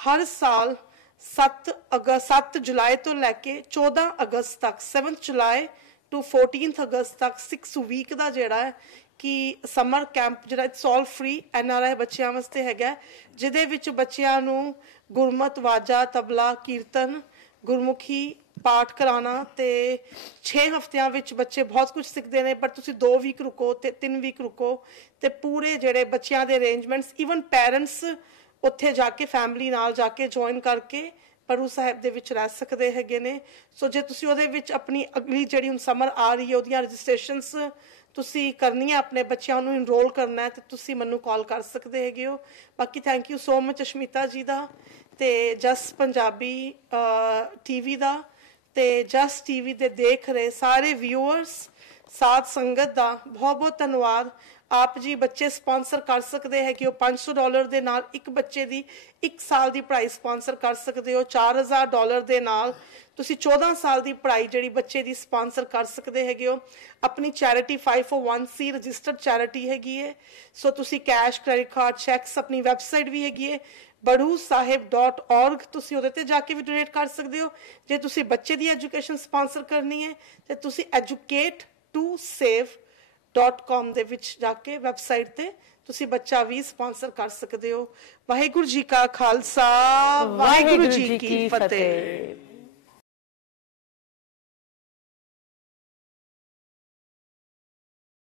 ਹਰ ਸਾਲ 7 ਜੁਲਾਈ ਤੋਂ ਲੈ ਕੇ 14 ਅਗਸਤ ਤੱਕ, 7th ਜੁਲਾਈ to 14th ਅਗਸਤ ਤੱਕ 6 ਵੀਕ ਦਾ ਜਿਹੜਾ ਹੈ ਕਿ ਸਮਰ ਕੈਂਪ ਜਿਹੜਾ ਇਟਸ ਆਲ ਫ੍ਰੀ NRI ਬੱਚਿਆਂ ਵਾਸਤੇ ਹੈਗਾ, ਜਿਹਦੇ ਵਿੱਚ ਬੱਚਿਆਂ ਨੂੰ ਗੁਰਮਤ, ਵਾਜਾ, ਤਬਲਾ, ਕੀਰਤਨ, ਗੁਰਮੁਖੀ ਪਾਠ ਕਰਾਉਣਾ, ਤੇ 6 ਹਫ਼ਤਿਆਂ ਵਿੱਚ ਬੱਚੇ ਬਹੁਤ ਕੁਝ ਸਿੱਖਦੇ ਨੇ। ਪਰ ਤੁਸੀਂ 2 ਵੀਕ ਰੁਕੋ ਤੇ 3 ਵੀਕ ਰੁਕੋ, ਤੇ ਪੂਰੇ ਜਿਹੜੇ ਬੱਚਿਆਂ ਦੇ ਅਰੇਂਜਮੈਂਟਸ, ਈਵਨ ਪੈਰੈਂਟਸ ਉੱਥੇ ਜਾ ਕੇ ਫੈਮਿਲੀ ਨਾਲ ਜਾ ਕੇ ਜੁਆਇਨ ਕਰਕੇ ਪਰੂ ਸਾਹਿਬ ਦੇ ਵਿੱਚ ਰਹਿ ਸਕਦੇ ਹੈਗੇ ਨੇ। ਸੋ ਜੇ ਤੁਸੀਂ ਉਹਦੇ ਵਿੱਚ ਆਪਣੀ ਅਗਲੀ ਜਿਹੜੀ ਹੁਣ ਸਮਰ ਆ ਰਹੀ ਹੈ ਉਹਦੀਆਂ ਰਜਿਸਟ੍ਰੇਸ਼ਨਸ ਤੁਸੀਂ ਕਰਨੀਆਂ, ਆਪਣੇ ਬੱਚਿਆਂ ਨੂੰ ਇਨਰੋਲ ਕਰਨਾ ਹੈ, ਤੇ ਤੁਸੀਂ ਮੈਨੂੰ ਕਾਲ ਕਰ ਸਕਦੇ ਹੈਗੇ ਹੋ। ਬਾਕੀ ਥੈਂਕ ਯੂ ਸੋ ਮਚ ਅਸ਼ਮੀਤਾ ਜੀ ਦਾ, ਤੇ ਜਸ ਪੰਜਾਬੀ TV ਦਾ, ਤੇ ਜਸ TV ਦੇ ਦੇਖ ਰਹੇ ਸਾਰੇ ਵਿਊਅਰਸ, ਸਾਧ ਸੰਗਤ ਦਾ ਬਹੁਤ ਬਹੁਤ ਧੰਨਵਾਦ। ਆਪ ਜੀ ਬੱਚੇ ਸਪਾਂਸਰ ਕਰ ਸਕਦੇ ਹੈ ਕਿ ਉਹ $500 ਦੇ ਨਾਲ ਇੱਕ ਬੱਚੇ ਦੀ 1 ਸਾਲ ਦੀ ਪੜ੍ਹਾਈ ਸਪਾਂਸਰ ਕਰ ਸਕਦੇ ਹੋ। $4000 ਦੇ ਨਾਲ ਤੁਸੀਂ 14 ਸਾਲ ਦੀ ਪੜ੍ਹਾਈ ਜਿਹੜੀ ਬੱਚੇ ਦੀ ਸਪਾਂਸਰ ਕਰ ਸਕਦੇ ਹੈਗੇ ਹੋ। ਆਪਣੀ ਚੈਰਿਟੀ 501c ਰਜਿਸਟਰਡ ਚੈਰਿਟੀ ਹੈਗੀ ਹੈ। ਸੋ ਤੁਸੀਂ ਕੈਸ਼, ਕ੍ਰੈਡਿਟ ਕਾਰਡ, ਚੈਕਸ, ਆਪਣੀ ਵੈਬਸਾਈਟ ਵੀ ਹੈਗੀ ਹੈ badhusahib.org, ਤੁਸੀਂ ਉਹਦੇ ਤੇ ਜਾ ਕੇ ਵੀ ਡੋਨੇਟ ਕਰ ਸਕਦੇ ਹੋ। ਜੇ ਤੁਸੀਂ ਬੱਚੇ ਦੀ ਐਜੂਕੇਸ਼ਨ ਸਪਾਂਸਰ ਕਰਨੀ ਹੈ ਤੇ ਤੁਸੀਂ educate2save.com ਦੇ ਵਿੱਚ ਜਾ ਕੇ ਵੈਬਸਾਈਟ ਤੇ ਤੁਸੀਂ ਬੱਚਾ ਵੀ ਸਪਾਂਸਰ ਕਰ ਸਕਦੇ ਹੋ। ਵਾਹਿਗੁਰੂ ਜੀ ਕਾ ਖਾਲਸਾ, ਵਾਹਿਗੁਰੂ ਜੀ ਕੀ ਫਤਿਹ।